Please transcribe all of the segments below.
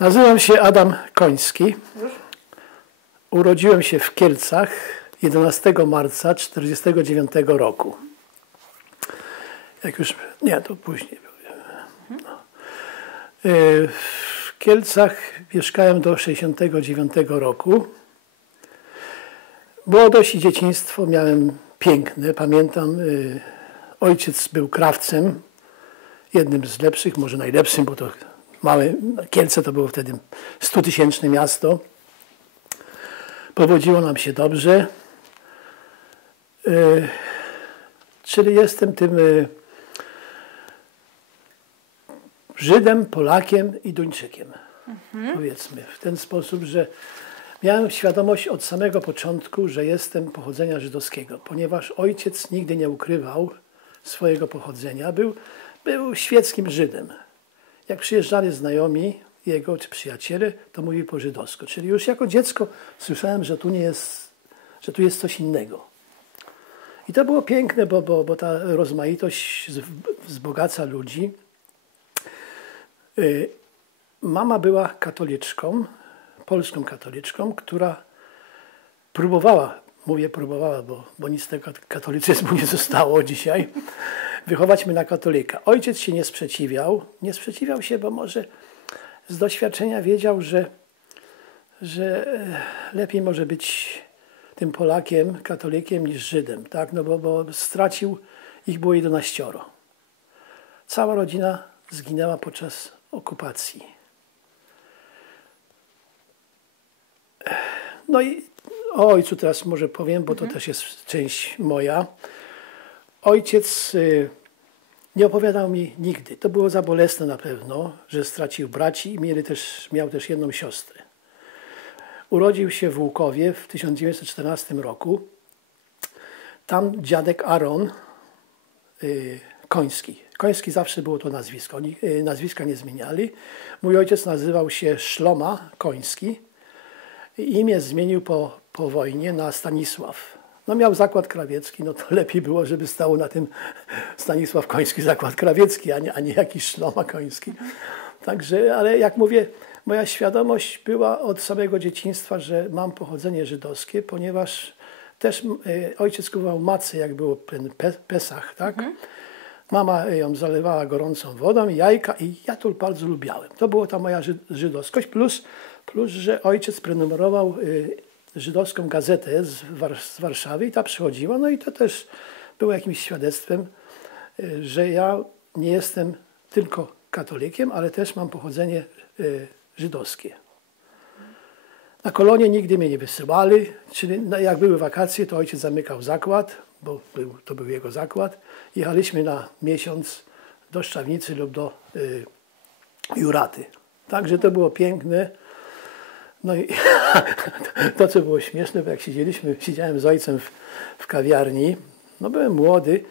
Nazywam się Adam Koński. Urodziłem się w Kielcach 11 marca 1949 roku. Jak już... Nie, to później. W Kielcach mieszkałem do 1969 roku. Młodość i dzieciństwo miałem piękne. Pamiętam, ojciec był krawcem, jednym z lepszych, może najlepszym, bo to małe Kielce to było wtedy 100-tysięczne miasto. Powodziło nam się dobrze. Czyli jestem tym Żydem, Polakiem i Duńczykiem. Powiedzmy w ten sposób, że miałem świadomość od samego początku, że jestem pochodzenia żydowskiego, ponieważ ojciec nigdy nie ukrywał swojego pochodzenia. Był świeckim Żydem. Jak przyjeżdżali znajomi jego czy przyjaciele, to mówił po żydowsku. Czyli już jako dziecko słyszałem, że tu jest coś innego. I to było piękne, bo ta rozmaitość wzbogaca ludzi. Mama była katoliczką, polską katoliczką, która próbowała, mówię próbowała, bo nic z tego katolicyzmu nie zostało dzisiaj, wychować mnie na katolika. Ojciec się nie sprzeciwiał. Nie sprzeciwiał się, bo może z doświadczenia wiedział, że lepiej może być tym Polakiem, katolikiem niż Żydem, tak? No bo stracił, ich było 11. Cała rodzina zginęła podczas okupacji. No i o ojcu teraz może powiem, bo to też jest część moja. Ojciec nie opowiadał mi nigdy. To było za bolesne na pewno, że stracił braci i miał też jedną siostrę. Urodził się w Łukowie w 1914 roku. Tam dziadek Aaron Koński. Koński zawsze było to nazwisko. Oni nazwiska nie zmieniali. Mój ojciec nazywał się Szloma Koński. Imię zmienił po wojnie na Stanisław. No miał zakład krawiecki, no to lepiej było, żeby stało na tym Stanisław Koński, zakład krawiecki, a nie jakiś Szloma Koński. Także, ale jak mówię, moja świadomość była od samego dzieciństwa, że mam pochodzenie żydowskie, ponieważ też ojciec kupował macę, jak było ten Pesach, tak? Mama ją zalewała gorącą wodą, jajka i ja to bardzo lubiałem. To była ta moja żydowskość, plus, że ojciec prenumerował żydowską gazetę z Warszawy i ta przychodziła, no i to też było jakimś świadectwem, że ja nie jestem tylko katolikiem, ale też mam pochodzenie żydowskie. Na kolonie nigdy mnie nie wysyłali, czyli jak były wakacje, to ojciec zamykał zakład, bo to był jego zakład. Jechaliśmy na miesiąc do Szczawnicy lub do Juraty. Także to było piękne. No i to, co było śmieszne, bo jak siedziałem z ojcem w kawiarni, no byłem młody,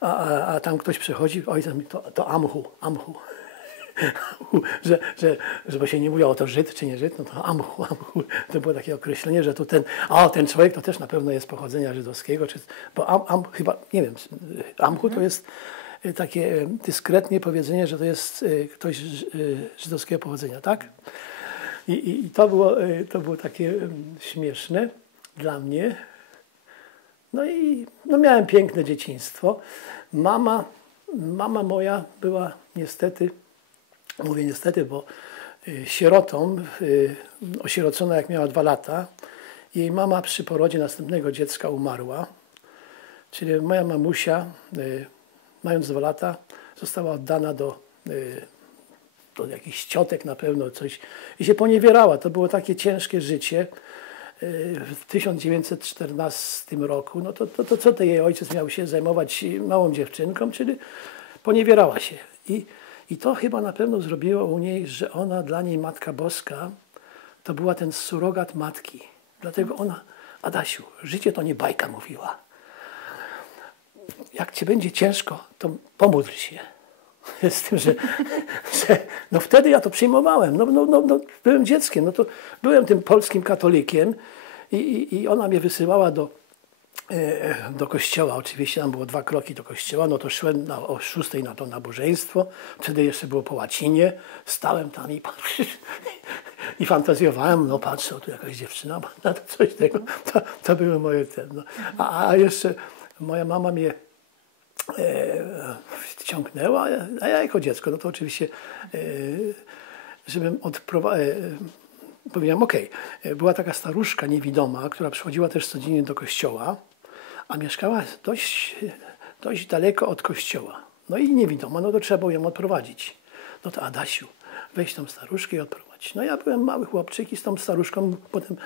a tam ktoś przychodzi, ojciec mi to amchu. Żeby się nie mówiło, to Żyd czy nie Żyd, no to amchu. To było takie określenie, że tu ten człowiek to też na pewno jest pochodzenia żydowskiego, bo chyba, nie wiem, amchu to jest takie dyskretnie powiedzenie, że to jest ktoś żydowskiego pochodzenia, tak? I to było takie śmieszne dla mnie. No i miałem piękne dzieciństwo. Mama moja była niestety, mówię niestety, bo sierotą, osierocona jak miała 2 lata. Jej mama przy porodzie następnego dziecka umarła. Czyli moja mamusia, mając 2 lata, została oddana do jakichś ciotek na pewno, coś. I się poniewierała. To było takie ciężkie życie. W 1914 roku, no to co to jej ojciec miał się zajmować małą dziewczynką, czyli poniewierała się. I to chyba na pewno zrobiło u niej, że ona, dla niej Matka Boska, to była ten surogat matki. Dlatego ona, Adasiu, życie to nie bajka, mówiła. Jak ci będzie ciężko, to pomódl się. Z tym, że no wtedy ja to przyjmowałem. No, byłem dzieckiem, no to byłem tym polskim katolikiem i ona mnie wysyłała do kościoła. Oczywiście tam było 2 kroki do kościoła, no to szłem o 6 na to nabożeństwo. Wtedy jeszcze było po łacinie. Stałem tam i fantazjowałem, no patrzę, tu jakaś dziewczyna ma na to coś tego. To były moje no. A jeszcze moja mama mnie wciągnęła, a ja jako dziecko, no to oczywiście, żebym powiedziałem, okej. Była taka staruszka niewidoma, która przychodziła też codziennie do kościoła, a mieszkała dość daleko od kościoła. No i niewidoma, no to trzeba było ją odprowadzić. No to Adasiu, weź tą staruszkę i odprowadź. No ja byłem mały chłopczyk i z tą staruszką potem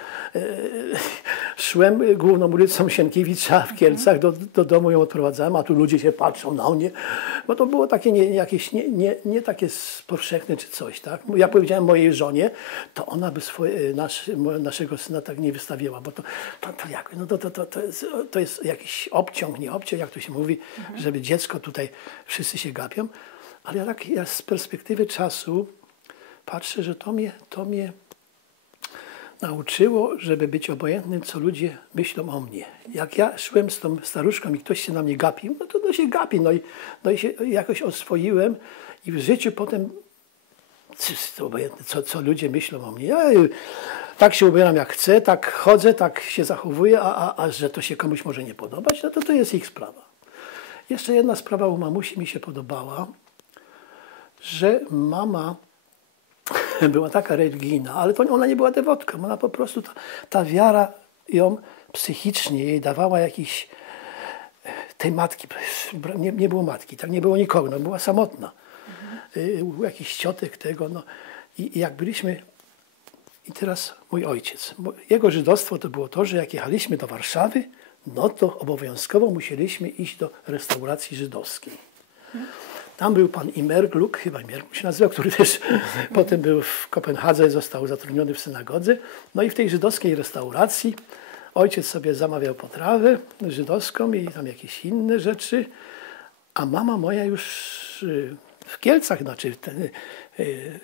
szłem główną ulicą Sienkiewicza w Kielcach, do domu ją odprowadzałem, a tu ludzie się patrzą na mnie, bo to było takie jakieś nie takie powszechne czy coś, tak? Ja powiedziałem mojej żonie, to ona by naszego syna tak nie wystawiała, bo to jak, no to jest jakiś obciąg, nie obciąg, jak to się mówi, żeby dziecko tutaj wszyscy się gapią, ale ja z perspektywy czasu patrzę, że to mnie nauczyło, żeby być obojętnym, co ludzie myślą o mnie. Jak ja szłem z tą staruszką i ktoś się na mnie gapił, no to się gapi. No i się jakoś oswoiłem i w życiu potem to obojętne, co ludzie myślą o mnie. Ja tak się ubieram jak chcę, tak chodzę, tak się zachowuję, a że to się komuś może nie podobać, no to jest ich sprawa. Jeszcze jedna sprawa u mamusi mi się podobała, że mama była taka religijna, ale to ona nie była dewotką. Ona po prostu, ta wiara ją psychicznie jej dawała jakiś... Tej matki, nie było matki, tak nie było nikogo, no, była samotna. Jakiś ciotek tego, no. I jak byliśmy... I teraz mój ojciec. Jego żydostwo to było to, że jak jechaliśmy do Warszawy, no to obowiązkowo musieliśmy iść do restauracji żydowskiej. Tam był pan Imergluk, chyba Imergluk się nazywał, który też potem był w Kopenhadze, został zatrudniony w synagodze. No i w tej żydowskiej restauracji ojciec sobie zamawiał potrawę żydowską i tam jakieś inne rzeczy, a mama moja już w Kielcach, znaczy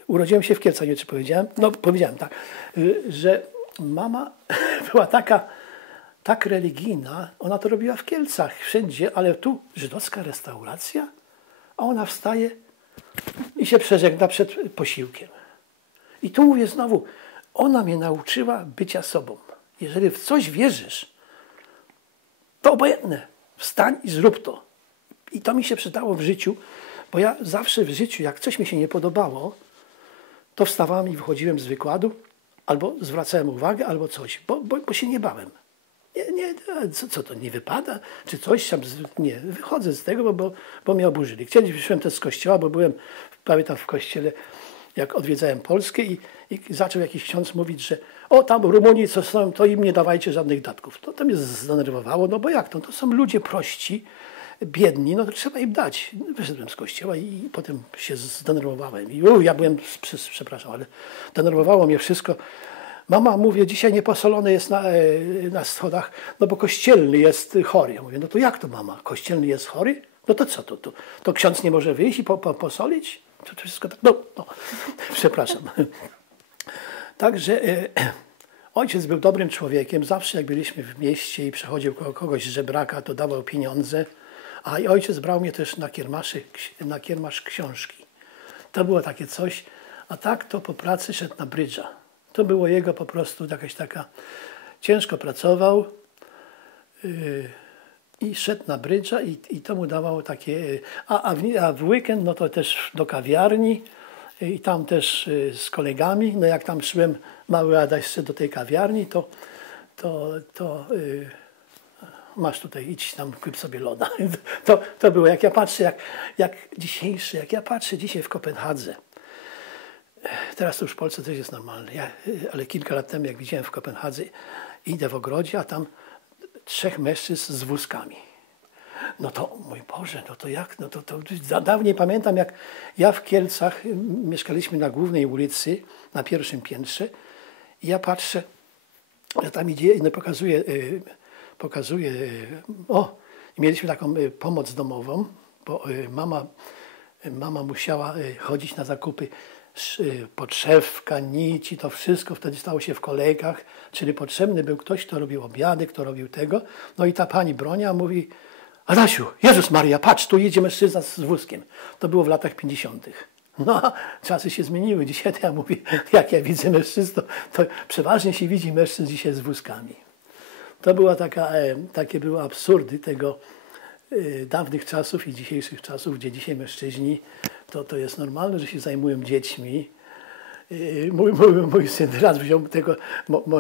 urodziłem się w Kielcach, nie wiem czy powiedziałem, no powiedziałem tak, że mama była tak religijna, ona to robiła w Kielcach, wszędzie, ale tu żydowska restauracja, a ona wstaje i się przeżegna przed posiłkiem. I tu mówię znowu, ona mnie nauczyła bycia sobą. Jeżeli w coś wierzysz, to obojętne, wstań i zrób to. I to mi się przydało w życiu, bo ja zawsze w życiu, jak coś mi się nie podobało, to wstawałem i wychodziłem z wykładu, albo zwracałem uwagę, albo coś, bo się nie bałem. Co to nie wypada? Czy coś tam? Nie, wychodzę z tego, bo mnie oburzyli. Kiedyś wyszłem też z kościoła, bo byłem pamiętam w kościele, jak odwiedzałem Polskę i zaczął jakiś ksiądz mówić, że tam Rumunii co są, to im nie dawajcie żadnych datków. To mnie zdenerwowało, no bo jak to? To są ludzie prości, biedni, no to trzeba im dać. Wyszedłem z kościoła i potem się zdenerwowałem. I ja byłem, przepraszam, ale denerwowało mnie wszystko. Mama, mówię, dzisiaj nieposolony jest na schodach, no bo kościelny jest chory. Ja mówię, no to jak to mama? Kościelny jest chory? No to co to? To ksiądz nie może wyjść i posolić? To wszystko tak, no. Przepraszam. Także ojciec był dobrym człowiekiem. Zawsze jak byliśmy w mieście i przechodził kogoś żebraka, to dawał pieniądze. A ojciec brał mnie też na kiermasz książki. To było takie coś. A tak to po pracy szedł na brydża. To było jego po prostu jakaś taka... Ciężko pracował i szedł na brydża i to mu dawało takie... A w weekend no to też do kawiarni i tam też z kolegami. No jak tam szłem, mały Adaś szedł do tej kawiarni, to masz tutaj, idź tam, kup sobie loda. To było, jak ja patrzę, jak ja patrzę dzisiaj w Kopenhadze. Teraz to już w Polsce też jest normalne, ale kilka lat temu, jak widziałem w Kopenhadze, idę w ogrodzie, a tam 3 mężczyzn z wózkami. No to, mój Boże, no to jak? No to dawniej pamiętam, jak ja w Kielcach mieszkaliśmy na głównej ulicy, na pierwszym piętrze i ja patrzę, że tam idzie i pokazuje, mieliśmy taką pomoc domową, bo mama musiała chodzić na zakupy podszewka, nici, to wszystko wtedy stało się w kolejkach, czyli potrzebny był ktoś, kto robił obiady, kto robił tego. No i ta pani Bronia mówi: Adasiu, Jezus Maria, patrz, tu jedzie mężczyzna z wózkiem. To było w latach 50. No, czasy się zmieniły. Dzisiaj to ja mówię, jak ja widzę mężczyzn, to przeważnie się widzi mężczyzn dzisiaj z wózkami. To była takie były absurdy tego dawnych czasów i dzisiejszych czasów, gdzie dzisiaj mężczyźni, to jest normalne, że się zajmują dziećmi. Mój syn raz wziął tego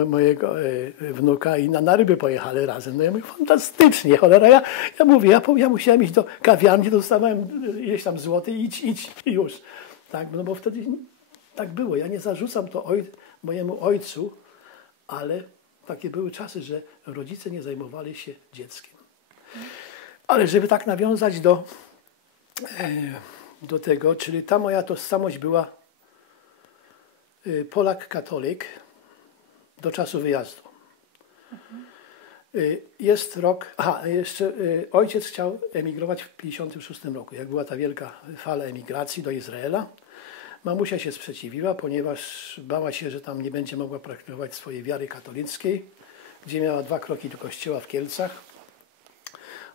mojego wnuka i na ryby pojechali razem. No ja mówię, fantastycznie, cholera. Ja mówię, ja musiałem iść do kawiarni, dostawałem jeść tam złoty, idź i już. Tak, no bo wtedy tak było. Ja nie zarzucam to mojemu ojcu, ale takie były czasy, że rodzice nie zajmowali się dzieckiem. Ale żeby tak nawiązać do tego, czyli ta moja tożsamość była Polak, katolik do czasu wyjazdu. Jest rok, jeszcze ojciec chciał emigrować w 1956 roku, jak była ta wielka fala emigracji do Izraela. Mamusia się sprzeciwiła, ponieważ bała się, że tam nie będzie mogła praktykować swojej wiary katolickiej, gdzie miała 2 kroki do kościoła w Kielcach.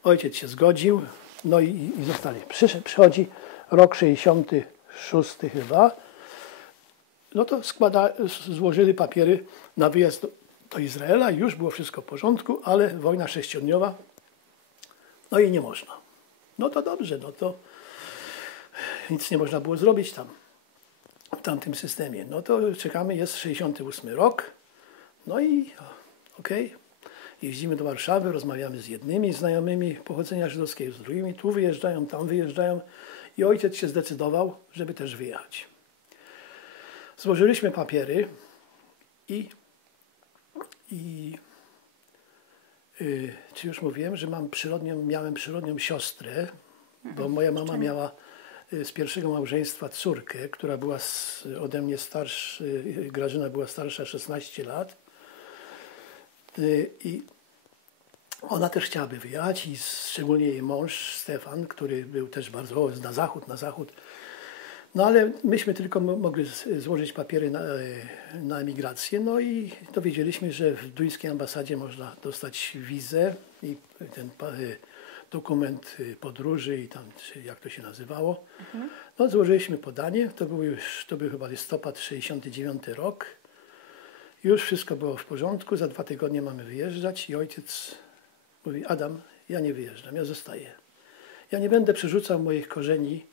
Ojciec się zgodził, no i zostali. Przychodzi rok 66 chyba, no to złożyli papiery na wyjazd do Izraela i już było wszystko w porządku, ale wojna 6-dniowa, no i nie można. No to dobrze, no to nic nie można było zrobić tam, w tamtym systemie. No to czekamy, jest 68 rok, no i okej. Jeździmy do Warszawy, rozmawiamy z jednymi znajomymi pochodzenia żydowskiego, z drugimi, tu wyjeżdżają, tam wyjeżdżają i ojciec się zdecydował, żeby też wyjechać. Złożyliśmy papiery i czy już mówiłem, że miałem przyrodnią siostrę, bo moja mama miała z pierwszego małżeństwa córkę, która była ode mnie starsza, Grażyna była starsza 16 lat. I ona też chciałaby wyjechać i szczególnie jej mąż Stefan, który był też bardzo na zachód. No ale myśmy tylko mogli złożyć papiery na emigrację. No i dowiedzieliśmy, że w duńskiej ambasadzie można dostać wizę i ten dokument podróży i tam, jak to się nazywało. No złożyliśmy podanie, to był chyba listopad 69 rok. Już wszystko było w porządku, za 2 tygodnie mamy wyjeżdżać i ojciec mówi: Adam, ja nie wyjeżdżam, ja zostaję. Ja nie będę przerzucał moich korzeni.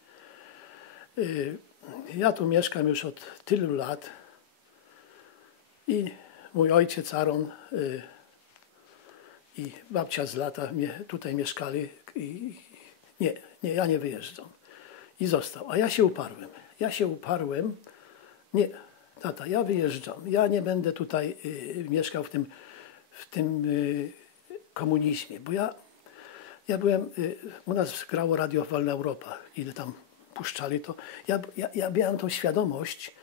Ja tu mieszkam już od tylu lat i mój ojciec Aaron i babcia z lata tutaj mieszkali i nie, ja nie wyjeżdżam. I został. A ja się uparłem. Nie, tata, ja wyjeżdżam. Ja nie będę tutaj mieszkał w tym komunizmie, bo ja byłem, u nas grało Radio Wolna Europa, ile tam puszczali to. Ja miałem tą świadomość,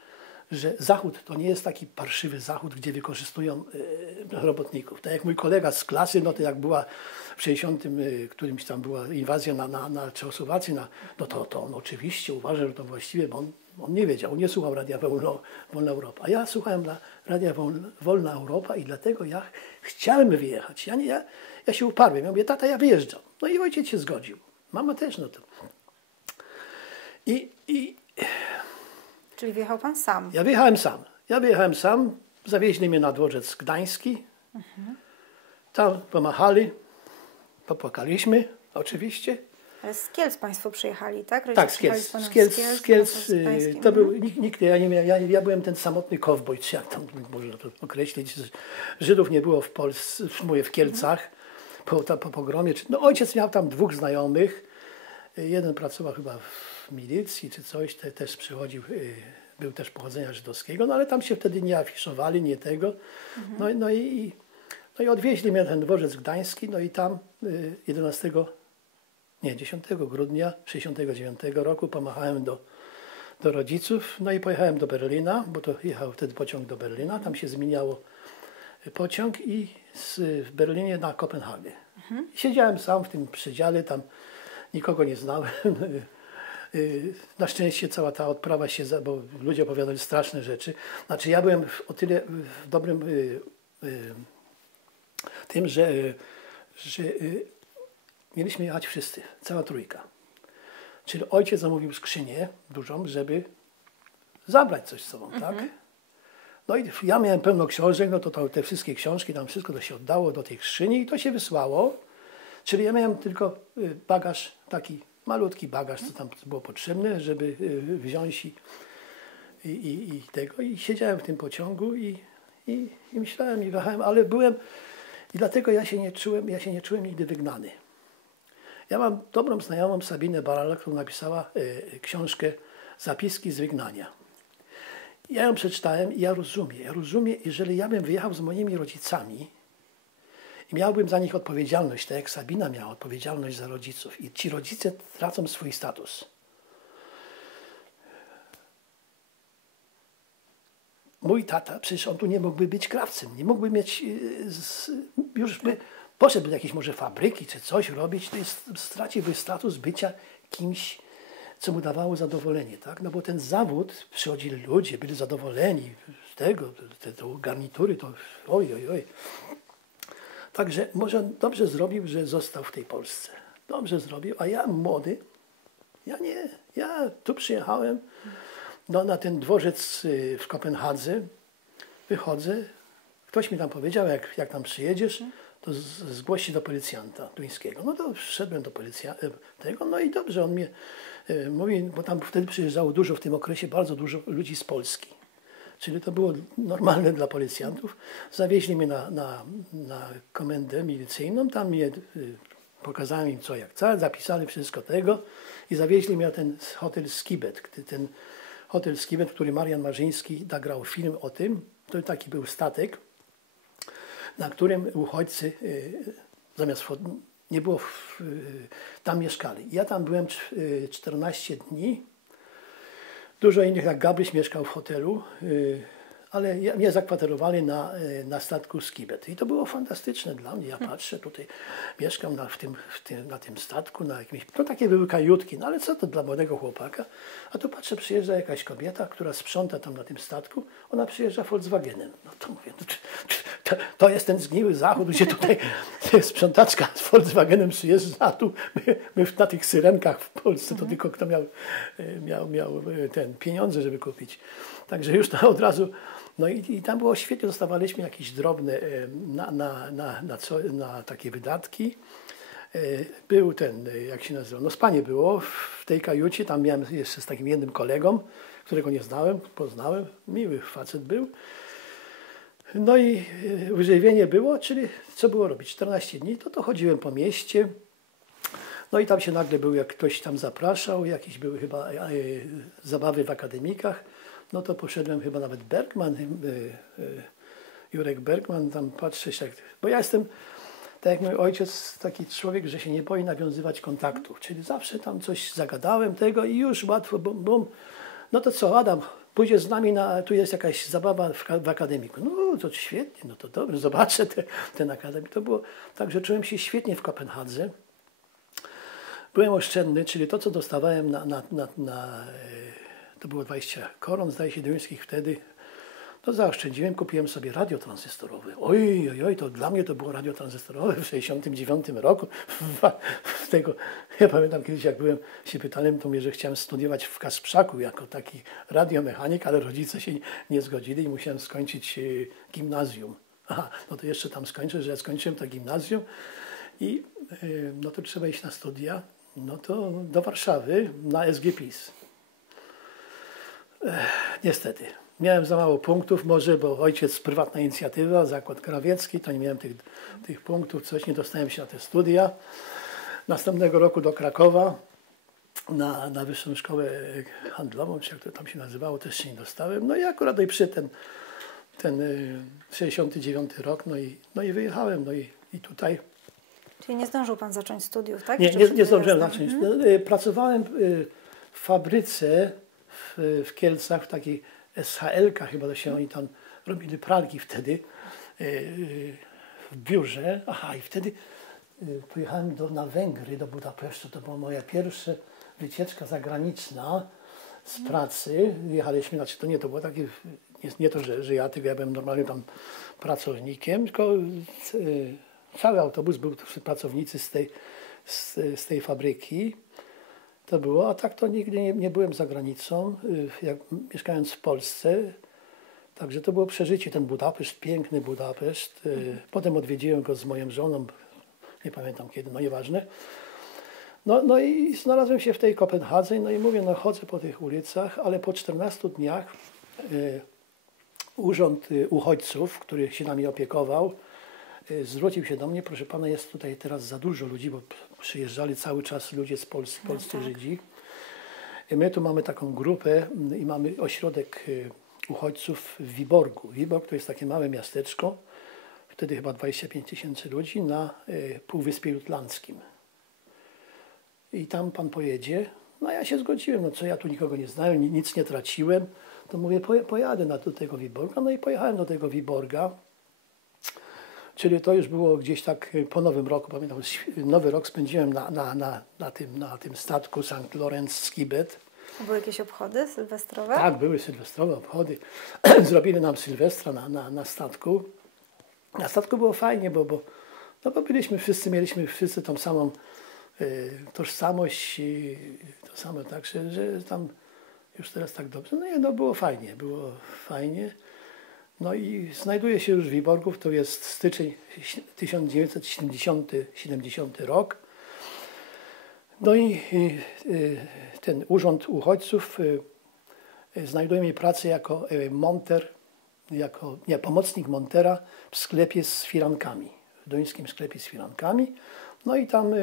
że Zachód to nie jest taki parszywy Zachód, gdzie wykorzystują robotników. Tak jak mój kolega z klasy, no to jak była w 60 którymś tam była inwazja na Czechosłowację, no to on oczywiście uważał, że to właściwie, bo on nie wiedział, nie słuchał Radia Wolna Europa. A ja słuchałem Radia Wolna Europa i dlatego ja chciałem wyjechać. Ja się uparłem. Ja mówię: tata, ja wyjeżdżam. No i ojciec się zgodził. Mama też, no to. Czyli wyjechał pan sam? Ja wyjechałem sam. Zawieźli mnie na dworzec gdański. Tam pomachali. Popłakaliśmy, oczywiście. Ale z Kielc państwo przyjechali, tak? Tak, z Kielc. To był nikt, ja byłem ten samotny kowboj, czy jak tam można to określić. Żydów nie było w Polsce, mówię, w Kielcach po pogromie. No, ojciec miał tam 2 znajomych. Jeden pracował chyba w milicji czy coś, też przychodził, był też pochodzenia żydowskiego, no ale tam się wtedy nie afiszowali, nie tego. No i odwieźli mnie na ten dworzec gdański, no i tam 10 grudnia 1969 roku pomachałem do rodziców, no i pojechałem do Berlina, bo to jechał wtedy pociąg do Berlina, tam się zmieniało pociąg i w Berlinie na Kopenhagę. Siedziałem sam w tym przedziale, tam nikogo nie znałem. Na szczęście cała ta odprawa się, bo ludzie opowiadali straszne rzeczy. Znaczy ja byłem o tyle w dobrym tym, że mieliśmy jechać wszyscy, cała trójka. Czyli ojciec zamówił skrzynię dużą, żeby zabrać coś z sobą, tak? No i ja miałem pełno książek, no to te wszystkie książki, tam wszystko to się oddało do tej skrzyni i to się wysłało. Czyli ja miałem tylko bagaż, taki malutki bagaż, co tam było potrzebne, żeby wziąć i tego. I siedziałem w tym pociągu i myślałem i wahałem, ale byłem, i dlatego ja się nie czułem nigdy wygnany. Ja mam dobrą znajomą Sabinę Barala, która napisała książkę Zapiski z wygnania. Ja ją przeczytałem i ja rozumiem, jeżeli ja bym wyjechał z moimi rodzicami i miałbym za nich odpowiedzialność, tak jak Sabina miała odpowiedzialność za rodziców i ci rodzice tracą swój status. Mój tata, przecież on tu nie mógłby być krawcem, nie mógłby mieć, już by poszedł do jakiejś może fabryki czy coś robić, to straciłby status bycia kimś, co mu dawało zadowolenie, tak? No bo ten zawód, przychodzili ludzie, byli zadowoleni z tego, te garnitury, to oj. Także może on dobrze zrobił, że został w tej Polsce. Dobrze zrobił, a ja młody, ja tu przyjechałem na ten dworzec w Kopenhadze, wychodzę, ktoś mi tam powiedział, jak tam przyjedziesz, to zgłoś się do policjanta duńskiego. No to wszedłem do tego, no i dobrze, on mnie mówi, bo tam wtedy przyjeżdżało dużo w tym okresie, bardzo dużo ludzi z Polski. Czyli to było normalne dla policjantów. Zawieźli mnie na komendę milicyjną, tam mnie pokazałem im co jak co, zapisali wszystko tego i zawieźli mnie na ten hotel Skibet. Ten hotel Skibet, który Marian Marzyński nagrał film o tym, to taki był statek, na którym uchodźcy zamiast nie było, tam mieszkali. Ja tam byłem 14 dni. Dużo innych, jak Gabryś, mieszkał w hotelu, ale mnie zakwaterowali na statku Skibet. I to było fantastyczne dla mnie. Ja patrzę, tutaj mieszkam na tym statku, na jakimś, to takie były kajutki, no ale co to dla młodego chłopaka? A tu patrzę, przyjeżdża jakaś kobieta, która sprząta tam na tym statku, ona przyjeżdża Volkswagenem. No to mówię, to jest ten zgniły zachód, gdzie tutaj sprzątaczka z Volkswagenem przyjeżdża, a tu my na tych syrenkach w Polsce to tylko kto miał pieniądze, żeby kupić. Także już to od razu, no i tam było świetnie, dostawaliśmy jakieś drobne na takie wydatki. Był ten, jak się nazywał, no spanie było w tej kajucie, tam miałem jeszcze z takim jednym kolegą, którego nie znałem, poznałem, miły facet był. No i wyżywienie było, czyli co było robić? 14 dni, to chodziłem po mieście. No i tam się nagle był, jak ktoś tam zapraszał, jakieś były chyba zabawy w akademikach. No to poszedłem chyba nawet Bergman, Jurek Bergman, tam patrzę się, bo ja jestem, tak jak mój ojciec, taki człowiek, że się nie boi nawiązywać kontaktów, czyli zawsze tam coś zagadałem tego i już łatwo, bum. No to co, Adam, pójdziesz z nami, tu jest jakaś zabawa w akademiku. No to świetnie, no to dobrze, zobaczę ten akademik. To było tak, że czułem się świetnie w Kopenhadze. Byłem oszczędny, czyli to, co dostawałem to było 20 koron, zdaje się, duńskich wtedy, to zaoszczędziłem, kupiłem sobie radio tranzystorowe. Oj, to dla mnie to było radio tranzystorowe w 1969 roku. Ja pamiętam kiedyś, jak byłem, się pytałem, to mnie, że chciałem studiować w Kasprzaku jako taki radiomechanik, ale rodzice się nie zgodzili i musiałem skończyć gimnazjum. Aha, no to jeszcze tam skończę, że ja skończyłem to gimnazjum i no to trzeba iść na studia, no to do Warszawy na SGPiS. Niestety. Miałem za mało punktów może, bo ojciec prywatna inicjatywa, zakład krawiecki, to nie miałem tych punktów, coś, nie dostałem się na te studia. Następnego roku do Krakowa na Wyższą Szkołę Handlową, czy jak to tam się nazywało, też się nie dostałem. No i akurat przyszedł ten 69 rok, no i wyjechałem, no i tutaj. Czyli nie zdążył Pan zacząć studiów, tak? Nie zdążyłem zacząć. Pracowałem w fabryce w Kielcach, w takiej SHL-ka chyba, to się oni tam robili pralki wtedy w biurze. Aha, i wtedy pojechałem na Węgry, do Budapesztu. To było moje pierwsze wycieczka zagraniczna z pracy. Jechaliśmy, znaczy to było takie, nie to, że ja, tylko ja byłem normalnie tam pracownikiem, tylko cały autobus był pracownicy z tej fabryki. To było, a tak to nigdy nie byłem za granicą, jak mieszkając w Polsce. Także to było przeżycie, ten Budapeszt, piękny Budapeszt. Potem odwiedziłem go z moją żoną, nie pamiętam kiedy, no nieważne. No i znalazłem się w tej Kopenhadze, no i mówię, no chodzę po tych ulicach, ale po 14 dniach Urząd Uchodźców, który się nami opiekował, zwrócił się do mnie, proszę pana, jest tutaj teraz za dużo ludzi, bo przyjeżdżali cały czas ludzie z Polski, polscy Żydzi. I my tu mamy taką grupę i mamy ośrodek uchodźców w Wiborgu. Wiborg to jest takie małe miasteczko, wtedy chyba 25 000 ludzi na Półwyspie Jutlandzkim. I tam pan pojedzie. No ja się zgodziłem, no co ja tu nikogo nie znałem, nic nie traciłem. To mówię, pojadę do tego Wiborga. No i pojechałem do tego Wiborga. Czyli to już było gdzieś tak po Nowym Roku, pamiętam, Nowy Rok spędziłem na tym statku St. Lawrence Skibet. Były jakieś obchody sylwestrowe? Tak, były sylwestrowe obchody. Zrobili nam Sylwestra na statku. Na statku było fajnie, bo byliśmy wszyscy, mieliśmy wszyscy tą samą tożsamość, to samo, tak, że tam już teraz tak dobrze. No było fajnie. No i znajduje się już w Wiborgu, to jest styczeń 1970 rok. No i ten Urząd Uchodźców znajduje mi pracę jako monter, pomocnik montera w sklepie z firankami, w duńskim sklepie z firankami. No i tam,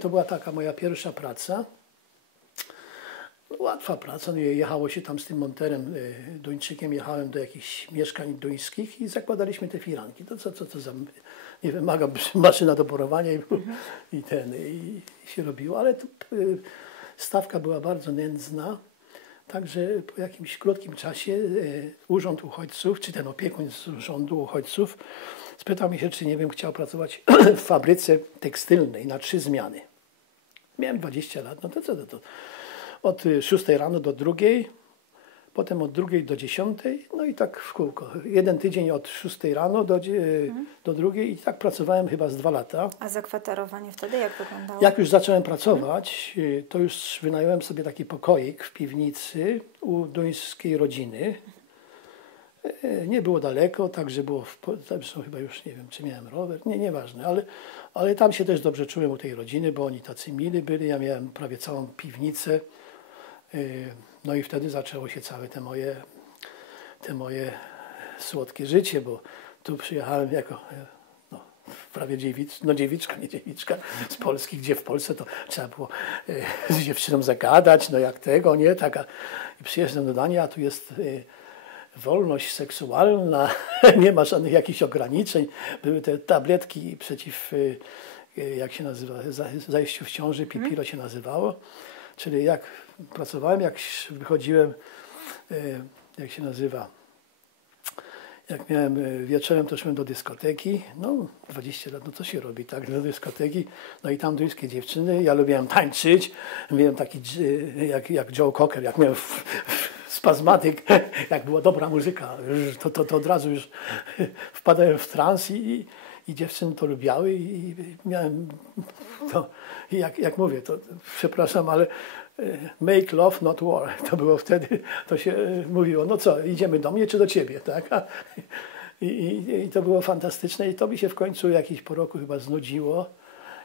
to była taka moja pierwsza praca. Łatwa praca, no jechało się tam z tym monterem Duńczykiem, jechałem do jakichś mieszkań duńskich i zakładaliśmy te firanki. To co za, nie wymaga maszyna do porowania i się robiło, ale stawka była bardzo nędzna. Także po jakimś krótkim czasie Urząd Uchodźców, czy ten opiekun z Urzędu Uchodźców spytał mnie się, czy nie bym chciał pracować w fabryce tekstylnej na 3 zmiany. Miałem 20 lat, no to co to? Od 6 rano do 2, potem od 2 do 10, no i tak w kółko. Jeden tydzień od 6 rano do 2 i tak pracowałem chyba z 2 lata. A zakwaterowanie wtedy jak wyglądało? Jak już zacząłem pracować, to już wynająłem sobie taki pokoik w piwnicy u duńskiej rodziny. Nie było daleko, także było, zresztą chyba już nie wiem, czy miałem rower, nieważne, ale tam się też dobrze czułem u tej rodziny, bo oni tacy mili byli, ja miałem prawie całą piwnicę. No i wtedy zaczęło się całe te moje słodkie życie, bo tu przyjechałem jako prawie dziewiczka, nie dziewiczka z Polski, gdzie w Polsce to trzeba było z dziewczyną zagadać, no jak tego, nie, taka. I przyjeżdżam do Danii, a tu jest wolność seksualna, nie ma żadnych jakichś ograniczeń. Były te tabletki przeciw, jak się nazywa, zajściu w ciąży, pipiro się nazywało. Czyli jak pracowałem, jak wychodziłem, jak się nazywa, jak miałem wieczorem, to szłem do dyskoteki, 20 lat, co się robi, tak, do dyskoteki, no i tam duńskie dziewczyny, ja lubiłem tańczyć, miałem taki, jak Joe Cocker, jak miałem spazmatyk, jak była dobra muzyka, to od razu już wpadałem w trans i dziewczyny to lubiały i miałem to, jak mówię, to przepraszam, ale make love, not war. To było wtedy, to się mówiło, no co, idziemy do mnie czy do ciebie, tak? I to było fantastyczne i to mi się w końcu jakieś po roku chyba znudziło,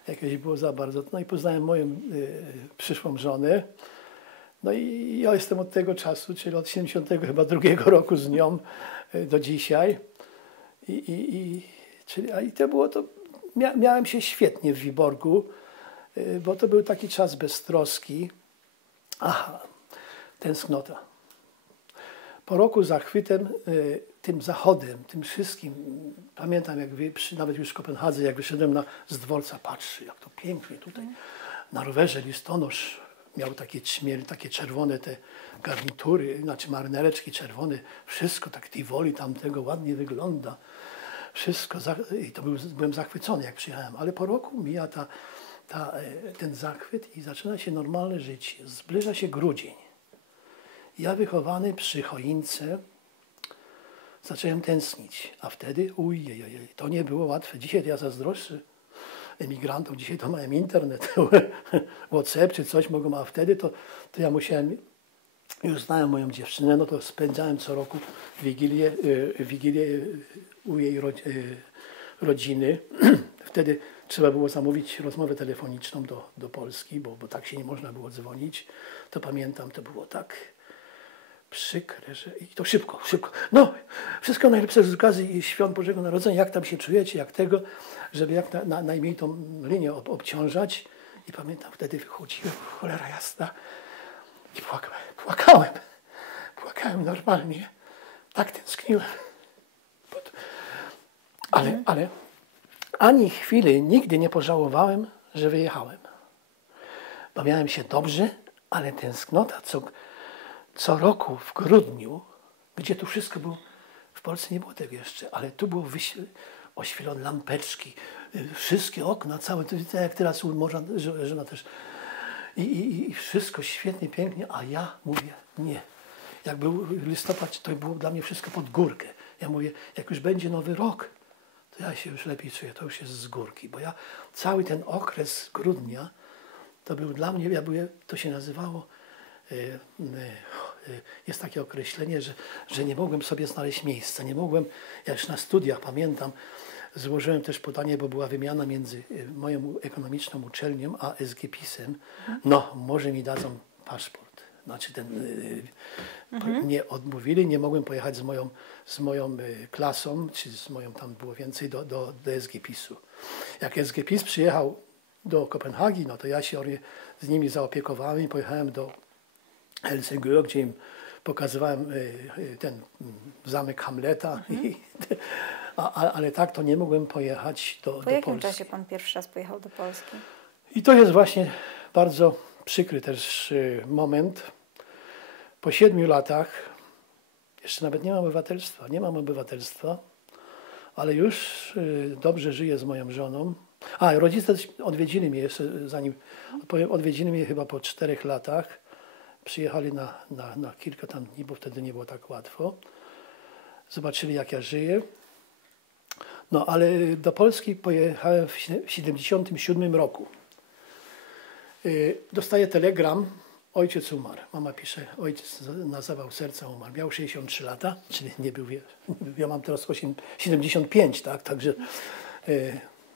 jakieś było za bardzo. No i poznałem moją przyszłą żonę. No i ja jestem od tego czasu, czyli od 72 roku z nią do dzisiaj. I to było to, miałem się świetnie w Wiborgu, bo to był taki czas beztroski. Aha, tęsknota. Po roku zachwytem, tym zachodem, tym wszystkim, pamiętam jak nawet już w Kopenhadze, jak wyszedłem z dworca, patrzę, jak to pięknie tutaj. Na rowerze listonosz miał takie czerwone te garnitury, znaczy marynareczki czerwone, wszystko tak Tivoli tamtego ładnie wygląda. Wszystko, i to byłem zachwycony jak przyjechałem, ale po roku mija ten zachwyt i zaczyna się normalne życie. Zbliża się grudzień. Ja wychowany przy choince zacząłem tęsknić, a wtedy to nie było łatwe. Dzisiaj ja zazdroszczę emigrantom, dzisiaj to mają internet, WhatsApp czy coś mogą, a wtedy to ja musiałem, już znałem moją dziewczynę, no to spędzałem co roku Wigilię u jej rodziny. Wtedy trzeba było zamówić rozmowę telefoniczną do Polski, bo tak się nie można było dzwonić. To pamiętam, to było tak przykre, że i to szybko. No, wszystko najlepsze z okazji Świąt Bożego Narodzenia, jak tam się czujecie, jak tego, żeby jak najmniej tą linię obciążać. I pamiętam, wtedy wychodziłem, cholera jasna, i płakałem normalnie. Tak tęskniłem. Ale ani chwili nigdy nie pożałowałem, że wyjechałem. Bo miałem się dobrze, ale tęsknota co roku w grudniu, gdzie tu wszystko było, w Polsce nie było tego jeszcze, ale tu było oświetlone lampeczki, wszystkie okna, całe, to jak teraz żona też. I wszystko świetnie, pięknie, a ja mówię nie. Jak był listopad, to było dla mnie wszystko pod górkę. Ja mówię, jak już będzie nowy rok, to ja się już lepiej czuję, to już jest z górki. Bo ja cały ten okres grudnia, to był dla mnie, to się nazywało, jest takie określenie, że nie mogłem sobie znaleźć miejsca. Nie mogłem, ja już na studiach pamiętam, złożyłem też podanie, bo była wymiana między moją ekonomiczną uczelnią a SGPiS-em. No, może mi dadzą paszport. Znaczy mnie odmówili, nie mogłem pojechać z moją klasą, czy z moją, tam było więcej, do SGPiS-u. Jak SGPiS przyjechał do Kopenhagi, no to ja się z nimi zaopiekowałem i pojechałem do Helsingør, gdzie im pokazywałem ten zamek Hamleta. Ale tak to nie mogłem pojechać do Polski. Po jakim czasie pan pierwszy raz pojechał do Polski? I to jest właśnie bardzo przykry też moment. Po 7 latach, jeszcze nawet nie mam obywatelstwa, ale już dobrze żyję z moją żoną. Rodzice odwiedzili mnie jeszcze, odwiedzili mnie chyba po 4 latach. Przyjechali na kilka tam dni, bo wtedy nie było tak łatwo. Zobaczyli, jak ja żyję. No, ale do Polski pojechałem w 1977 roku. Dostaję telegram, ojciec umarł. Mama pisze, ojciec na zawał serca umarł. Miał 63 lata, czyli nie był, ja mam teraz 75, tak? Także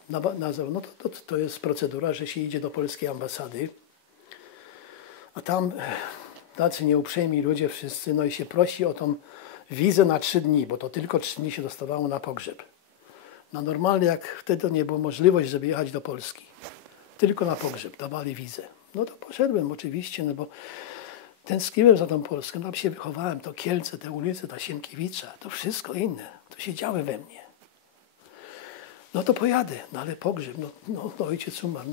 no to jest procedura, że się idzie do polskiej ambasady. A tam tacy nieuprzejmi ludzie wszyscy, no i się prosi o tą wizę na 3 dni, bo to tylko 3 dni się dostawało na pogrzeb. No normalnie jak wtedy to nie było możliwość, żeby jechać do Polski. Tylko na pogrzeb dawali wizę. No to poszedłem oczywiście, no bo tęskniłem za tą Polską. Tam się wychowałem, to Kielce, te ulice, ta Sienkiewicza, to wszystko inne. To się działy we mnie. No to pojadę, no ale pogrzeb, no ojciec umarł,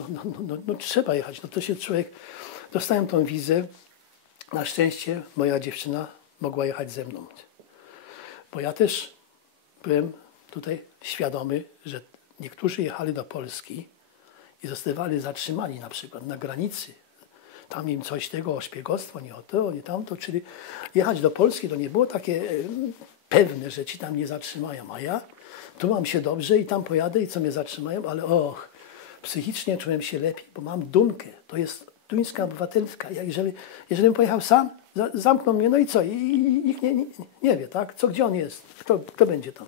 no trzeba jechać. No to się człowiek, dostałem tą wizę. Na szczęście moja dziewczyna mogła jechać ze mną. Bo ja też byłem tutaj świadomy, że niektórzy jechali do Polski i zostawali zatrzymani na przykład na granicy. Tam im coś tego o szpiegostwo, nie o to, nie tamto. Czyli jechać do Polski to nie było takie pewne, że ci tam nie zatrzymają. A ja tu mam się dobrze i tam pojadę i co mnie zatrzymają, ale psychicznie czułem się lepiej, bo mam dumkę. To jest duńska obywatelska. Jeżeli bym pojechał sam, zamkną mnie, no i co? I nikt nie wie, tak? Gdzie on jest? Kto będzie tam?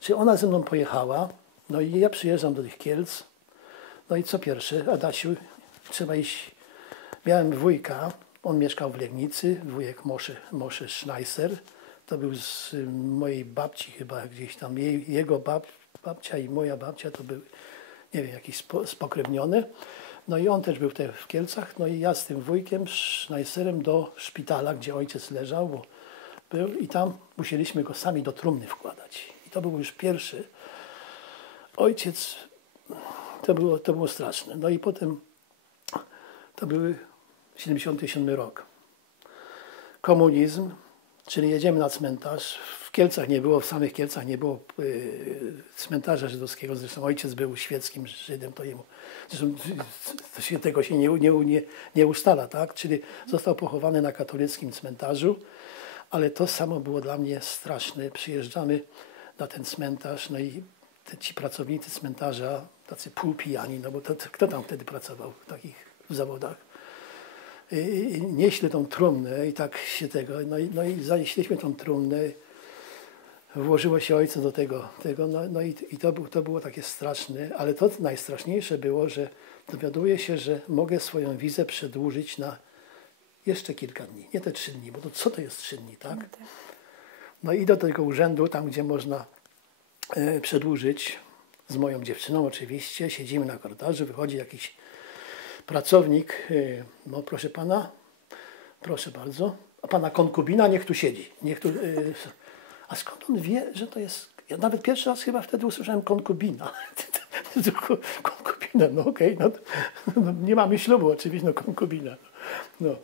Czyli ona ze mną pojechała, no i ja przyjeżdżam do tych Kielc. No i co pierwsze, Adasiu, trzeba iść. Miałem wujka, on mieszkał w Legnicy, wujek Moshe Schneisser. To był z mojej babci chyba gdzieś tam. Jego babcia i moja babcia to były, nie wiem, jakieś spokrewnione. No i on też był w Kielcach. No i ja z tym wujkiem Schneisserem do szpitala, gdzie ojciec leżał, bo był i tam musieliśmy go sami do trumny wkładać. I to był już pierwszy. Ojciec, to było straszne. No i potem to były 77 rok. Komunizm, Czyli jedziemy na cmentarz. W Kielcach nie było, w samych Kielcach nie było cmentarza żydowskiego. Zresztą ojciec był świeckim Żydem, to jemu. Zresztą tego się nie ustala, tak? Czyli został pochowany na katolickim cmentarzu, ale to samo było dla mnie straszne. Przyjeżdżamy na ten cmentarz, no i ci pracownicy cmentarza, tacy półpijani, no bo kto tam wtedy pracował w takich zawodach? Nieśli tą trumnę i tak się tego, no i zanieśliśmy tą trumnę, włożyło się ojca do tego no i to było takie straszne, ale to najstraszniejsze było, że dowiaduję się, że mogę swoją wizę przedłużyć na jeszcze kilka dni, nie te 3 dni, bo to co to jest 3 dni, tak? No i do tego urzędu, tam gdzie można przedłużyć, z moją dziewczyną oczywiście, siedzimy na korytarzu, wychodzi jakiś pracownik, no proszę pana, proszę bardzo, a pana konkubina niech tu siedzi. A skąd on wie, że to jest, ja nawet pierwszy raz chyba wtedy usłyszałem konkubina. Konkubina, no okej, no, nie mamy ślubu oczywiście, no konkubina. No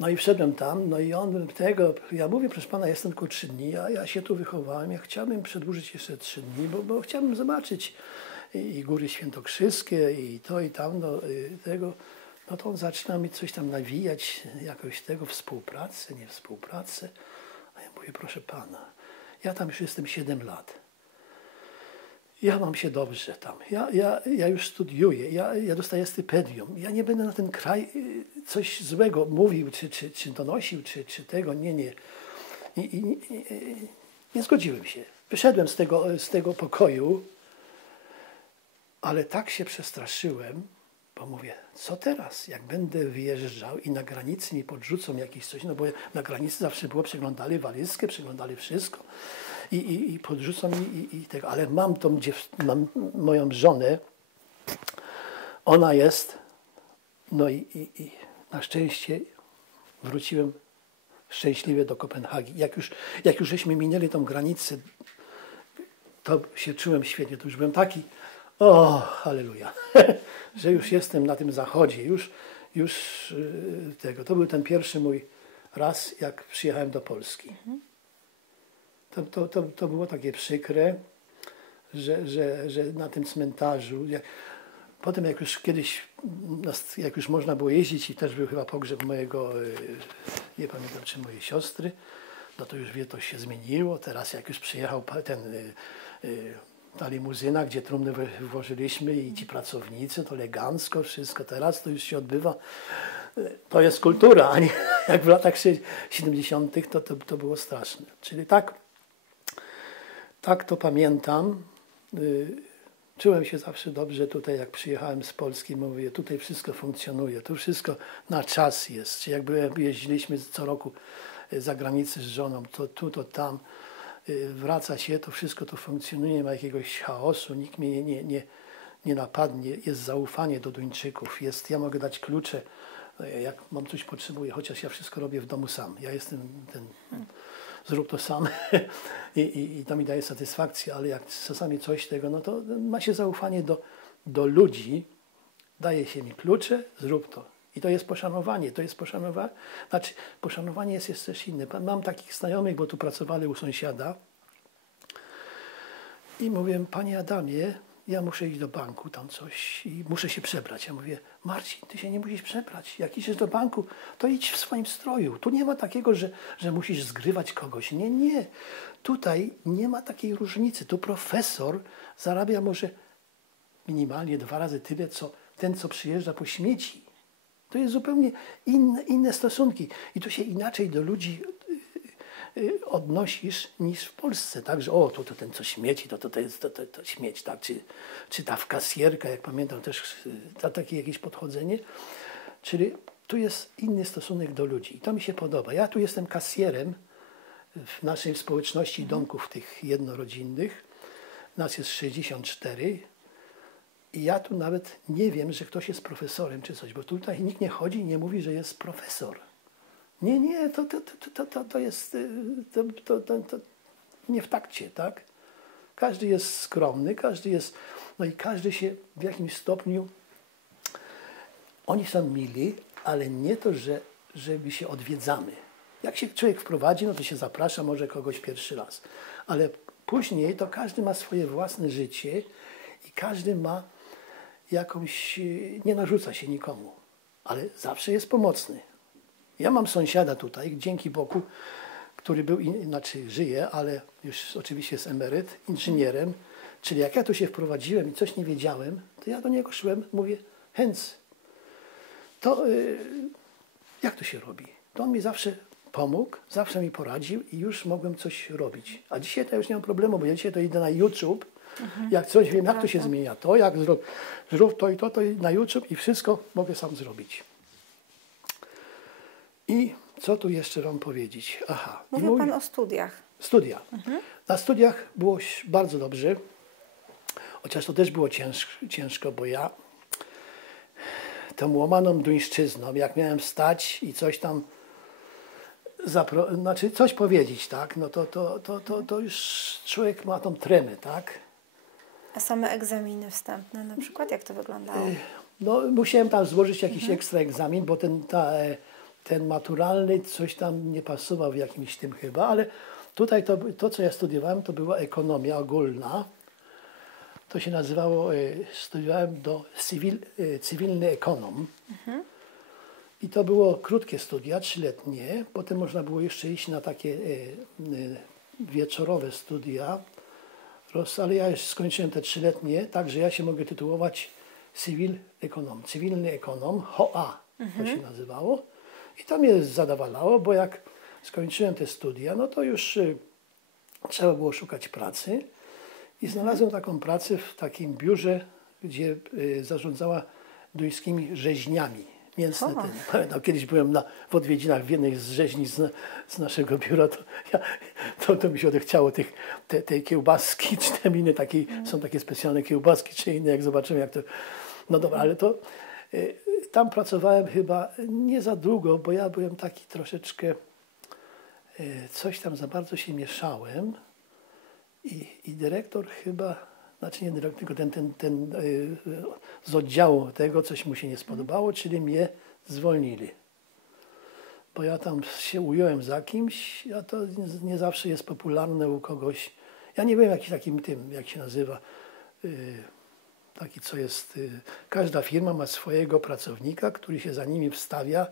no i wszedłem tam, no i on ja mówię, proszę pana, jestem tylko 3 dni, ja się tu wychowałem, ja chciałbym przedłużyć jeszcze 3 dni, bo chciałbym zobaczyć i Góry Świętokrzyskie i to i tam, no to on zaczyna mi coś tam nawijać, jakoś współpracę, nie współpracę. A ja mówię, proszę pana, ja tam już jestem 7 lat. Ja mam się dobrze tam. Ja już studiuję, ja dostaję stypendium. Ja nie będę na ten kraj coś złego mówił, czy donosił, czy tego. Nie. Nie zgodziłem się. Wyszedłem z tego pokoju, ale tak się przestraszyłem, bo mówię, co teraz, jak będę wyjeżdżał i na granicy mi podrzucą jakieś coś, no bo na granicy zawsze było, przeglądali walizkę, przeglądali wszystko i podrzucą mi tego, ale mam mam moją żonę, ona jest, no i na szczęście wróciłem szczęśliwie do Kopenhagi. Jak już żeśmy minęli tą granicę, to się czułem świetnie, to już byłem taki, o, halleluja, że już jestem na tym zachodzie, już tego. To był ten pierwszy mój raz, jak przyjechałem do Polski. To było takie przykre, że na tym cmentarzu, potem jak już kiedyś, jak już można było jeździć i też był chyba pogrzeb mojego, nie pamiętam czy mojej siostry, no to już to się zmieniło. Teraz jak już przyjechał ta limuzyna, gdzie trumny włożyliśmy i ci pracownicy, to elegancko wszystko. Teraz to już się odbywa. To jest kultura, a nie jak w latach 70. to było straszne. Czyli tak to pamiętam. Czułem się zawsze dobrze tutaj, jak przyjechałem z Polski, mówię, tutaj wszystko funkcjonuje, tu wszystko na czas jest. Czy jak jeździliśmy co roku za granicę z żoną, to tu, to tam, wraca się, to wszystko to funkcjonuje, nie ma jakiegoś chaosu, nikt mnie nie napadnie, jest zaufanie do Duńczyków, ja mogę dać klucze, jak mam coś potrzebuję, chociaż ja wszystko robię w domu sam. Ja jestem zrób to sam i to mi daje satysfakcję, ale jak czasami coś tego, no to ma się zaufanie do ludzi, daje się mi klucze, zrób to. I to jest poszanowanie, znaczy poszanowanie jest też inne. Mam takich znajomych, bo tu pracowali u sąsiada i mówię, panie Adamie, ja muszę iść do banku, tam coś i muszę się przebrać. Ja mówię, Marcin, ty się nie musisz przebrać. Jak idziesz do banku, to idź w swoim stroju. Tu nie ma takiego, że musisz zgrywać kogoś. Nie. Tutaj nie ma takiej różnicy. Tu profesor zarabia może minimalnie 2 razy tyle, co ten, co przyjeżdża po śmieci. To jest zupełnie inne stosunki. I tu się inaczej do ludzi odnosisz niż w Polsce, tak, że to ten co śmieci, to jest to śmieć, tak, czy ta kasjerka, jak pamiętam też takie jakieś podchodzenie, czyli tu jest inny stosunek do ludzi i to mi się podoba. Ja tu jestem kasjerem w naszej społeczności domków tych jednorodzinnych, nas jest 64 i ja tu nawet nie wiem, że ktoś jest profesorem czy coś, bo tutaj nikt nie chodzi i nie mówi, że jest profesor. Nie, to jest nie w takcie, tak? Każdy jest skromny, no i każdy się w jakimś stopniu, oni są mili, ale nie to, że my się odwiedzamy. Jak się człowiek wprowadzi, no to się zaprasza może kogoś pierwszy raz. Ale później to każdy ma swoje własne życie i każdy ma jakąś, nie narzuca się nikomu, ale zawsze jest pomocny. Ja mam sąsiada tutaj, dzięki Bogu, który był, znaczy żyje, ale już oczywiście jest emeryt, inżynierem, czyli jak ja tu się wprowadziłem i coś nie wiedziałem, to ja do niego szłem, mówię, Hens, to jak to się robi? To on mi zawsze pomógł, zawsze mi poradził i już mogłem coś robić. A dzisiaj to już nie mam problemu, bo ja dzisiaj to idę na YouTube, jak coś wiem, jak to się zmienia, to jak zrób to i to na YouTube i wszystko mogę sam zrobić. I co tu jeszcze wam powiedzieć? Aha. Mówił pan o studiach. Studia. Na studiach było bardzo dobrze, chociaż to też było ciężko, bo ja tą łamaną duńszczyzną, jak miałem wstać i coś tam znaczy coś powiedzieć, tak, no to już człowiek ma tą tremę, tak? A same egzaminy wstępne na przykład, jak to wyglądało? No musiałem tam złożyć jakiś ekstra egzamin, bo ten maturalny coś tam nie pasował w jakimś tym chyba, ale tutaj to co ja studiowałem, to była ekonomia ogólna. To się nazywało, studiowałem cywilny ekonom. I to było krótkie studia, 3-letnie. Potem można było jeszcze iść na takie wieczorowe studia. Ale ja już skończyłem te 3-letnie, także ja się mogę tytułować cywilny ekonom, HOA to się nazywało. I to mnie zadowalało, bo jak skończyłem te studia, no to już trzeba było szukać pracy. I znalazłem taką pracę w takim biurze, gdzie zarządzała duńskimi rzeźniami. Mięsne. Pamiętam, kiedyś byłem w odwiedzinach w jednej z rzeźni z naszego biura, to mi się odechciało tej kiełbaski, czy tam inne są takie specjalne kiełbaski, czy inne, jak zobaczymy jak to... No dobra, ale to tam pracowałem chyba nie za długo, bo ja byłem taki troszeczkę, coś tam za bardzo się mieszałem i dyrektor chyba, znaczy nie dyrektor, tylko ten z oddziału tego coś mu się nie spodobało, czyli mnie zwolnili. Bo ja tam się ująłem za kimś, a to nie zawsze jest popularne u kogoś. Ja nie wiem jak się nazywa, taki co jest, każda firma ma swojego pracownika, który się za nimi wstawia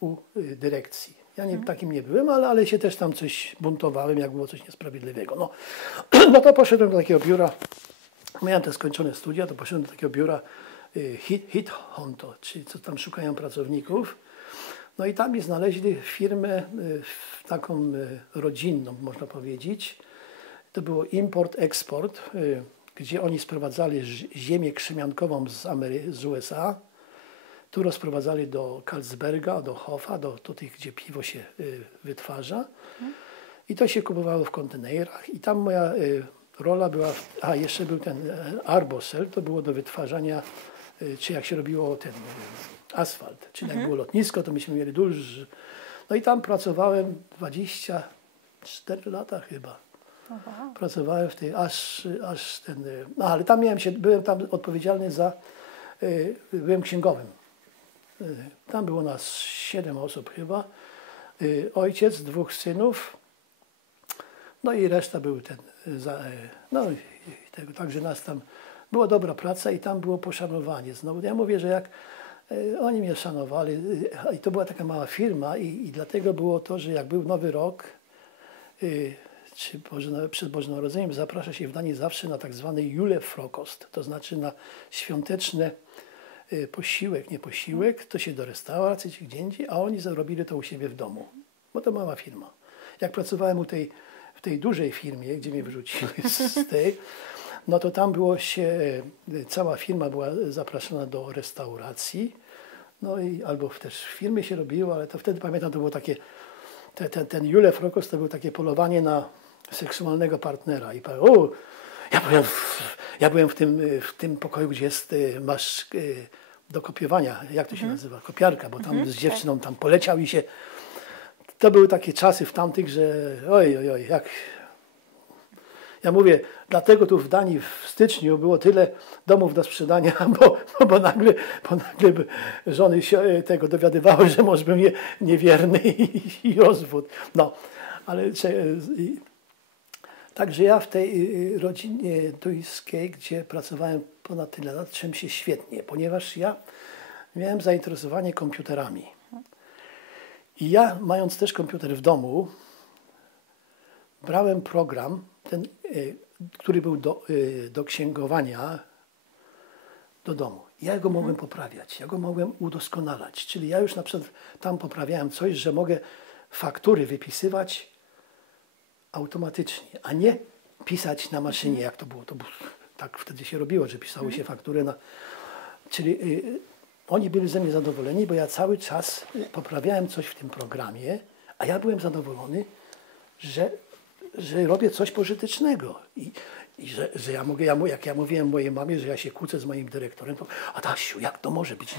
u dyrekcji. Ja takim nie byłem, ale się też tam coś buntowałem, jak było coś niesprawiedliwego. No to poszedłem do takiego biura, miałem te skończone studia, to poszedłem do takiego biura Headhunter, czyli co tam szukają pracowników. No i tam mi znaleźli firmę taką rodzinną, można powiedzieć. To było import-eksport, gdzie oni sprowadzali ziemię krzemiankową z USA. Tu rozprowadzali do Carlsberga, do Hofa, do tych, gdzie piwo się wytwarza. I to się kupowało w kontenerach. I tam moja rola była, jeszcze był ten arbocel, to było do wytwarzania, czy jak się robiło ten asfalt. Czyli jak było lotnisko, to myśmy mieli duży. No i tam pracowałem 24 lata chyba. Pracowałem w tej, aż ten, ale tam byłem tam odpowiedzialny byłem księgowym. Tam było nas 7 osób chyba. Ojciec, 2 synów. No i reszta był także nas tam, była dobra praca i tam było poszanowanie. Znowu ja mówię, że jak oni mnie szanowali i to była taka mała firma i dlatego było to, że jak był Nowy Rok, czy przed Bożym Narodzeniem zaprasza się w Danii zawsze na tak zwany julefrokost, to znaczy na świąteczne posiłek, to się do restauracji czy gdzie indziej, a oni zrobili to u siebie w domu, bo to mała firma. Jak pracowałem w tej dużej firmie, gdzie mnie wyrzucili z tej, no to tam cała firma była zapraszana do restauracji, no i albo też w firmie się robiło, ale to wtedy pamiętam, to było takie, ten julefrokost to było takie polowanie na seksualnego partnera i ja byłem w tym pokoju, gdzie masz do kopiowania, jak to się nazywa, kopiarka, bo tam z dziewczyną tam poleciał i się... To były takie czasy w tamtych, że oj, Ja mówię, dlatego tu w Danii w styczniu było tyle domów do sprzedania, bo nagle żony się tego dowiadywały, że mąż był niewierny i rozwód. No, ale także ja w tej rodzinie duńskiej, gdzie pracowałem ponad tyle lat, czułem się świetnie, ponieważ ja miałem zainteresowanie komputerami. I ja, mając też komputer w domu, brałem program, który był do księgowania do domu. Ja go mogłem poprawiać, ja go mogłem udoskonalać. Czyli ja już na przykład tam poprawiałem coś, że mogę faktury wypisywać automatycznie, a nie pisać na maszynie, jak to było. Tak wtedy się robiło, że pisało się faktury na... Czyli oni byli ze mnie zadowoleni, bo ja cały czas poprawiałem coś w tym programie, a ja byłem zadowolony, że robię coś pożytecznego. I że ja mogę, jak ja mówiłem mojej mamie, że ja się kłócę z moim dyrektorem, to Adasiu, jak to może być?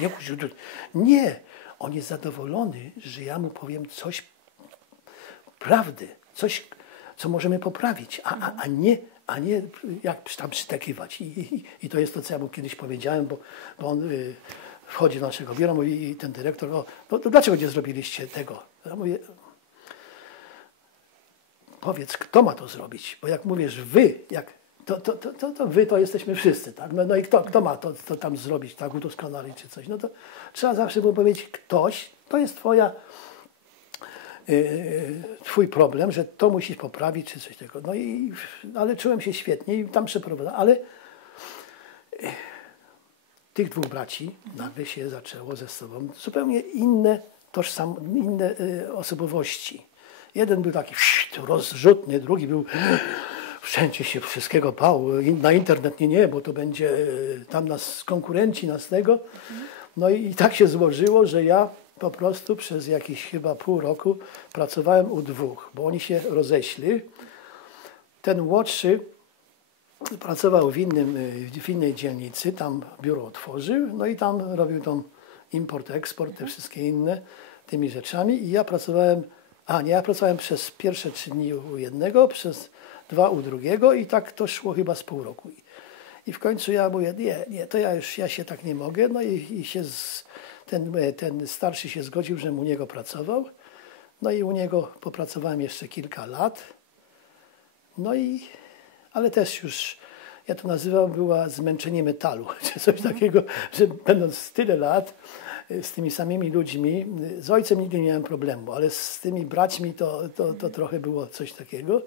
Nie, on jest zadowolony, że ja mu powiem coś prawdy, coś, co możemy poprawić, a nie jak tam przytakiwać. I to jest to, co ja mu kiedyś powiedziałem, bo on wchodzi do naszego biura i ten dyrektor, no to dlaczego nie zrobiliście tego? Ja mówię, powiedz, kto ma to zrobić, bo jak mówisz wy, to wy to jesteśmy wszyscy, tak? No i kto ma to tam zrobić, tak, udoskonalić czy coś, no to trzeba zawsze mu powiedzieć ktoś, to jest twój problem, że to musisz poprawić czy coś takiego. Ale czułem się świetnie i tam przeprowadzałem, ale tych dwóch braci nagle się zaczęło ze sobą zupełnie inne osobowości. Jeden był taki rozrzutny, drugi był wszędzie się wszystkiego bał. Na internet nie, bo to będzie tam konkurenci nas tego. No i tak się złożyło, że ja po prostu przez jakieś chyba pół roku pracowałem u dwóch, bo oni się roześli. Ten młodszy pracował w innej dzielnicy, tam biuro otworzył, no i tam robił tam import, eksport, te wszystkie inne tymi rzeczami. I ja pracowałem przez pierwsze 3 dni u jednego, przez 2 u drugiego i tak to szło chyba z pół roku. I w końcu ja mówię, nie, to ja się tak nie mogę. No i ten starszy się zgodził, żebym u niego pracował. No i u niego popracowałem jeszcze kilka lat. Ale też już, ja to nazywam, była zmęczenie metalu, czy coś takiego, że będąc tyle lat z tymi samymi ludźmi, z ojcem nigdy nie miałem problemu, ale z tymi braćmi to trochę było coś takiego,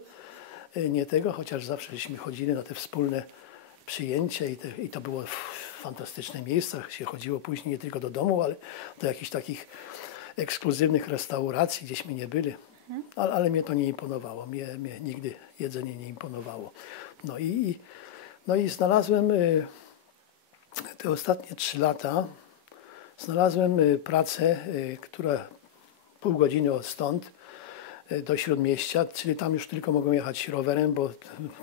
nie tego, chociaż zawsze żeśmy chodzili na te wspólne przyjęcia i to było w fantastycznych miejscach, się chodziło później nie tylko do domu, ale do jakichś takich ekskluzywnych restauracji, gdzieśmy nie byli. Ale mnie to nie imponowało, mnie nigdy jedzenie nie imponowało. No i znalazłem te ostatnie 3 lata, znalazłem pracę, która pół godziny od stąd do Śródmieścia, czyli tam już tylko mogłem jechać rowerem, bo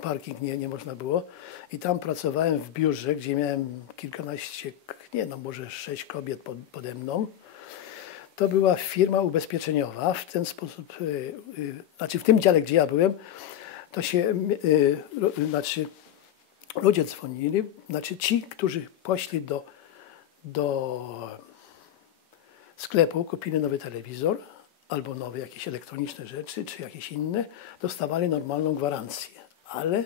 parking nie można było. I tam pracowałem w biurze, gdzie miałem kilkanaście, może 6 kobiet pode mną. To była firma ubezpieczeniowa. W ten sposób, w tym dziale, gdzie ja byłem, to się, ludzie dzwonili, ci, którzy poszli do sklepu, kupili nowy telewizor albo nowe jakieś elektroniczne rzeczy, czy jakieś inne, dostawali normalną gwarancję, ale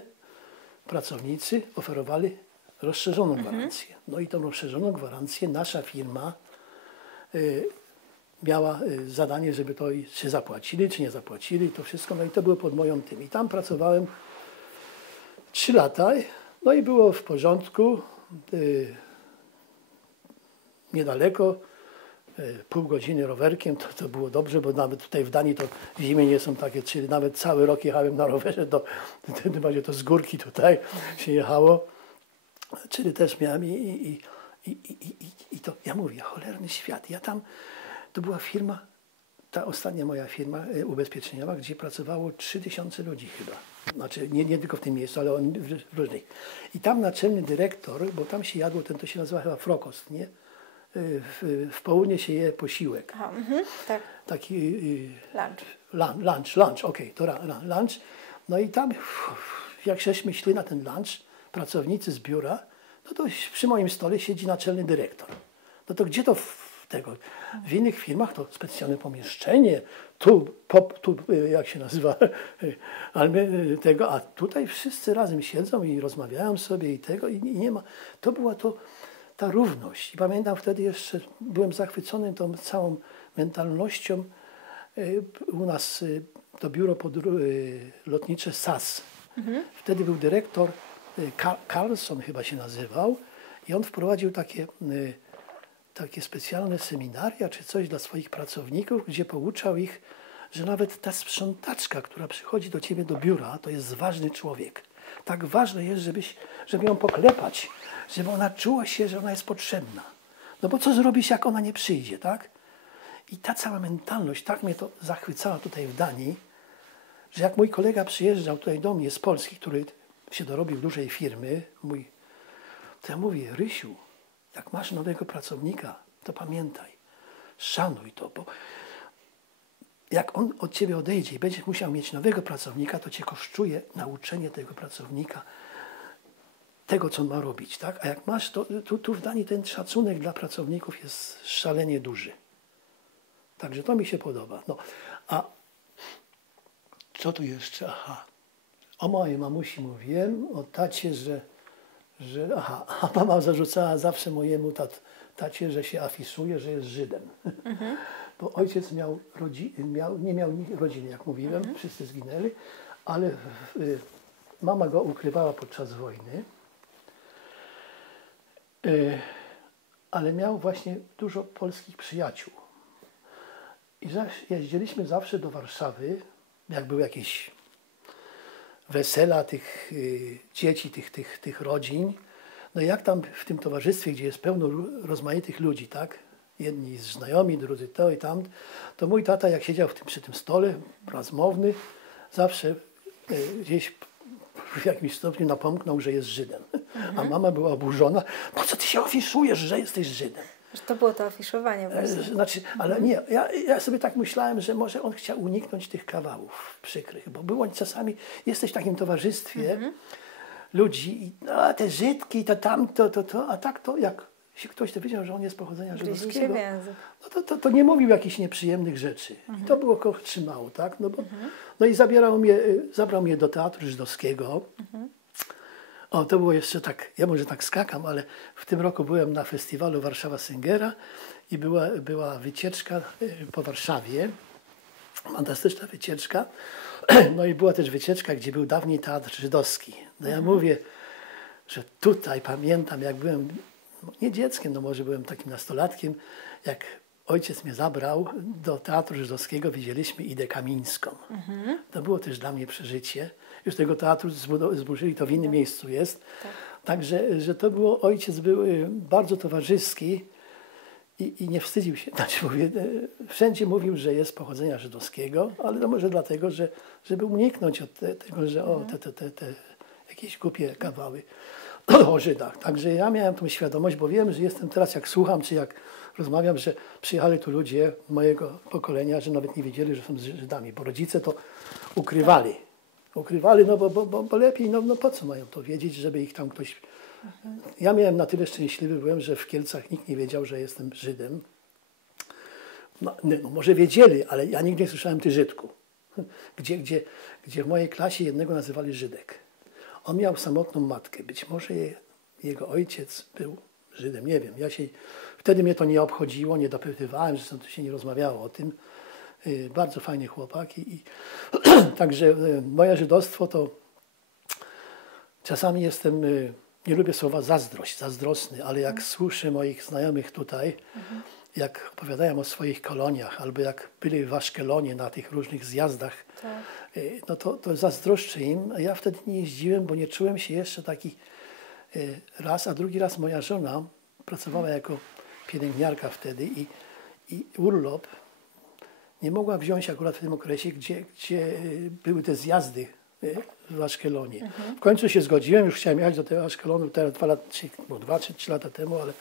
pracownicy oferowali rozszerzoną gwarancję. No i tą rozszerzoną gwarancję nasza firma miała zadanie, żeby to czy zapłacili, czy nie zapłacili, to wszystko. No i to było pod moją tym. I tam pracowałem 3 lata, no i było w porządku. Niedaleko, pół godziny rowerkiem, to było dobrze, bo nawet tutaj w Danii to w zimie nie są takie, czyli nawet cały rok jechałem na rowerze, to z górki tutaj się jechało. Czyli też miałem i to, ja mówię, cholerny świat. Ja tam, to była firma, ta ostatnia moja firma ubezpieczeniowa, gdzie pracowało 3000 ludzi chyba. Nie tylko w tym miejscu, ale w różnych. I tam naczelny dyrektor, bo tam się jadło, to się nazywa chyba frokost, nie? W południe się je posiłek. Aha, tak. Taki lunch, okej, to lunch. No i tam jak żeśmy szli na ten lunch, pracownicy z biura, no to przy moim stole siedzi naczelny dyrektor. No to gdzie to w innych firmach to specjalne pomieszczenie, tu jak się nazywa, a tutaj wszyscy razem siedzą i rozmawiają sobie i nie ma. To była ta równość. I pamiętam wtedy jeszcze, byłem zachwycony tą całą mentalnością. U nas to biuro lotnicze SAS. Wtedy był dyrektor, Carlson chyba się nazywał, i on wprowadził takie specjalne seminaria czy coś dla swoich pracowników, gdzie pouczał ich, że nawet ta sprzątaczka, która przychodzi do ciebie do biura, to jest ważny człowiek. Tak ważne jest, żeby ją poklepać, żeby ona czuła się, że ona jest potrzebna. No bo co zrobisz, jak ona nie przyjdzie, tak? I ta cała mentalność tak mnie to zachwycała tutaj w Danii, że jak mój kolega przyjeżdżał tutaj do mnie z Polski, który się dorobił dużej firmy, to ja mówię, Rysiu, jak masz nowego pracownika, to pamiętaj, szanuj to, bo jak on od ciebie odejdzie i będziesz musiał mieć nowego pracownika, to cię kosztuje nauczenie tego pracownika tego, co on ma robić, tak? A jak masz, to tu w Danii ten szacunek dla pracowników jest szalenie duży. Także to mi się podoba. No, a co tu jeszcze? Aha. O mojej mamusi mówiłem, o tacie, a mama zarzucała zawsze mojemu tacie, że się afiszuje, że jest Żydem. Bo ojciec nie miał rodziny, jak mówiłem, wszyscy zginęli, ale mama go ukrywała podczas wojny. Ale miał właśnie dużo polskich przyjaciół. I jeździliśmy zawsze do Warszawy, jak były jakieś wesela tych dzieci, tych rodzin. No i jak tam w tym towarzystwie, gdzie jest pełno rozmaitych ludzi, tak? Jedni znajomi, drudzy to i tam, to mój tata, jak siedział przy tym stole rozmowny, zawsze gdzieś w jakimś stopniu napomknął, że jest Żydem. A mama była oburzona. Po co ty się afiszujesz, że jesteś Żydem? Że to było to afiszowanie właśnie. Znaczy, ale nie, ja sobie tak myślałem, że może on chciał uniknąć tych kawałów przykrych, bo było czasami, jesteś w takim towarzystwie ludzi i te Żydki, to tamto, a tak to jak się ktoś dowiedział, że on jest pochodzenia żydowskiego, no to nie mówił jakichś nieprzyjemnych rzeczy. I to było kogo trzymało, tak? No i zabrał mnie do teatru żydowskiego. O, to było jeszcze tak, ja może tak skakam, ale w tym roku byłem na festiwalu Warszawa Singera i była wycieczka po Warszawie, fantastyczna wycieczka. No i była też wycieczka, gdzie był dawniej teatr żydowski. No ja mówię, że tutaj pamiętam, jak byłem, nie dzieckiem, no może byłem takim nastolatkiem, jak ojciec mnie zabrał do teatru żydowskiego, widzieliśmy Idę Kamińską. To było też dla mnie przeżycie. Już tego teatru zburzyli, to w innym miejscu jest. Tak. Także, że to było, ojciec był bardzo towarzyski i nie wstydził się. Znaczy, wszędzie mówił, że jest pochodzenia żydowskiego, ale to może dlatego, żeby uniknąć od tego, że te jakieś głupie kawały o Żydach. Także ja miałem tą świadomość, bo wiem, że jestem teraz, jak słucham, czy jak rozmawiam, że przyjechali tu ludzie mojego pokolenia, że nawet nie wiedzieli, że są Żydami, bo rodzice to ukrywali. Ukrywali, no bo lepiej, no po co mają to wiedzieć, żeby ich tam ktoś... Ja miałem na tyle szczęśliwy byłem, że w Kielcach nikt nie wiedział, że jestem Żydem. No, może wiedzieli, ale ja nigdy nie słyszałem ty Żydku. Gdzie w mojej klasie jednego nazywali Żydek. On miał samotną matkę. Być może jego ojciec był Żydem, nie wiem. Wtedy mnie to nie obchodziło, nie dopytywałem, że to się nie rozmawiało o tym. Bardzo fajny chłopak. Także moje żydostwo to czasami jestem, nie lubię słowa zazdrosny, ale jak słyszę moich znajomych tutaj, jak opowiadają o swoich koloniach, albo jak byli w Aszkelonie na tych różnych zjazdach, no to zazdroszczę im. A ja wtedy nie jeździłem, bo nie czułem się jeszcze taki raz, a drugi raz moja żona pracowała jako pielęgniarka wtedy i urlop nie mogła wziąć akurat w tym okresie, gdzie były te zjazdy w Aszkelonie. W końcu się zgodziłem, już chciałem jechać do tego Aszkelonu teraz 2 czy 3 lata temu, ale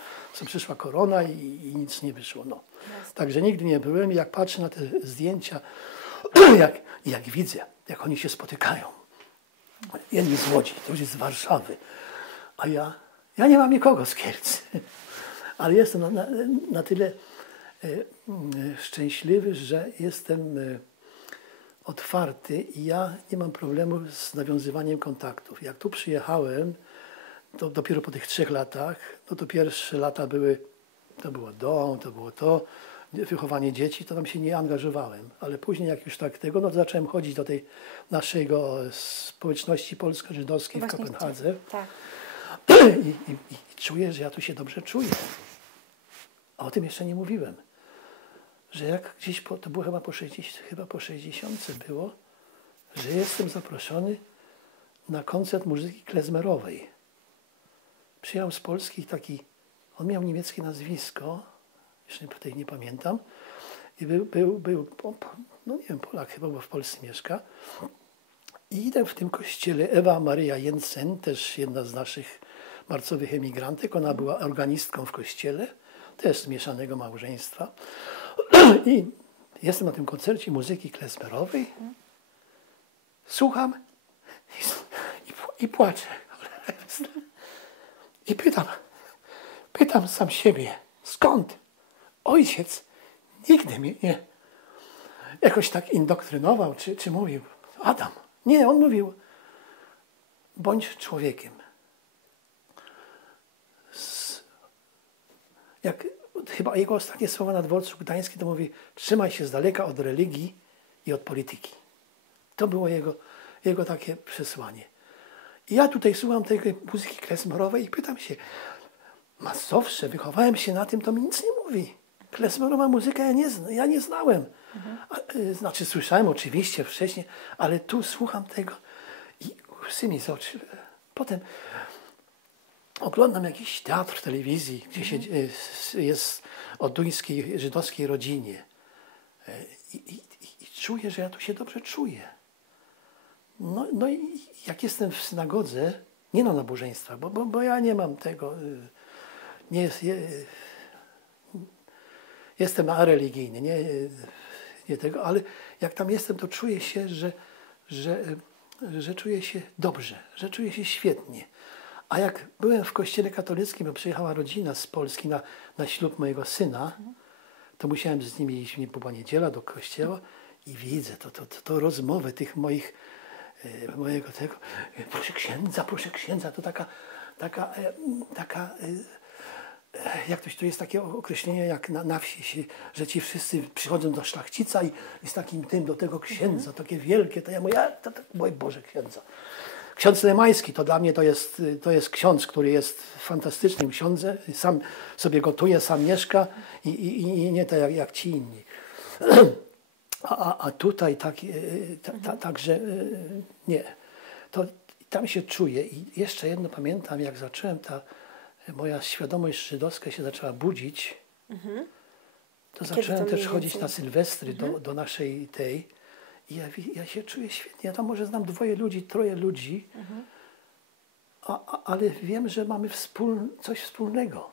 przyszła korona i nic nie wyszło. No. Także nigdy nie byłem i jak patrzę na te zdjęcia, jak widzę, jak oni się spotykają. Jedni z Łodzi, drugi z Warszawy. A ja nie mam nikogo z Kielc. Ale jestem na tyle szczęśliwy, że jestem otwarty i ja nie mam problemu z nawiązywaniem kontaktów. Jak tu przyjechałem, to dopiero po tych 3 latach, no to pierwsze lata to było dom, to było to, wychowanie dzieci, to tam się nie angażowałem. Ale później jak już tak tego, no to zacząłem chodzić do tej naszego społeczności polsko-żydowskiej w Kopenhadze. Tak. I czuję, że ja tu się dobrze czuję. A o tym jeszcze nie mówiłem. Że jak gdzieś, to było chyba po 60 było, że jestem zaproszony na koncert muzyki klezmerowej. Przyjechał z Polski taki, on miał niemieckie nazwisko, jeszcze tutaj nie pamiętam, i był no nie wiem, Polak chyba, bo w Polsce mieszka. I idę w tym kościele, Ewa Maria Jensen, też jedna z naszych marcowych emigrantek, ona była organistką w kościele, też z mieszanego małżeństwa. I jestem na tym koncercie muzyki klezmerowej, słucham i płaczę. I pytam sam siebie, skąd ojciec nigdy mnie nie jakoś tak indoktrynował, czy mówił, Adam. Nie, on mówił, bądź człowiekiem. Jak chyba jego ostatnie słowa na dworcu gdańskim to mówi, trzymaj się z daleka od religii i od polityki. To było jego takie przesłanie. I ja tutaj słucham tej muzyki klezmerowej i pytam się, masowsze, wychowałem się na tym, to mi nic nie mówi. Klezmerowa muzyka ja nie znałem. Znaczy słyszałem oczywiście wcześniej, ale tu słucham tego i łzy mi z oczu. Potem oglądam jakiś teatr w telewizji, gdzie się jest o duńskiej, żydowskiej rodzinie. I czuję, że ja tu się dobrze czuję. No i jak jestem w synagodze, nie na nabożeństwach, bo ja nie mam tego, jestem areligijny, nie tego, ale jak tam jestem, to czuję się, że czuję się dobrze, że czuję się świetnie. A jak byłem w kościele katolickim, bo przyjechała rodzina z Polski na ślub mojego syna, to musiałem z nimi iść, nie była niedziela, do kościoła i widzę to rozmowę tych mojego tego, proszę księdza, to taka jak to jest takie określenie jak na wsi, że ci wszyscy przychodzą do szlachcica i z takim tym do tego księdza, takie wielkie, to ja mówię, mój Boże, księdza. Ksiądz Lemański, to dla mnie to jest ksiądz, który jest fantastycznym ksiądzem, sam sobie gotuje, sam mieszka i nie tak jak ci inni. A tutaj także nie. To tam się czuję i jeszcze jedno pamiętam, jak zacząłem moja świadomość żydowska się zaczęła budzić, to zacząłem też chodzić na Sylwestry do naszej tej i ja się czuję świetnie. Ja tam może znam 2 ludzi, 3 ludzi, ale wiem, że mamy coś wspólnego.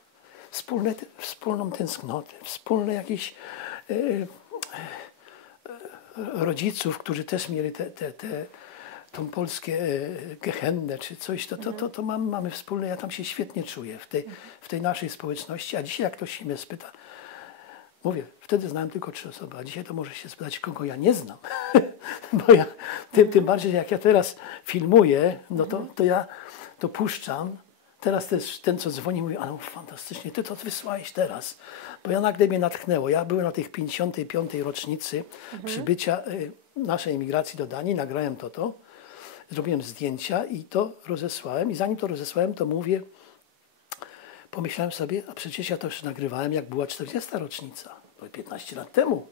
Wspólną tęsknotę, wspólne jakieś rodziców, którzy też mieli tą polskie gehennę czy coś, to mamy wspólne, ja tam się świetnie czuję w tej naszej społeczności, a dzisiaj jak ktoś się mnie spyta, mówię, wtedy znałem tylko 3 osoby, a dzisiaj to może się spytać, kogo ja nie znam, bo ja, tym bardziej jak ja teraz filmuję, no to ja to puszczam, teraz też ten, co dzwoni, mówi, ale fantastycznie, ty to wysłałeś teraz, bo ja nagle mnie natchnęło, ja byłem na tych 55. rocznicy przybycia naszej emigracji do Danii, nagrałem to, zrobiłem zdjęcia i to rozesłałem. I zanim to rozesłałem, to pomyślałem sobie, a przecież ja to już nagrywałem, jak była 40. rocznica. To 15 lat temu.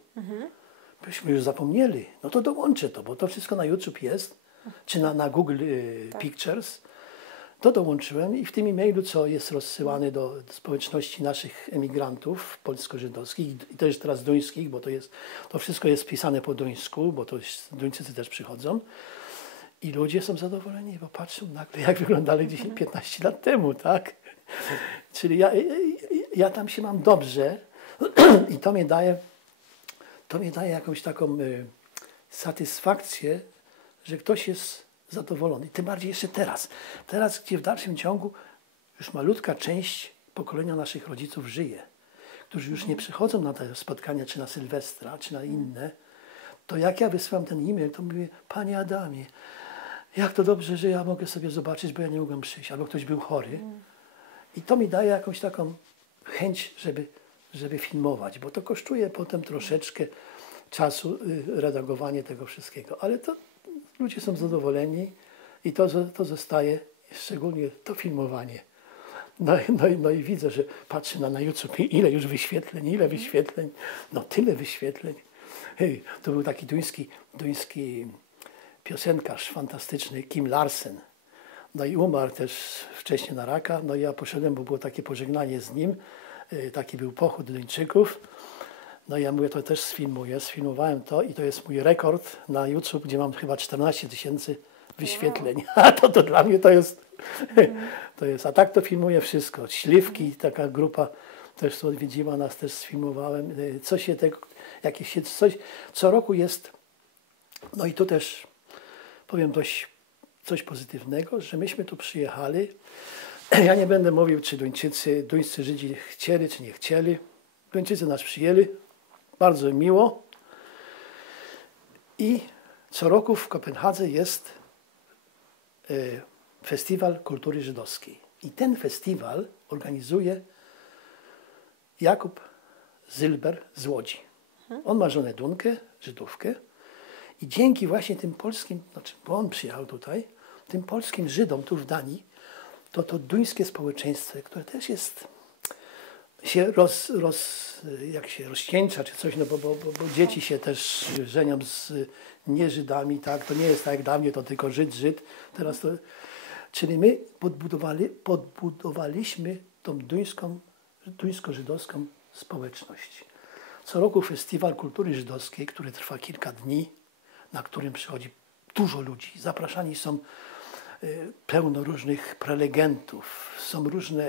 Byśmy już zapomnieli. No to dołączę to, bo to wszystko na YouTube jest, czy na Google Pictures. To dołączyłem i w tym e-mailu, co jest rozsyłany do społeczności naszych emigrantów polsko-żydowskich i też teraz duńskich, bo to wszystko jest pisane po duńsku, bo to Duńczycy też przychodzą. I ludzie są zadowoleni, bo patrzą nagle, jak wyglądali 10-15 lat temu, tak? Czyli ja tam się mam dobrze i to mi daje jakąś taką satysfakcję, że ktoś jest zadowolony. Tym bardziej jeszcze teraz. Teraz, gdzie w dalszym ciągu już malutka część pokolenia naszych rodziców żyje, którzy już nie przychodzą na te spotkania, czy na Sylwestra, czy na inne, to jak ja wysyłam ten e-mail, to mówię, Panie Adamie, jak to dobrze, że ja mogę sobie zobaczyć, bo ja nie mogłem przyjść, albo ktoś był chory. I to mi daje jakąś taką chęć, żeby filmować, bo to kosztuje potem troszeczkę czasu redagowanie tego wszystkiego. Ale to ludzie są zadowoleni i to zostaje, szczególnie to filmowanie. No i widzę, że patrzę na YouTube, ile już wyświetleń, no tyle wyświetleń. Hej, to był taki duński piosenkarz fantastyczny, Kim Larsen. No i umarł też wcześniej na raka. No i ja poszedłem, bo było takie pożegnanie z nim. Taki był pochód Duńczyków. No i ja mówię, to też sfilmuję. Sfilmowałem to i to jest mój rekord na YouTube, gdzie mam chyba 14 000 wyświetleń. A to dla mnie to jest. A tak to filmuję wszystko. Śliwki, taka grupa też tu odwiedziła nas, też sfilmowałem. Coś co roku jest. No i tu też powiem coś pozytywnego, że myśmy tu przyjechali. Ja nie będę mówił, czy duńscy Żydzi chcieli, czy nie chcieli. Duńczycy nas przyjęli. Bardzo miło. I co roku w Kopenhadze jest Festiwal Kultury Żydowskiej. I ten festiwal organizuje Jakub Zylber z Łodzi. On ma żonę Dunkę, Żydówkę. I dzięki właśnie tym polskim, bo on przyjechał tutaj, tym polskim Żydom tu w Danii, to duńskie społeczeństwo, które też jest, jak się rozcieńcza czy coś, no bo dzieci się też żenią z nieżydami, tak, to nie jest tak jak dawniej, to tylko Żyd. Teraz to, czyli my podbudowaliśmy tą duńsko-żydowską społeczność. Co roku festiwal kultury żydowskiej, który trwa kilka dni, na którym przychodzi dużo ludzi. Zapraszani są pełno różnych prelegentów, są różne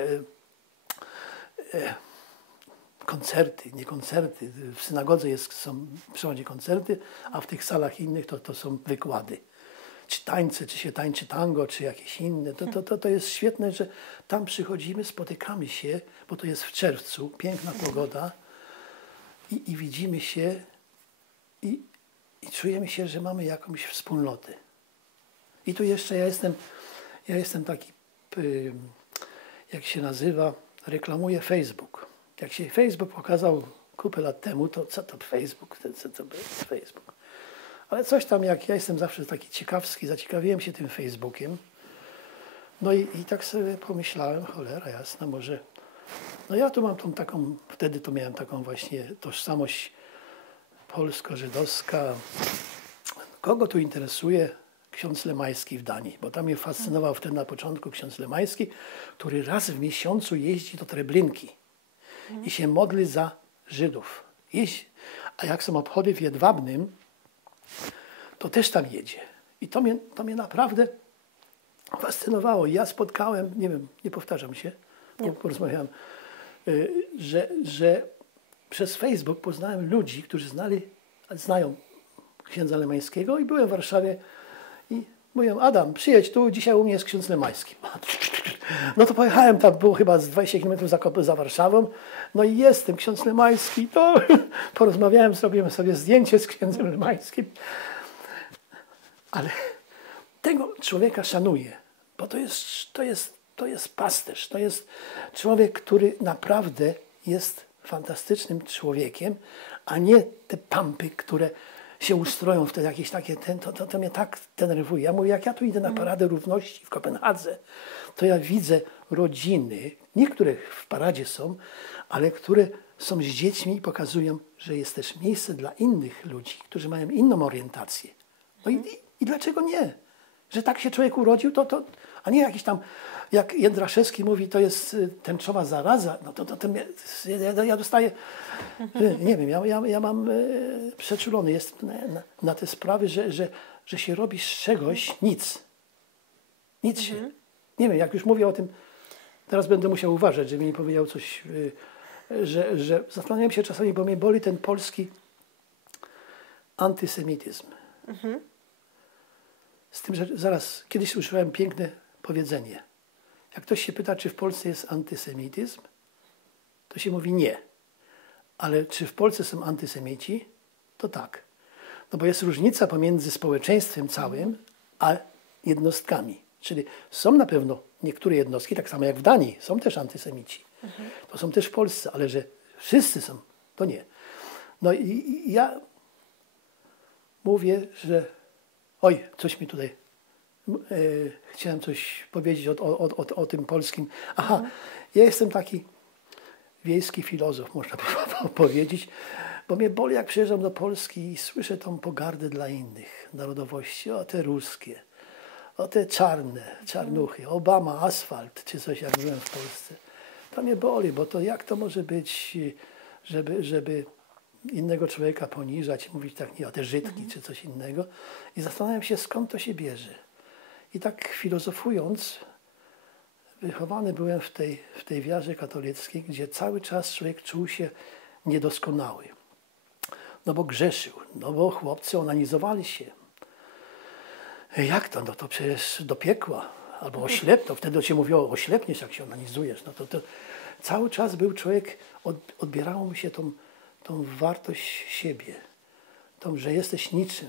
koncerty, nie koncerty. W synagodze przychodzi koncerty, a w tych salach innych to są wykłady. Czy tańce, czy się tańczy tango, czy jakieś inne. To jest świetne, że tam przychodzimy, spotykamy się, bo to jest w czerwcu, piękna pogoda i widzimy się i czujemy się, że mamy jakąś wspólnotę. I tu jeszcze ja jestem taki, jak się nazywa, reklamuję Facebook. Jak się Facebook pokazał kupę lat temu, to co to Facebook? Co to jest Facebook? Ale coś tam, jak ja jestem zawsze taki ciekawski, zaciekawiłem się tym Facebookiem. No i tak sobie pomyślałem, cholera jasna, może... No ja tu mam tą taką, wtedy to miałem taką właśnie tożsamość polsko-żydowska. Kogo tu interesuje ksiądz Lemański w Danii? Bo tam mnie fascynował wtedy na początku ksiądz Lemański, który raz w miesiącu jeździ do Treblinki i się modli za Żydów. A jak są obchody w Jedwabnym, to też tam jedzie. I to mnie naprawdę fascynowało. Ja spotkałem, nie wiem, nie powtarzam się, bo porozmawiałem, że przez Facebook poznałem ludzi, którzy znają księdza Lemańskiego i byłem w Warszawie i mówię, Adam, przyjedź tu, dzisiaj u mnie jest ksiądz Lemański. No to pojechałem, tam było chyba z 20 km za Warszawą, no i jestem, ksiądz Lemański, to porozmawiałem, zrobiłem sobie zdjęcie z księdzem Lemańskim, ale tego człowieka szanuję, bo to jest pasterz, to jest człowiek, który naprawdę jest fantastycznym człowiekiem, a nie te pampy, które się ustroją w te jakieś takie, to mnie tak denerwuje. Ja mówię, jak ja tu idę na Paradę Równości w Kopenhadze, to ja widzę rodziny, niektóre w paradzie są, ale które są z dziećmi i pokazują, że jest też miejsce dla innych ludzi, którzy mają inną orientację. No i dlaczego nie? Że tak się człowiek urodził, a nie jakiś tam, jak Jędraszewski mówi, to jest tęczowa zaraza, no ja dostaję, nie wiem, ja mam przeczulony jestem na te sprawy, że się robi z czegoś nic. Nic się. Nie wiem, jak już mówię o tym, teraz będę musiał uważać, żeby mi powiedział coś, że zastanawiam się czasami, bo mnie boli ten polski antysemityzm. Z tym, że zaraz, kiedyś słyszałem piękne powiedzenie. Jak ktoś się pyta, czy w Polsce jest antysemityzm, to się mówi nie. Ale czy w Polsce są antysemici, to tak. No bo jest różnica pomiędzy społeczeństwem całym, a jednostkami. Czyli są na pewno niektóre jednostki, tak samo jak w Danii, są też antysemici. To są też w Polsce, ale że wszyscy są, to nie. No i ja mówię, że oj, coś mi tutaj, chciałem coś powiedzieć o tym polskim. Aha, ja jestem taki wiejski filozof, można powiedzieć, bo mnie boli, jak przyjeżdżam do Polski i słyszę tą pogardę dla innych narodowości, o te ruskie, o te czarnuchy, Obama, asfalt, czy coś, jak byłem w Polsce. To mnie boli, bo to jak to może być, żeby innego człowieka poniżać, mówić tak, nie, o te Żydki, czy coś innego. I zastanawiam się, skąd to się bierze. I tak filozofując, wychowany byłem w tej wiarze katolickiej, gdzie cały czas człowiek czuł się niedoskonały. No bo grzeszył, no bo chłopcy onanizowali się. Jak to? No to przecież do piekła. Albo oślepną. Wtedy się mówiło, oślepniesz, jak się onanizujesz. No to cały czas był człowiek, odbierało mu się tą wartość siebie. Tą, że jesteś niczym.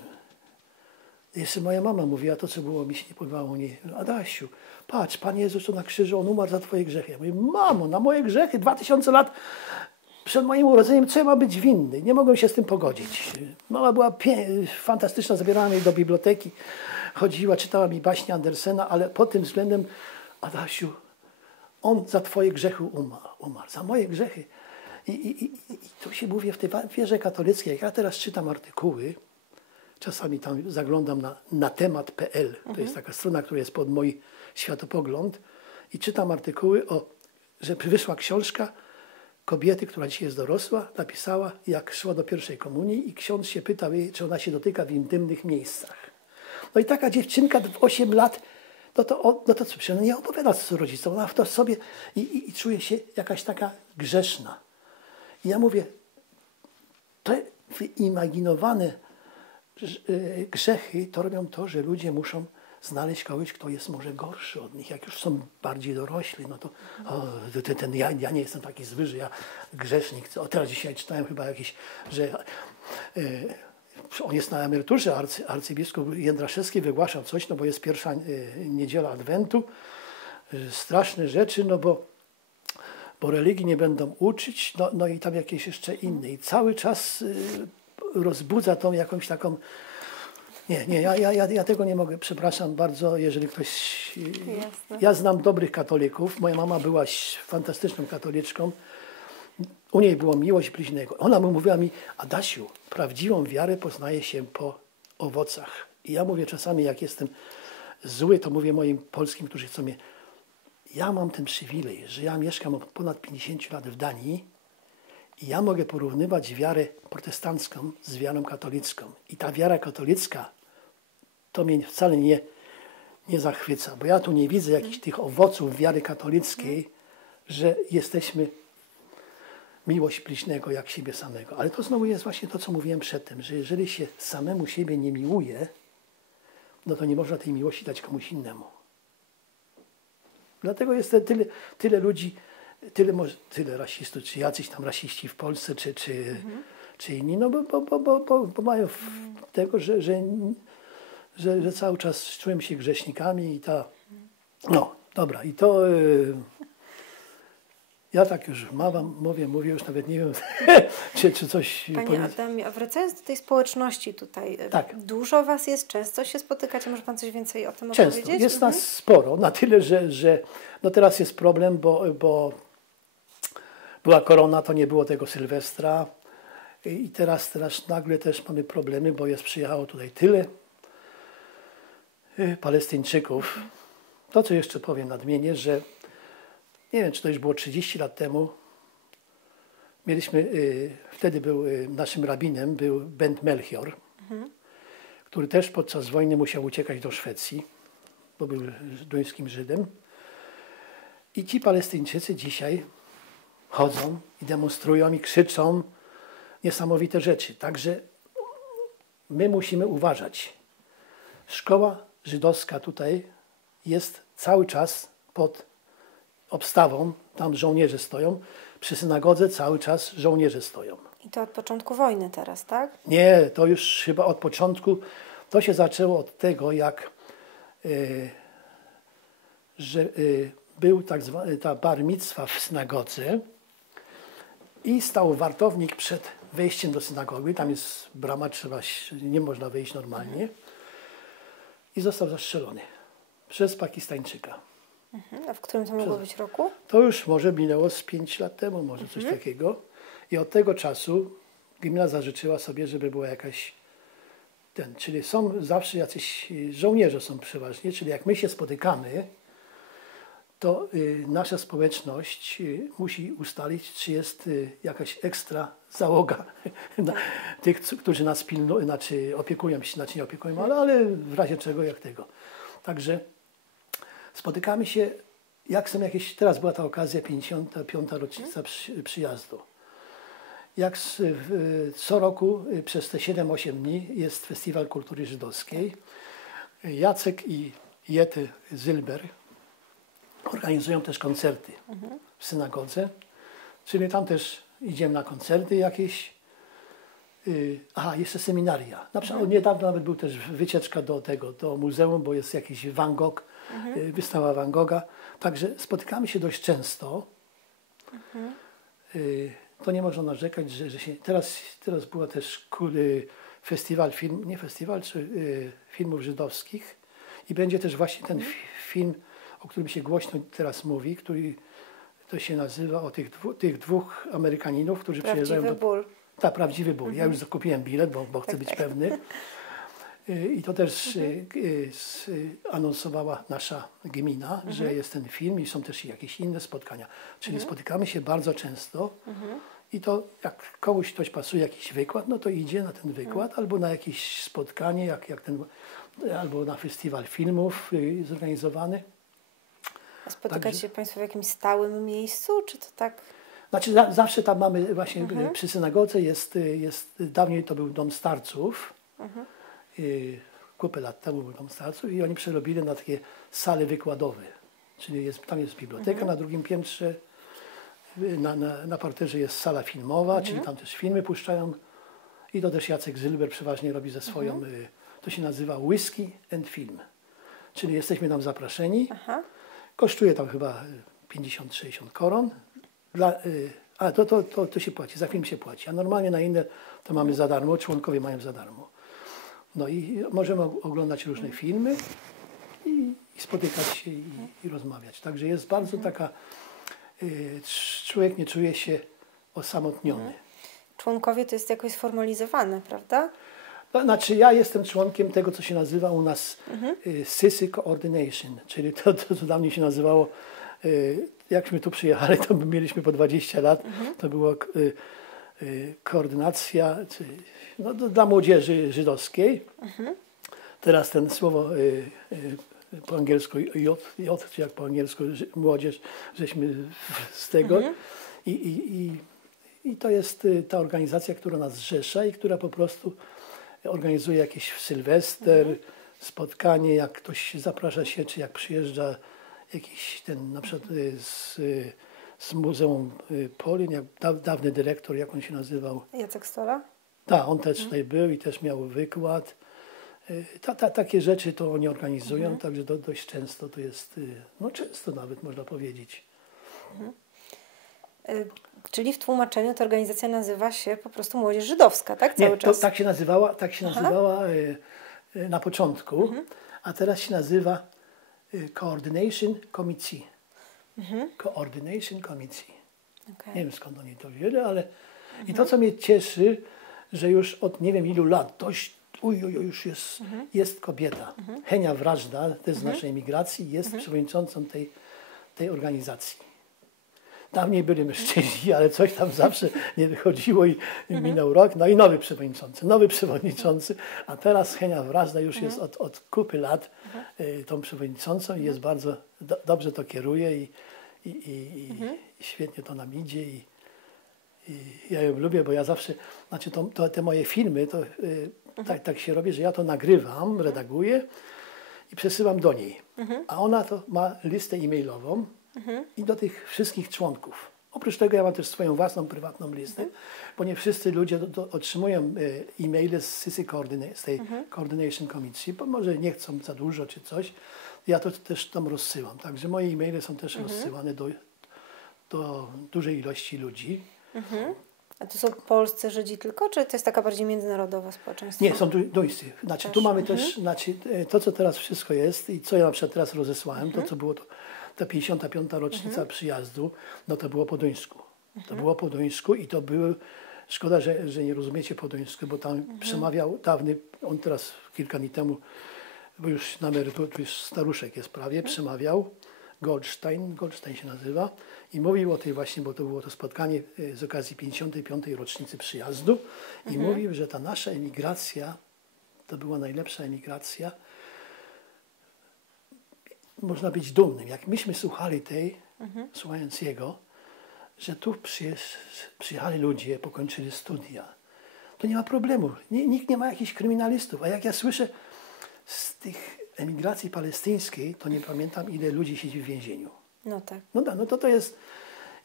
Jeszcze moja mama mówiła to, co było, mi się nie podobało. Adasiu, patrz, Pan Jezus tu na krzyżu, On umarł za twoje grzechy. Ja mówię, mamo, na moje grzechy 2000 lat przed moim urodzeniem, co ja mam być winny? Nie mogłem się z tym pogodzić. Mama była fantastyczna, zabierała mnie do biblioteki, chodziła, czytała mi baśnie Andersena, ale pod tym względem, Adasiu, On za twoje grzechy umarł, za moje grzechy. I tu się mówi w tej wierze katolickiej, jak ja teraz czytam artykuły, czasami tam zaglądam na temat.pl, to jest taka strona, która jest pod mój światopogląd, i czytam artykuły, że wyszła książka kobiety, która dzisiaj jest dorosła, napisała, jak szła do pierwszej komunii i ksiądz się pytał jej, czy ona się dotyka w intymnych miejscach. No i taka dziewczynka w 8 lat, no to co, przecież nie opowiada co rodzicom, ona w to sobie i czuje się jakaś taka grzeszna. I ja mówię, te wyimaginowane grzechy to robią to, że ludzie muszą znaleźć kogoś, kto jest może gorszy od nich. Jak już są bardziej dorośli, no to ja nie jestem taki zły, że ja grzesznik. Teraz dzisiaj czytałem chyba jakiś, że on jest na emeryturze, arcybiskup Jędraszewski wygłaszał coś, no bo jest pierwsza niedziela Adwentu, straszne rzeczy, no bo religii nie będą uczyć, no i tam jakieś jeszcze inne. I cały czas rozbudza tą jakąś taką... Nie, ja tego nie mogę, przepraszam bardzo, jeżeli ktoś... Jasne. Ja znam dobrych katolików, moja mama była fantastyczną katoliczką, u niej było miłość bliźniego. Ona mówiła mi, Adasiu, prawdziwą wiarę poznaje się po owocach. I ja mówię czasami, jak jestem zły, to mówię moim polskim, którzy chcą mnie... Ja mam ten przywilej, że ja mieszkam od ponad 50 lat w Danii i ja mogę porównywać wiarę protestancką z wiarą katolicką. I ta wiara katolicka to mnie wcale nie zachwyca, bo ja tu nie widzę jakichś tych owoców wiary katolickiej, że jesteśmy miłość bliźniego jak siebie samego. Ale to znowu jest właśnie to, co mówiłem przedtem, że jeżeli się samemu siebie nie miłuje, no to nie można tej miłości dać komuś innemu. Dlatego jest tyle ludzi, tyle rasistów, czy jacyś tam rasiści w Polsce, czy inni, no bo mają tego, że cały czas czułem się grzesznikami i no, dobra, i to ja tak już mówię, już nawet nie wiem, czy coś Panie Adamie, a wracając do tej społeczności tutaj, tak. Dużo was jest, często się spotykacie, może pan coś więcej o tym Często. opowiedzieć? Jest nas sporo, na tyle, że no teraz jest problem, bo była korona, to nie było tego Sylwestra i teraz nagle też mamy problemy, bo przyjechało tutaj tyle Palestyńczyków. To, co jeszcze powiem nadmienię, że nie wiem, czy to już było 30 lat temu, mieliśmy, wtedy był naszym rabinem, był Bent Melchior, który też podczas wojny musiał uciekać do Szwecji, bo był duńskim Żydem. I ci Palestyńczycy dzisiaj chodzą i demonstrują i krzyczą niesamowite rzeczy. Także my musimy uważać. Szkoła żydowska tutaj jest cały czas pod obstawą, tam żołnierze stoją, przy synagodze cały czas żołnierze stoją. I to od początku wojny teraz, tak? Nie, to już chyba od początku, to się zaczęło od tego, jak był tak zwany ta bar micwa w synagodze i stał wartownik przed wejściem do synagogi, tam jest brama, nie można wejść normalnie i został zastrzelony przez Pakistańczyka. A w którym to mogło być roku? To już może minęło z 5 lat temu, może coś takiego. I od tego czasu gmina zażyczyła sobie, żeby była jakaś czyli są zawsze jacyś żołnierze są przeważnie, czyli jak my się spotykamy, to nasza społeczność musi ustalić, czy jest jakaś ekstra załoga tych, którzy nas pilnują, znaczy opiekują się, znaczy nie opiekują, ale w razie czego jak tego. Także spotykamy się, jak są jakieś, teraz była ta okazja, 55. rocznica przyjazdu. Jak co roku przez te 7-8 dni jest Festiwal Kultury Żydowskiej. Jacek i Jety Zylber organizują też koncerty w synagodze, czyli tam też idziemy na koncerty jakieś. Jeszcze seminaria. Na przykład niedawno nawet był też wycieczka do muzeum, bo jest jakiś Van Gogh, wystawa Van Gogha. Także spotykamy się dość często. To nie można narzekać, że się... Teraz była też festiwal filmów żydowskich i będzie też właśnie ten film, o którym się głośno teraz mówi, który to się nazywa o tych dwóch Amerykaninów, którzy przyjeżdżają do... Ból. Tak, prawdziwy ból. Ja już zakupiłem bilet, bo chcę być pewny. I to też anonsowała nasza gmina, że jest ten film i są też jakieś inne spotkania. Czyli spotykamy się bardzo często i to jak komuś ktoś pasuje jakiś wykład, no to idzie na ten wykład albo na jakieś spotkanie, albo na festiwal filmów zorganizowany. A spotykacie się Państwo w jakimś stałym miejscu, czy to tak? Znaczy zawsze tam mamy właśnie przy synagodze dawniej to był dom starców. Kupę lat temu był dom starców i oni przerobili na takie sale wykładowe. Czyli tam jest biblioteka, na drugim piętrze, na parterze jest sala filmowa, czyli tam też filmy puszczają. I to też Jacek Zylber przeważnie robi ze swoją, to się nazywa Whisky and Film. Czyli jesteśmy tam zaproszeni. Kosztuje tam chyba 50-60 koron. To się płaci, za film się płaci. A normalnie na inne to mamy za darmo, członkowie mają za darmo. No i możemy oglądać różne filmy i spotykać się i rozmawiać. Także jest bardzo taka, człowiek nie czuje się osamotniony. Członkowie to jest jakoś sformalizowane, prawda? To znaczy ja jestem członkiem tego, co się nazywa u nas Sissy Coordination, czyli to, co dla mnie się nazywało, jakśmy tu przyjechali, to mieliśmy po 20 lat, to była koordynacja dla młodzieży żydowskiej. Teraz ten słowo po angielsku J, czy jak po angielsku młodzież, żeśmy z tego. I to jest ta organizacja, która nas zrzesza i która po prostu organizuje jakieś Sylwester, spotkanie, jak ktoś zaprasza się, czy jak przyjeżdża jakiś na przykład z Muzeum Polin, jak dawny dyrektor, jak on się nazywał? Jacek Stola? Tak, on też tutaj był i też miał wykład. Takie rzeczy to oni organizują, także dość często to jest, często nawet można powiedzieć. Czyli w tłumaczeniu ta organizacja nazywa się po prostu Młodzież Żydowska, tak? Cały czas? Tak się nazywała na początku, a teraz się nazywa Coordination Committee. Coordination Committee. Okay. Nie wiem skąd oni to wzięli, ale i to, co mnie cieszy, że już od nie wiem ilu lat już jest kobieta. Henia Wrażda, też z naszej emigracji, jest przewodniczącą tej organizacji. Dawniej byli mężczyźni, ale coś tam zawsze nie wychodziło i minął rok. No i nowy przewodniczący, a teraz Henia Wrażda już jest od kupy lat tą przewodniczącą i jest bardzo dobrze to kieruje i świetnie to nam idzie i ja ją lubię, bo ja zawsze, znaczy te moje filmy, to tak się robi, że ja to nagrywam, redaguję i przesyłam do niej. A ona to ma listę e-mailową i do tych wszystkich członków. Oprócz tego ja mam też swoją własną, prywatną listę, bo nie wszyscy ludzie otrzymują e-maile z tej Coordination Committee, bo może nie chcą za dużo czy coś. Ja to też tam rozsyłam. Także moje e-maile są też rozsyłane do dużej ilości ludzi. A to są polscy Żydzi tylko, czy to jest taka bardziej międzynarodowa społeczeństwo? Nie, są duńscy. Znaczy, tu mamy też, to co teraz wszystko jest i co ja na przykład teraz rozesłałem, to co było ta 55. rocznica przyjazdu, no to było po duńsku. To było po duńsku i to były, szkoda, że nie rozumiecie po duńsku, bo tam przemawiał dawny, on teraz kilka dni temu, bo już na emeryturze, już staruszek jest prawie, przemawiał, Goldstein się nazywa i mówił o tej właśnie, bo to było to spotkanie z okazji 55. rocznicy przyjazdu i mówił, że ta nasza emigracja to była najlepsza emigracja. Można być dumnym. Jak myśmy słuchali słuchając jego, że tu przyjechali ludzie, pokończyli studia, to nie ma problemu. Nikt nie ma jakichś kryminalistów. A jak ja słyszę z tych emigracji palestyńskiej, to nie pamiętam, ile ludzi siedzi w więzieniu. No tak. No to jest...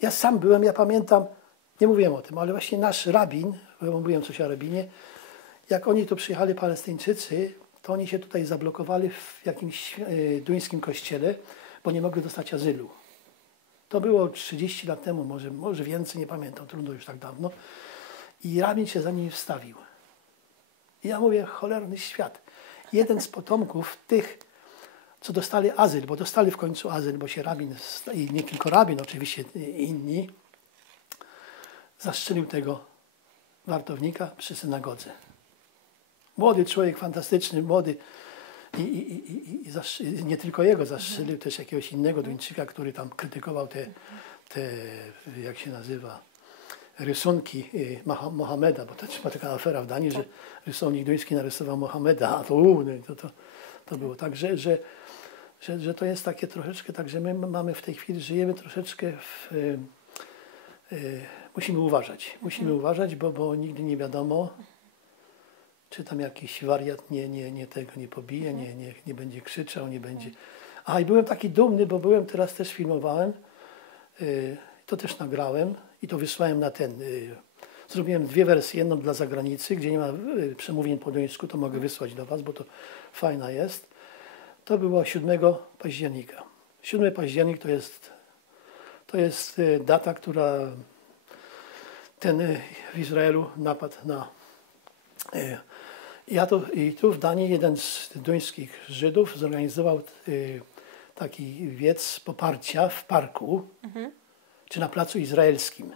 Ja sam byłem, ja pamiętam, nie mówiłem o tym, ale właśnie nasz rabin, bo mówiłem coś o rabinie, jak oni tu przyjechali Palestyńczycy, to oni się tutaj zablokowali w jakimś duńskim kościele, bo nie mogli dostać azylu. To było 30 lat temu, może więcej, nie pamiętam, trudno już tak dawno. I rabin się za nimi wstawił. I ja mówię, cholerny świat. Jeden z potomków tych, co dostali azyl, bo dostali w końcu azyl, bo się rabin, i nie tylko rabin, oczywiście inni, zastrzelił tego wartownika przy synagodze. Młody człowiek, fantastyczny, młody. I nie tylko jego zastrzelił, też jakiegoś innego Duńczyka, który tam krytykował te jak się nazywa, rysunki Mohameda, bo to była taka afera w Danii, że rysownik duński narysował Mohameda, a to było tak, że to jest takie troszeczkę, tak, że my mamy w tej chwili, żyjemy troszeczkę musimy uważać, bo nigdy nie wiadomo, czy tam jakiś wariat nie pobije, nie będzie krzyczał, nie będzie... I byłem taki dumny, bo teraz też filmowałem, to też nagrałem i to wysłałem na zrobiłem 2 wersje, jedną dla zagranicy, gdzie nie ma przemówień po duńsku, to mogę wysłać do was, bo to fajna jest. To było 7 października. 7 październik to jest data, która w Izraelu napadł na... I tu w Danii jeden z duńskich Żydów zorganizował taki wiec poparcia w parku, czy na Placu Izraelskim.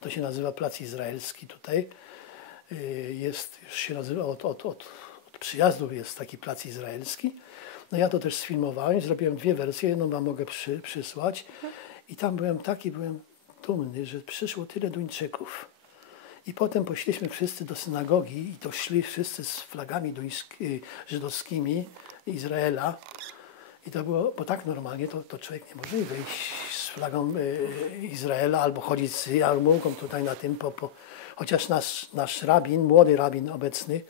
To się nazywa Plac Izraelski tutaj. Już się nazywa, od przyjazdu jest taki Plac Izraelski. No ja to też sfilmowałem, zrobiłem 2 wersje, jedną wam mogę przysłać. I tam byłem dumny, że przyszło tyle Duńczyków. I potem poszliśmy wszyscy do synagogi i to szli wszyscy z flagami żydowskimi Izraela. I to było, bo tak normalnie to człowiek nie może wyjść z flagą Izraela albo chodzić z jarmułką tutaj na tym, chociaż nasz rabin, młody rabin obecny,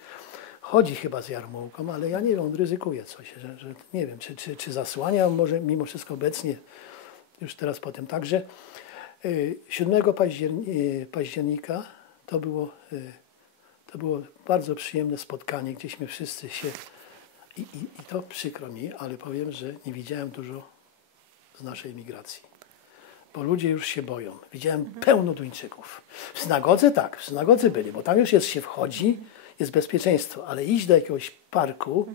chodzi chyba z jarmułką, ale ja nie wiem, on ryzykuje coś, że nie wiem, czy zasłania może mimo wszystko obecnie, już teraz potem. Także 7 października to było bardzo przyjemne spotkanie, gdzieśmy wszyscy się... I to przykro mi, ale powiem, że nie widziałem dużo z naszej migracji. Bo ludzie już się boją. Widziałem pełno Duńczyków. W synagodze tak, w synagodze byli, bo tam już się wchodzi, jest bezpieczeństwo, ale iść do jakiegoś parku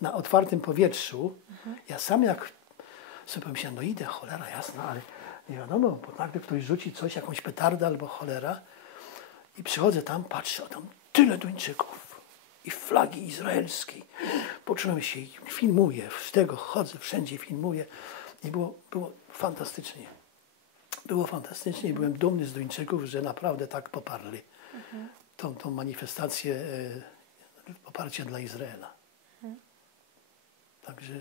na otwartym powietrzu, ja sam jak sobie pomyślałem, no idę, cholera jasna, ale nie wiadomo, bo nagle ktoś rzuci coś, jakąś petardę albo cholera i przychodzę tam, patrzę, a tam tyle Duńczyków. I flagi izraelskiej. Poczułem się i filmuję, z tego chodzę, wszędzie filmuję. I było fantastycznie. Było fantastycznie i byłem dumny z Duńczyków, że naprawdę tak poparli tą manifestację poparcia dla Izraela. Także,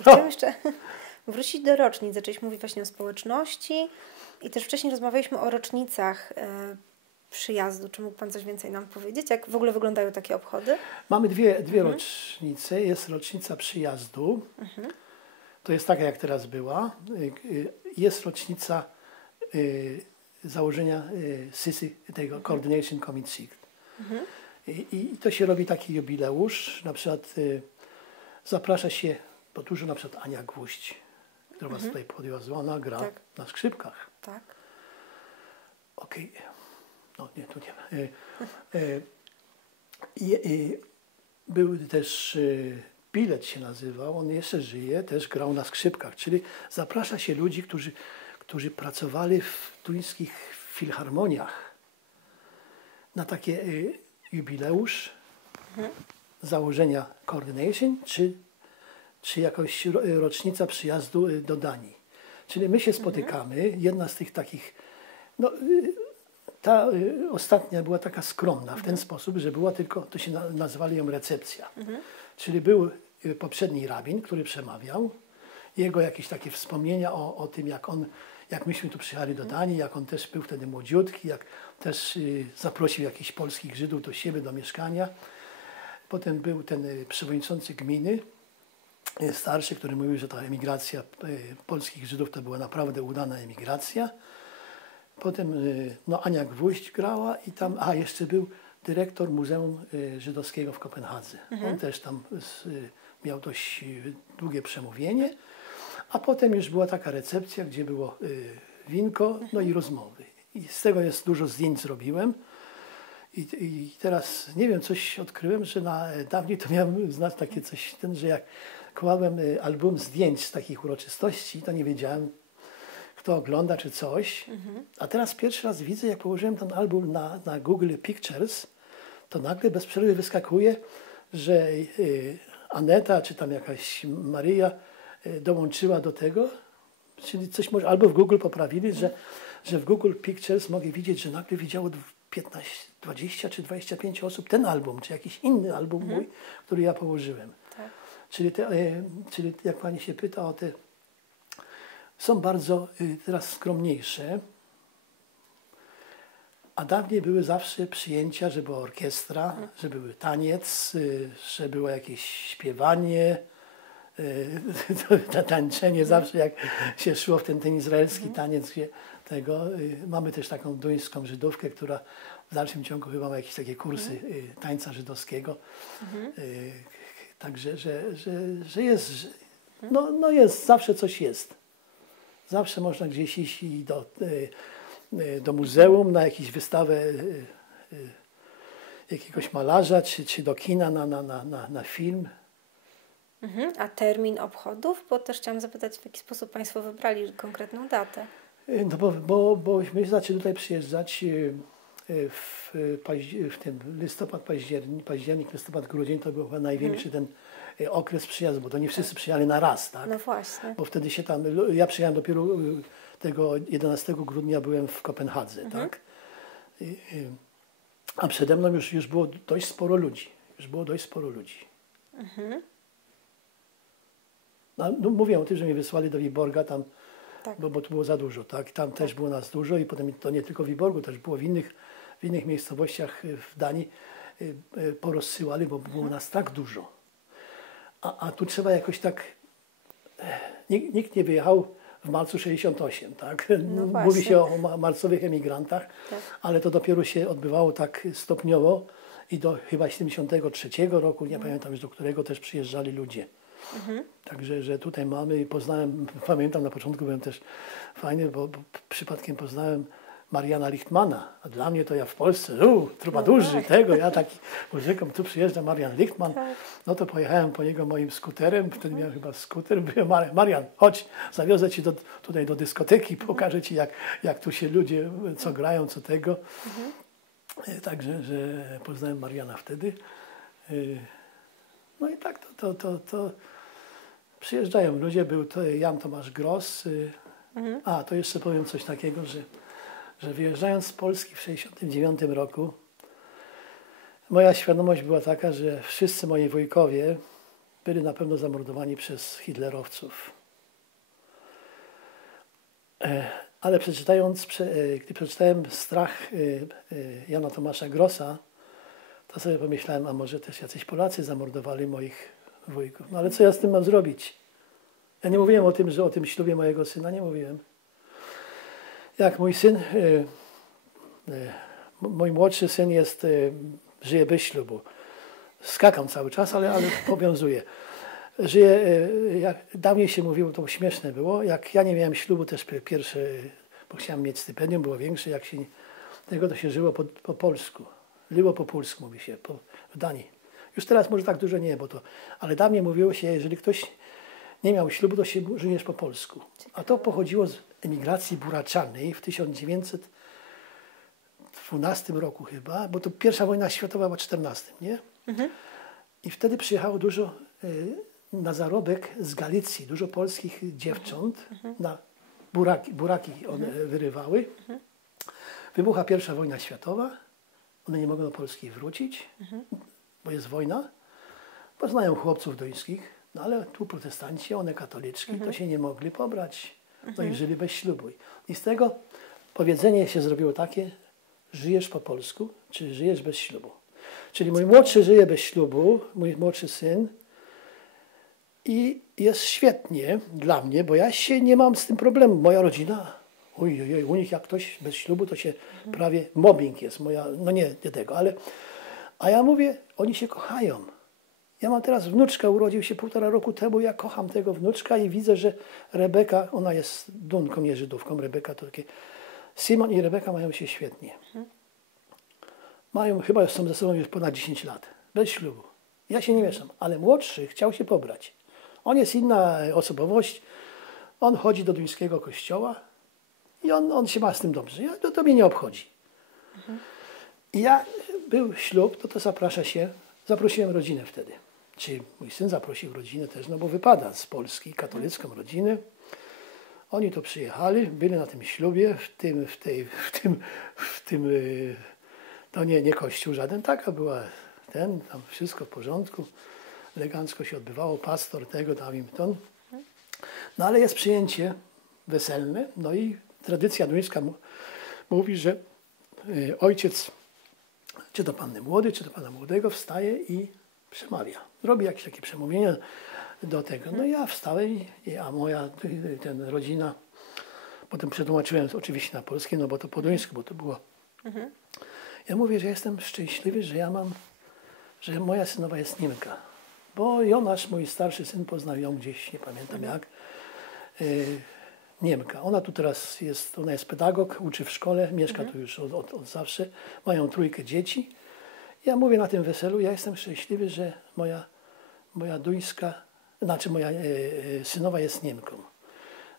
Chciałam jeszcze wrócić do rocznic. Zaczęliśmy mówić właśnie o społeczności i też wcześniej rozmawialiśmy o rocznicach przyjazdu. Czy mógł Pan coś więcej nam powiedzieć? Jak w ogóle wyglądają takie obchody? Mamy dwie rocznice. Jest rocznica przyjazdu. To jest taka, jak teraz była. Jest rocznica założenia CISY, tego Coordination Committee. I to się robi taki jubileusz. Na przykład zaprasza się, bo dużo na przykład Ania Gwóźdź, która was tutaj podwiozła, ona gra na skrzypkach. Tak. Okej. No nie, tu nie ma. Był też Bilet się nazywał, on jeszcze żyje, też grał na skrzypkach, czyli zaprasza się ludzi, którzy pracowali w tuńskich filharmoniach na takie jubileusz założenia Coordination, czy jakaś rocznica przyjazdu do Danii. Czyli my się spotykamy, jedna z tych takich, no, ta ostatnia była taka skromna w ten sposób, że była tylko, to się nazwali ją recepcja. Czyli był poprzedni rabin, który przemawiał, jego jakieś takie wspomnienia o tym, jak myśmy tu przyjechali do Danii, jak on też był wtedy młodziutki, jak też zaprosił jakichś polskich Żydów do siebie, do mieszkania. Potem był ten przewodniczący gminy, starszy, który mówił, że ta emigracja polskich Żydów to była naprawdę udana emigracja. Potem no, Ania Gwóźdź grała i tam, jeszcze był dyrektor Muzeum Żydowskiego w Kopenhadze. On też tam miał dość długie przemówienie, a potem już była taka recepcja, gdzie było winko, no i rozmowy. I z tego jest dużo zdjęć zrobiłem. I teraz, nie wiem, coś odkryłem, że dawniej to miałem znać takie coś, że jak kładłem album zdjęć z takich uroczystości, to nie wiedziałem, kto ogląda czy coś. A teraz pierwszy raz widzę, jak położyłem ten album na Google Pictures, to nagle bez przerwy wyskakuje, że Aneta czy tam jakaś Maryja dołączyła do tego, czyli coś może, albo w Google poprawili, że w Google Pictures mogę widzieć, że nagle widziało 15, 20 czy 25 osób ten album, czy jakiś inny album mój, który ja położyłem. Tak. Czyli jak pani się pyta o te, są bardzo teraz skromniejsze, a dawniej były zawsze przyjęcia, że była orkiestra, że były taniec, że było jakieś śpiewanie, tańczenie zawsze jak się szło w ten izraelski taniec, gdzie mamy też taką duńską Żydówkę, która w dalszym ciągu chyba ma jakieś takie kursy tańca żydowskiego. Także, że jest, no jest, zawsze coś jest. Zawsze można gdzieś iść i do muzeum, na jakąś wystawę jakiegoś malarza, czy do kina na film. A termin obchodów? Bo też chciałam zapytać, w jaki sposób Państwo wybrali konkretną datę? No bo myśmy zaczęli tutaj przyjeżdżać w ten październik, listopad, grudzień to był chyba największy ten okres przyjazdu, bo to nie wszyscy przyjechali na raz, tak? No właśnie. Bo wtedy się tam, ja przyjechałem dopiero tego 11 grudnia byłem w Kopenhadze, tak? A przede mną już było dość sporo ludzi. No, mówię o tym, że mnie wysłali do Wiborga tam, bo to było za dużo, tak? Tam też było nas dużo i potem to nie tylko w Wiborgu, też było w innych miejscowościach w Danii porozsyłali, bo było nas tak dużo. A tu trzeba jakoś tak, nikt nie wyjechał w marcu 68, tak? No Mówi się o marcowych emigrantach, ale to dopiero się odbywało tak stopniowo i do chyba 73 roku, nie pamiętam już do którego też przyjeżdżali ludzie. Także, że tutaj mamy i poznałem, pamiętam na początku byłem też fajny, bo przypadkiem poznałem Mariana Lichtmana, a dla mnie to ja w Polsce, trubadurzy tego, ja taki muzyką, tu przyjeżdża Marian Lichtman, no to pojechałem po niego moim skuterem, wtedy miałem chyba skuter, mówię, Marian, chodź, zawiozę ci tutaj do dyskoteki, pokażę ci jak tu się ludzie, co grają, co tego. Także, że poznałem Mariana wtedy. No i tak to przyjeżdżają ludzie, był to Jan Tomasz Gross. To jeszcze powiem coś takiego, że wyjeżdżając z Polski w 1969 roku, moja świadomość była taka, że wszyscy moi wujkowie byli na pewno zamordowani przez hitlerowców. Ale gdy przeczytałem Strach Jana Tomasza Grossa, to sobie pomyślałem, a może też jacyś Polacy zamordowali moich wujków. No ale co ja z tym mam zrobić? Ja nie mówiłem o tym, że o tym ślubie mojego syna nie mówiłem. Jak mój syn, mój młodszy syn żyje bez ślubu. Skakam cały czas, ale powiązuję. Dawniej się mówiło, to śmieszne było, jak ja nie miałem ślubu też pierwsze, bo chciałem mieć stypendium, było większe, tego to się żyło po polsku. Żyło po polsku, mówi się, w Danii. Już teraz może tak dużo nie, ale dawniej mówiło się, jeżeli ktoś nie miał ślubu, to się żyjesz po polsku. A to pochodziło z emigracji buraczalnej w 1912 roku chyba, bo to pierwsza wojna światowa była w 1914, nie? Mhm. I wtedy przyjechało dużo na zarobek z Galicji, dużo polskich dziewcząt na buraki one wyrywały. Wybucha pierwsza wojna światowa, one nie mogą do Polski wrócić, bo jest wojna. Poznają chłopców duńskich, no ale tu protestanci, one katoliczki, to się nie mogli pobrać. No i żyli bez ślubu. I z tego powiedzenie się zrobiło takie, żyjesz po polsku, czy żyjesz bez ślubu. Czyli mój młodszy żyje bez ślubu, mój młodszy syn, i jest świetnie dla mnie, bo ja się nie mam z tym problemu. Moja rodzina, ojej, u nich jak ktoś bez ślubu, to się prawie mobbing jest. No nie tego, ale... A ja mówię, oni się kochają. Ja mam teraz wnuczkę, urodził się 1,5 roku temu, ja kocham tego wnuczka i widzę, że Rebeka, ona jest Dunką, nie Żydówką, Rebeka to takie... Simon i Rebeka mają się świetnie. Chyba są ze sobą już ponad 10 lat, bez ślubu. Ja się nie mieszam, ale młodszy chciał się pobrać. On jest inna osobowość, on chodzi do duńskiego kościoła i on się ma z tym dobrze. To mnie nie obchodzi. I był ślub, to zaprosiłem rodzinę wtedy. Czyli mój syn zaprosił rodzinę też, no bo wypada z Polski, katolicką rodzinę. Oni tu przyjechali, byli na tym ślubie, to nie kościół żaden, taka była tam wszystko w porządku, elegancko się odbywało, pastor dał im ton. No ale jest przyjęcie weselne, no i tradycja duńska mówi, że ojciec, czy to panny młody, czy to pana młodego, wstaje i przemawia. Robi jakieś takie przemówienia do tego. No ja wstałem, a moja rodzina, potem przetłumaczyłem oczywiście na polskie, no bo to po duńsku, bo to było. Ja mówię, że jestem szczęśliwy, że moja synowa jest Niemka. Bo Jonasz, mój starszy syn, poznał ją gdzieś, nie pamiętam jak, Niemka. Ona tu teraz ona jest pedagog, uczy w szkole, mieszka tu już od zawsze. Mają 3 dzieci. Ja mówię na tym weselu, ja jestem szczęśliwy, że moja synowa jest Niemką.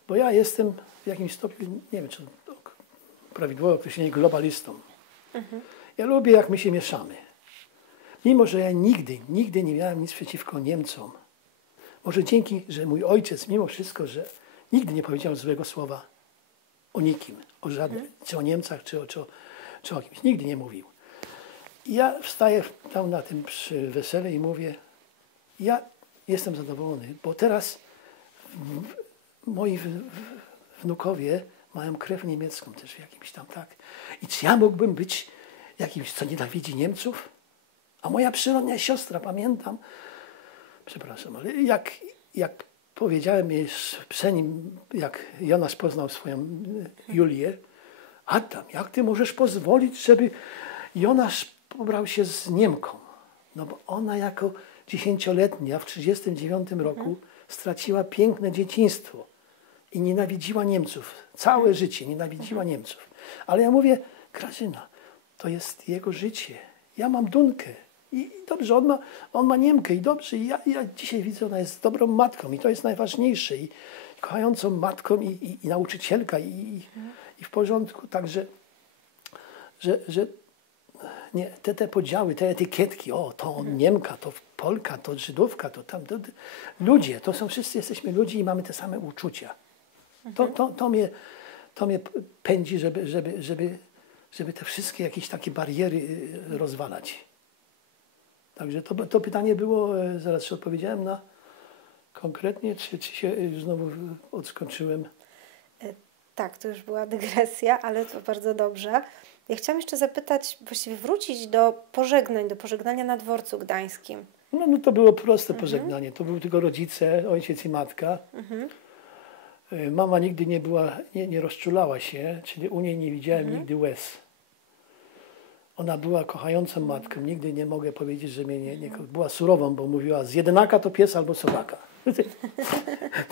Bo ja jestem w jakimś stopniu, nie wiem, czy to prawidłowe określenie, globalistą. Ja lubię, jak my się mieszamy. Mimo, że ja nigdy nie miałem nic przeciwko Niemcom. Może dzięki, że mój ojciec, mimo wszystko, że nigdy nie powiedział złego słowa o nikim, o żadnym, czy o Niemcach, czy o kimś. Nigdy nie mówił. I ja wstaję tam na tym przy wesele i mówię, ja jestem zadowolony, bo teraz moi wnukowie mają krew niemiecką też w jakimś tam, tak? I czy ja mógłbym być jakimś, co nienawidzi Niemców? A moja przyrodnia siostra, pamiętam, przepraszam, ale jak powiedziałem jej nim, jak Jonasz poznał swoją Julię, Adam, jak ty możesz pozwolić, żeby Jonasz pobrał się z Niemką? No bo ona jako 10-letnia w 1939 roku straciła piękne dzieciństwo i nienawidziła Niemców. Całe życie nienawidziła Niemców. Ale ja mówię, Grażyna, to jest jego życie. Ja mam Dunkę. I dobrze, on ma Niemkę i dobrze. I ja dzisiaj widzę, ona jest dobrą matką i to jest najważniejsze. I kochającą matką i nauczycielka i w porządku. Także, że nie, te podziały, te etykietki, to Niemka, to Polka, to Żydówka, ludzie, to są wszyscy, jesteśmy ludzi i mamy te same uczucia. To mnie pędzi, żeby te wszystkie jakieś takie bariery rozwalać. Także to pytanie było, zaraz się odpowiedziałem na konkretnie, czy się znowu odskoczyłem? Tak, to już była dygresja, ale to bardzo dobrze. Ja chciałam jeszcze zapytać, właściwie wrócić do pożegnania na dworcu gdańskim. No to było proste pożegnanie. To były tylko rodzice, ojciec i matka. Mama nigdy nie rozczulała się, czyli u niej nie widziałem nigdy łez. Ona była kochającą matką. Nigdy nie mogę powiedzieć, że mnie nie była surową, bo mówiła z jedynaka to pies albo sobaka.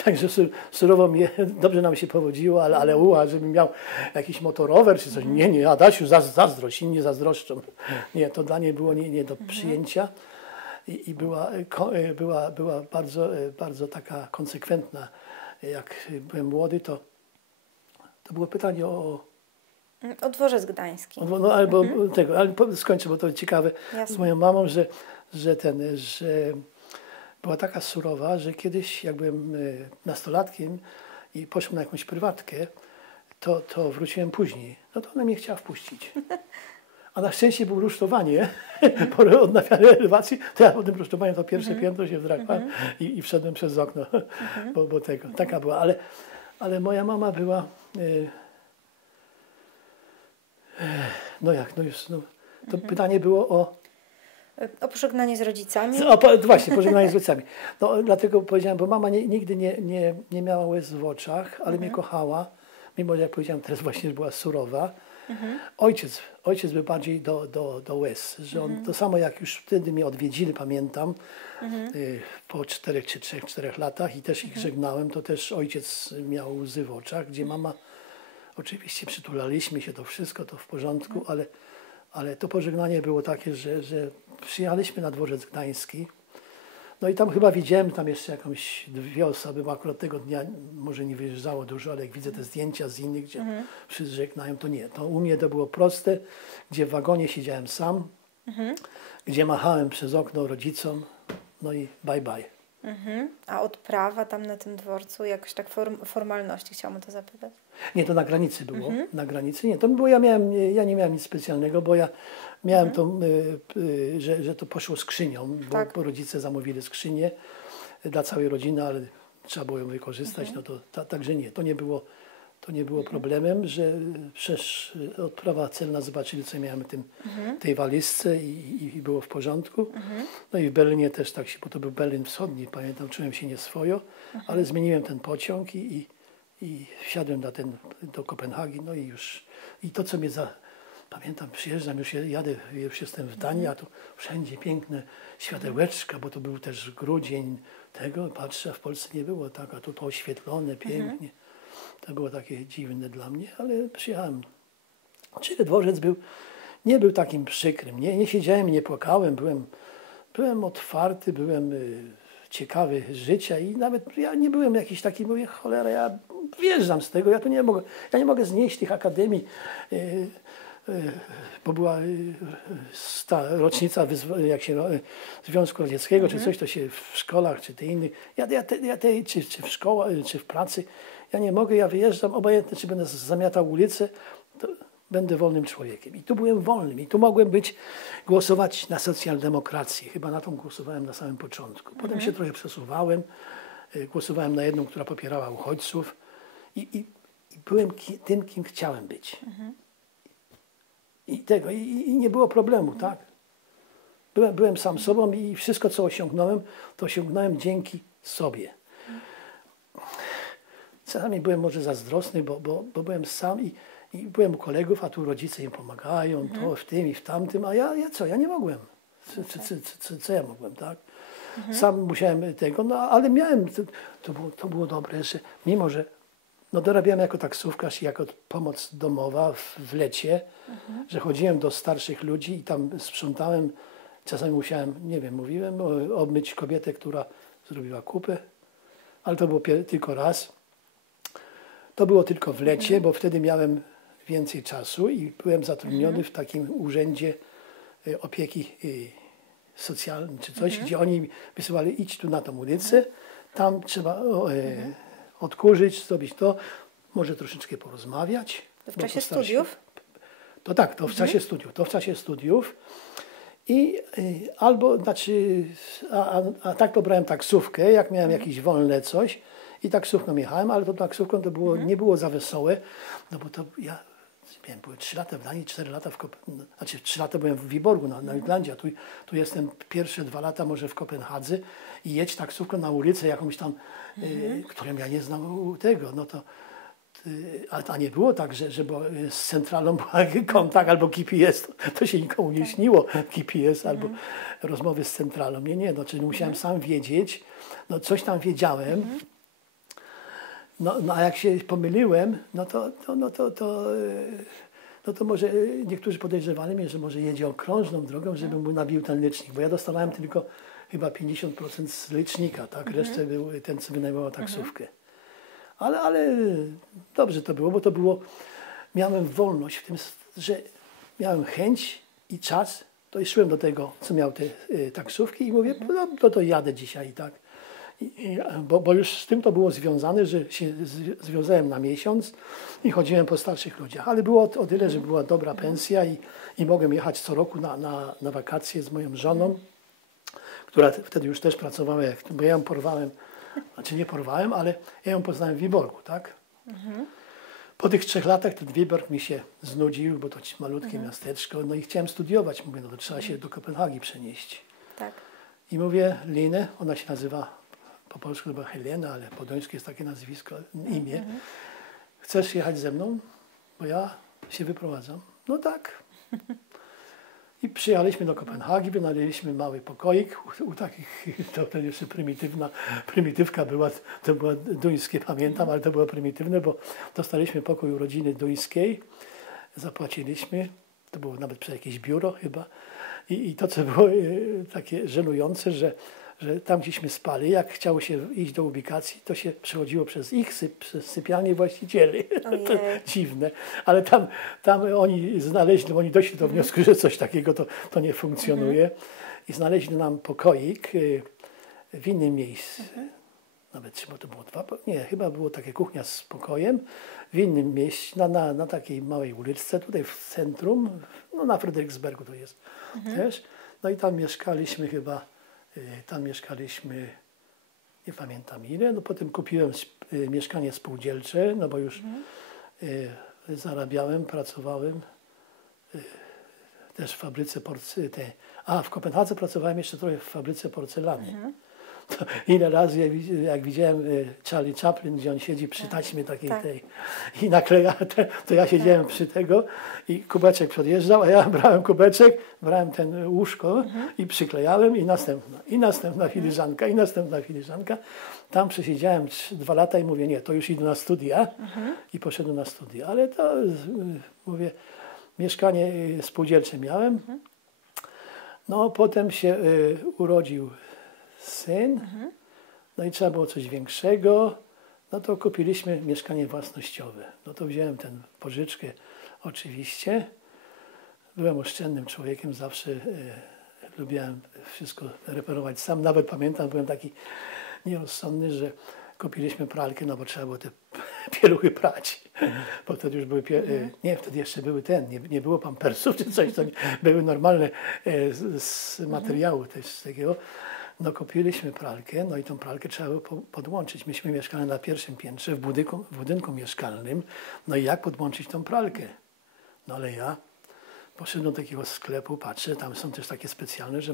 Także surowo dobrze nam się powodziło, ale żebym miał jakiś motorower czy coś. Nie, Adasiu, zazdrość, inni zazdroszczą. Nie, to dla niej było nie do przyjęcia i była bardzo, bardzo taka konsekwentna. Jak byłem młody, to było pytanie o Dworzec Gdański. No, ale skończę, bo to ciekawe. Jasne. Z moją mamą, że była taka surowa, że kiedyś jak byłem nastolatkiem i poszłem na jakąś prywatkę, to wróciłem później. No to ona mnie chciała wpuścić. A na szczęście było rusztowanie po odnawianiu elewacji, to ja po tym rusztowaniu to pierwsze piętro się wdrapałem i wszedłem przez okno, bo taka była. Ale moja mama była, to pytanie było O pożegnanie z rodzicami. Właśnie, pożegnanie z rodzicami. No, dlatego powiedziałem, bo mama nigdy nie miała łez w oczach, ale mnie kochała, mimo że jak powiedziałem, teraz właśnie była surowa. Ojciec był bardziej do łez, że on to samo jak już wtedy mnie odwiedzili, pamiętam, po 4 czy 3-4 latach i też ich żegnałem, to też ojciec miał łzy w oczach, gdzie mama, oczywiście przytulaliśmy się, to wszystko, to w porządku, ale to pożegnanie było takie, że przyjechaliśmy na dworzec gdański. No i tam chyba widziałem tam jeszcze jakąś 2 osoby, bo akurat tego dnia może nie wyjeżdżało dużo, ale jak widzę te zdjęcia z innych, gdzie wszyscy żegnają, to nie. To u mnie to było proste, gdzie w wagonie siedziałem sam, gdzie machałem przez okno rodzicom, no i bye bye. A odprawa tam na tym dworcu, jakoś tak formalności, chciałam o to zapytać. Nie, to na granicy było. Na granicy nie. To było, ja nie miałem nic specjalnego, bo ja miałem to, że to poszło skrzynią, bo rodzice zamówili skrzynię dla całej rodziny, ale trzeba było ją wykorzystać. No to także nie. To nie było problemem, że przecież odprawa celna zobaczyli, co miałem w tej walizce i było w porządku. No i w Berlinie też tak się, bo to był Berlin Wschodni, pamiętam, czułem się nieswojo, ale zmieniłem ten pociąg i wsiadłem do Kopenhagi, no i już. I to, co mnie pamiętam, przyjeżdżam, już jestem w Danii, a tu wszędzie piękne światełeczka, bo to był też grudzień tego, patrzę, a w Polsce nie było tak, a tu to oświetlone pięknie. To było takie dziwne dla mnie, ale przyjechałem. Czyli dworzec nie był takim przykrym. Nie siedziałem, nie płakałem, byłem otwarty, byłem ciekawy życia i nawet ja nie byłem jakiś taki, mówię, cholera, ja wjeżdżam z tego, ja nie mogę znieść tych akademii, bo była ta rocznica Związku Radzieckiego, czy coś, to się w szkołach, czy te innych, czy w szkołach, czy w pracy, ja nie mogę, ja wyjeżdżam, obojętnie, czy będę zamiatał ulicę, to będę wolnym człowiekiem. I tu byłem wolnym, i tu mogłem głosować na socjaldemokrację. Chyba na tą głosowałem na samym początku. Potem się trochę przesuwałem, głosowałem na jedną, która popierała uchodźców i byłem tym, kim chciałem być. I nie było problemu, tak? Byłem sam sobą i wszystko, co osiągnąłem, to osiągnąłem dzięki sobie. Czasami byłem może zazdrosny, bo byłem sam i byłem u kolegów, a tu rodzice im pomagają, to w tym i w tamtym, a ja co? Ja nie mogłem. Co ja mogłem, tak? Sam musiałem tego, no ale miałem, to było dobre, że mimo, że dorabiałem jako taksówkarz i jako pomoc domowa w lecie, że chodziłem do starszych ludzi i tam sprzątałem. Czasami musiałem, nie wiem, mówiłem, obmyć kobietę, która zrobiła kupę, ale to było tylko raz. To było tylko w lecie, bo wtedy miałem więcej czasu i byłem zatrudniony w takim urzędzie opieki socjalnej czy coś, gdzie oni wysyłali, idź tu na tą ulicę, tam trzeba odkurzyć, zrobić to, może troszeczkę porozmawiać. W czasie studiów? To tak, to w czasie studiów. To w czasie studiów. A tak to brałem taksówkę, jak miałem jakieś wolne coś I taksówką jechałem, ale tą taksówką to było, nie było za wesołe, no bo to ja byłem 3 lata w Danii, 4 lata znaczy 3 lata byłem w Wiborgu na Jutlandzie, a tu jestem pierwsze 2 lata może w Kopenhadze i jedź taksówką na ulicę jakąś tam, którą ja nie znam tego, no to a nie było tak, że z centralą był kontakt albo GPS, to się nikomu nie śniło, GPS albo rozmowy z centralą. Nie, no, czyli musiałem sam wiedzieć, no coś tam wiedziałem, no a jak się pomyliłem, no to może niektórzy podejrzewali mnie, że może jedzie okrążną drogą, żebym mu nabił ten licznik, bo ja dostawałem tylko chyba 50% z licznika, tak, resztę był ten, co wynajmował taksówkę. Ale dobrze to było, bo miałem wolność w tym, że miałem chęć i czas, to i szłem do tego, co miał te taksówki i mówię, no to jadę dzisiaj, tak. Bo już z tym to było związane, że się związałem na miesiąc i chodziłem po starszych ludziach. Ale było o tyle, że była dobra pensja i mogłem jechać co roku na wakacje z moją żoną, która wtedy już też pracowała, bo ja ją porwałem, znaczy nie porwałem, ale ja ją poznałem w Wiborgu, tak? Po tych 3 latach ten Wiborg mi się znudził, bo to malutkie miasteczko, no i chciałem studiować. Mówię, no to trzeba się do Kopenhagi przenieść. Tak. I mówię, Line, ona się nazywa po polsku chyba Helena, ale po duńsku jest takie nazwisko, imię. Chcesz jechać ze mną? Bo ja się wyprowadzam. No tak. I przyjechaliśmy do Kopenhagi, wynajęliśmy mały pokoik u takich, to wtedy jeszcze prymitywka była, to była duńskie, pamiętam, ale to było prymitywne, bo dostaliśmy pokój u rodziny duńskiej, zapłaciliśmy, to było nawet przez jakieś biuro chyba i to, co było takie żenujące, że tam gdzieśmy spali, jak chciało się iść do ubikacji, to się przechodziło przez ich przez sypialnię właścicieli. To dziwne. Ale tam oni znaleźli, oni doszli do wniosku, że coś takiego to nie funkcjonuje. I znaleźli nam pokoik w innym miejscu. Nawet chyba to było chyba było takie kuchnia z pokojem w innym mieście, na takiej małej uliczce, tutaj w centrum, no na Frederiksbergu to jest też. No i tam mieszkaliśmy chyba. Nie pamiętam ile, no potem kupiłem mieszkanie spółdzielcze, no bo już zarabiałem, pracowałem też w fabryce porcelany. W Kopenhadze pracowałem jeszcze trochę w fabryce porcelany. To ile razy jak widziałem Charlie Chaplin, gdzie on siedzi przy taśmie takiej tej i nakleja, to ja siedziałem przy tego i kubeczek podjeżdżał, a ja brałem kubeczek, brałem ten łóżko i przyklejałem i następna filiżanka, i następna filiżanka. Tam przesiedziałem 2 lata i mówię, nie, to już idę na studia i poszedłem na studia, ale to mówię, mieszkanie spółdzielcze miałem. No potem się urodził syn, no i trzeba było coś większego, no to kupiliśmy mieszkanie własnościowe. No to wziąłem tę pożyczkę oczywiście. Byłem oszczędnym człowiekiem, zawsze lubiłem wszystko reperować sam. Nawet pamiętam, byłem taki nierozsądny, że kupiliśmy pralkę, no bo trzeba było te pieluchy prać. Bo wtedy już były, wtedy jeszcze były nie było pampersów czy coś, to były normalne z materiału też z takiego. No kupiliśmy pralkę, no i tą pralkę trzeba było podłączyć. Myśmy mieszkali na 1. piętrze w budynku mieszkalnym. No i jak podłączyć tą pralkę? No ale ja poszedłem do takiego sklepu, patrzę, tam są też takie specjalne, że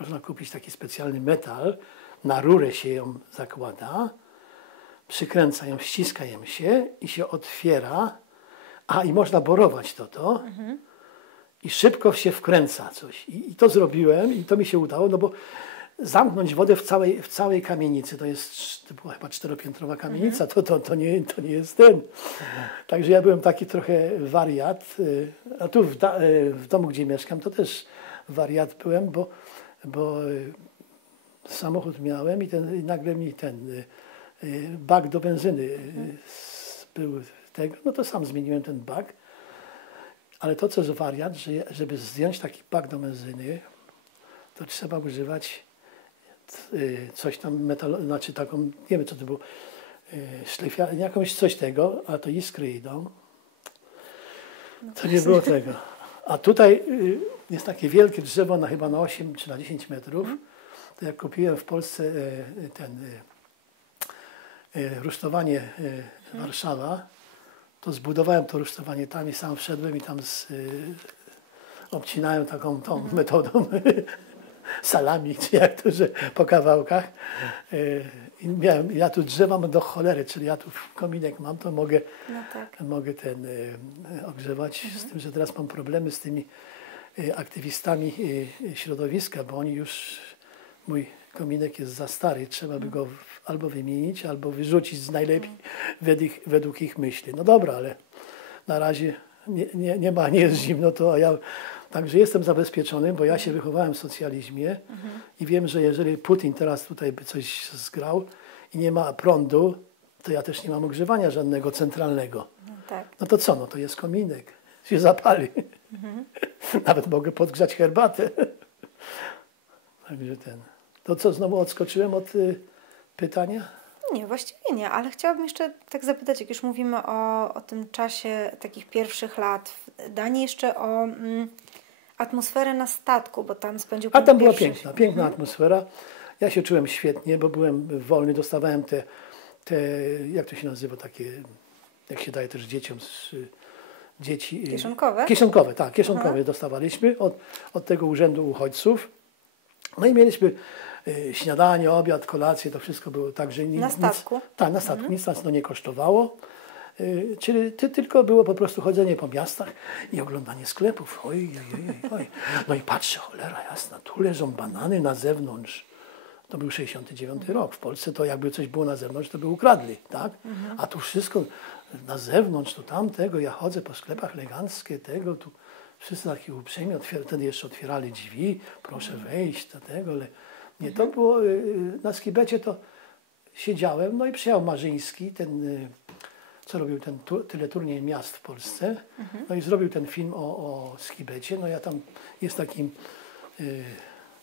można kupić taki specjalny metal, na rurę się ją zakłada, przykręca ją, ściska ją się i się otwiera, i można borować to i szybko się wkręca coś. I to zrobiłem i to mi się udało, no bo zamknąć wodę w całej kamienicy, to była chyba 4-piętrowa kamienica, to nie jest ten. Także ja byłem taki trochę wariat, a tu w domu, gdzie mieszkam, to też wariat byłem, bo samochód miałem i nagle mi ten bak do benzyny był tego, no to sam zmieniłem ten bak, ale to co jest wariat, że żeby zdjąć taki bak do benzyny, to trzeba używać coś tam znaczy taką, nie wiem co to było, jakąś coś tego, a to iskry idą. To nie było tego. A tutaj jest takie wielkie drzewo, chyba na 8 czy na 10 metrów. To jak kupiłem w Polsce rusztowanie Warszawa, to zbudowałem to rusztowanie tam i sam wszedłem i tam obcinałem taką tą metodą salami, czy jak to, że po kawałkach. I ja tu drzewa mam do cholery, czyli ja tu kominek mam, to mogę, mogę ten ogrzewać, z tym, że teraz mam problemy z tymi aktywistami środowiska, bo oni już, mój kominek jest za stary, trzeba by go albo wymienić, albo wyrzucić najlepiej według ich myśli. No dobra, ale na razie nie jest zimno, to ja także jestem zabezpieczony, bo ja się wychowałem w socjalizmie i wiem, że jeżeli Putin teraz tutaj by coś zgrał i nie ma prądu, to ja też nie mam ogrzewania żadnego centralnego. No to co? No to jest kominek. Się zapali. Nawet mogę podgrzać herbatę. Także To co, znowu odskoczyłem od pytania? Nie, właściwie nie, ale chciałabym jeszcze tak zapytać, jak już mówimy o tym czasie takich pierwszych lat w Danii, jeszcze o atmosferę na statku, bo tam spędził pan tam była piękna atmosfera. Ja się czułem świetnie, bo byłem wolny, dostawałem te jak to się nazywa, takie, jak się daje też dzieciom, dzieci... Kieszonkowe? Kieszonkowe, tak, kieszonkowe dostawaliśmy od tego Urzędu Uchodźców. No i mieliśmy śniadanie, obiad, kolację, to wszystko było tak, że na statku? Tak, na statku, nic nas nie kosztowało. Czyli tylko było po prostu chodzenie po miastach i oglądanie sklepów. Oj. No i patrzę, cholera jasna, tu leżą banany na zewnątrz. To był 69 rok. W Polsce to jakby coś było na zewnątrz, to by ukradli, tak? A tu wszystko na zewnątrz, to tamtego. Ja chodzę po sklepach eleganckie, tego, tu wszyscy taki uprzejmie, wtedy jeszcze otwierali drzwi, proszę wejść, ale nie, to było, na Skibecie to siedziałem, no i przyjechał Marzyński, ten, co robił tyle turniej miast w Polsce, no i zrobił ten film o Skibecie, no ja tam jest taki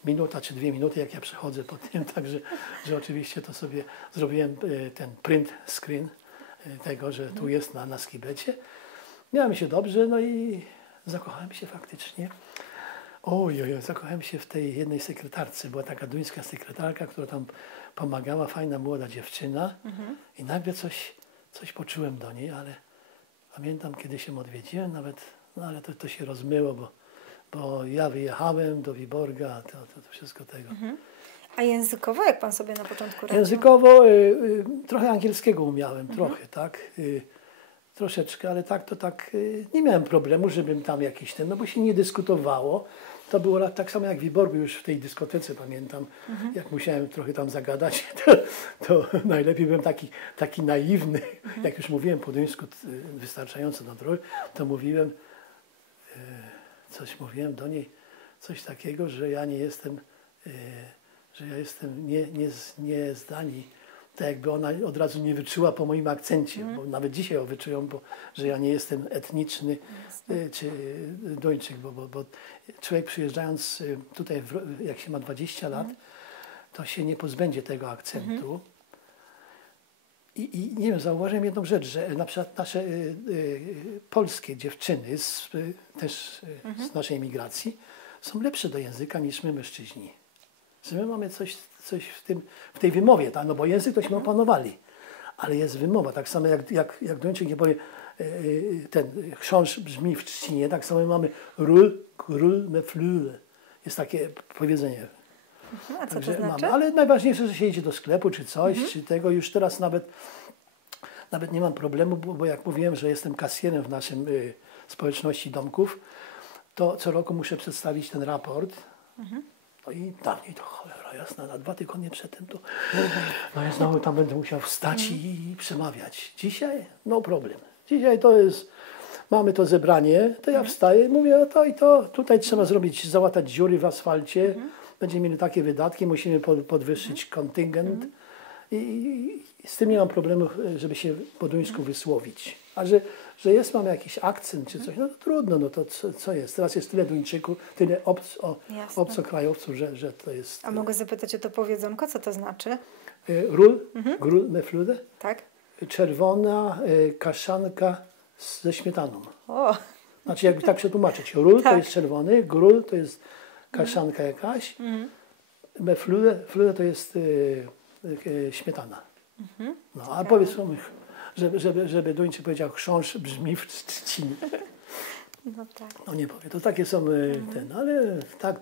minuta czy 2 minuty, jak ja przechodzę po tym, także, że oczywiście to sobie zrobiłem ten print screen tego, że tu jest na Skibecie. Miałem się dobrze, no i zakochałem się faktycznie. Zakochałem się w tej jednej sekretarce. Była taka duńska sekretarka, która tam pomagała, fajna młoda dziewczyna. I nagle coś poczułem do niej, ale pamiętam, kiedy się odwiedziłem nawet, no ale to się rozmyło, bo ja wyjechałem do Wiborga, to wszystko tego. A językowo, jak pan sobie na początku radził? Językowo trochę angielskiego umiałem, trochę, tak. Troszeczkę, ale tak nie miałem problemu, żebym tam jakiś no bo się nie dyskutowało. To było tak samo jak w Wiborgu, już w tej dyskotece pamiętam, jak musiałem trochę tam zagadać, to najlepiej byłem taki naiwny, jak już mówiłem po duńsku wystarczająco dobrze, to mówiłem, mówiłem do niej, coś takiego, że ja nie jestem, że ja jestem nie z Danii. Tak jakby ona od razu nie wyczuła po moim akcencie, bo nawet dzisiaj ją wyczują, że ja nie jestem etniczny czy Duńczyk, bo człowiek przyjeżdżając tutaj, jak się ma 20 lat, to się nie pozbędzie tego akcentu. I nie wiem, zauważyłem jedną rzecz, że na przykład nasze polskie dziewczyny też z naszej emigracji są lepsze do języka niż my mężczyźni. Że my mamy coś w tej wymowie, tak? No bo język tośmy opanowali, ale jest wymowa. Tak samo jak Duńczyk nie powie, ten chrząszcz brzmi w trzcinie, tak samo mamy król me flüle. Jest takie powiedzenie. A co to znaczy? Ale najważniejsze, że się idzie do sklepu czy coś, czy tego. Już teraz nawet nie mam problemu, bo jak mówiłem, że jestem kasjerem w naszym społeczności domków, to co roku muszę przedstawić ten raport. No i dawniej to cholera jasna, na 2 tygodnie przedtem to no ja znowu tam będę musiał wstać i przemawiać. Dzisiaj no problem. Dzisiaj to jest, mamy to zebranie, to ja wstaję, mówię to i to, tutaj trzeba załatać dziury w asfalcie, będziemy mieli takie wydatki, musimy podwyższyć kontyngent i z tym nie mam problemu, żeby się po duńsku wysłowić. A że mam jakiś akcent czy coś, no to trudno, no to co jest? Teraz jest tyle Duńczyków, tyle obcokrajowców, że to jest... A mogę zapytać o to powiedzonko, co to znaczy? Grul me flüde? Tak. Czerwona kaszanka ze śmietaną. O. Znaczy jakby tak przetłumaczyć. Ról to jest czerwony, grul to jest kaszanka jakaś, me flüde to jest śmietana. No, a powiedz mi, żeby Duńczyk powiedział, chrząszcz brzmi w trzcinie. No tak. No nie powiem, to takie są ale tak,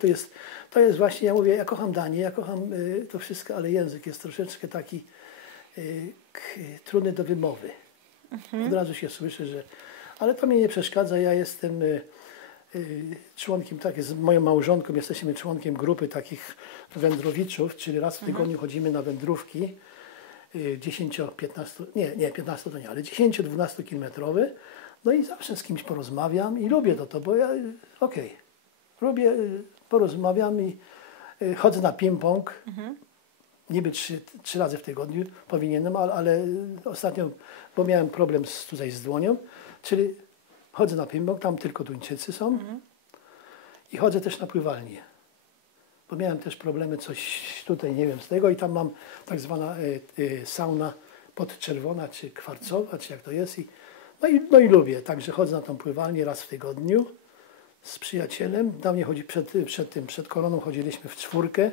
to jest właśnie, ja mówię, ja kocham Danię, ja kocham to wszystko, ale język jest troszeczkę taki trudny do wymowy. Od razu się słyszy, że... Ale to mnie nie przeszkadza, ja jestem członkiem, tak, z moją małżonką jesteśmy członkiem grupy takich wędrowiczów, czyli raz w tygodniu chodzimy na wędrówki 10-15, nie 15 to nie, ale 10-12 kilometrowe. No i zawsze z kimś porozmawiam i lubię to, bo ja, lubię, porozmawiam i chodzę na ping-pong. Niby 3 razy w tygodniu powinienem, ale ostatnio, bo miałem problem tutaj z dłonią, czyli chodzę na ping-pong, tam tylko Duńczycy są i chodzę też na pływalnię. Bo miałem też problemy, coś tutaj, nie wiem, z tego i tam mam tak zwana sauna podczerwona, czy kwarcowa, czy jak to jest. No i lubię, także chodzę na tą pływalnię raz w tygodniu z przyjacielem. Dawniej przed koroną chodziliśmy w 4,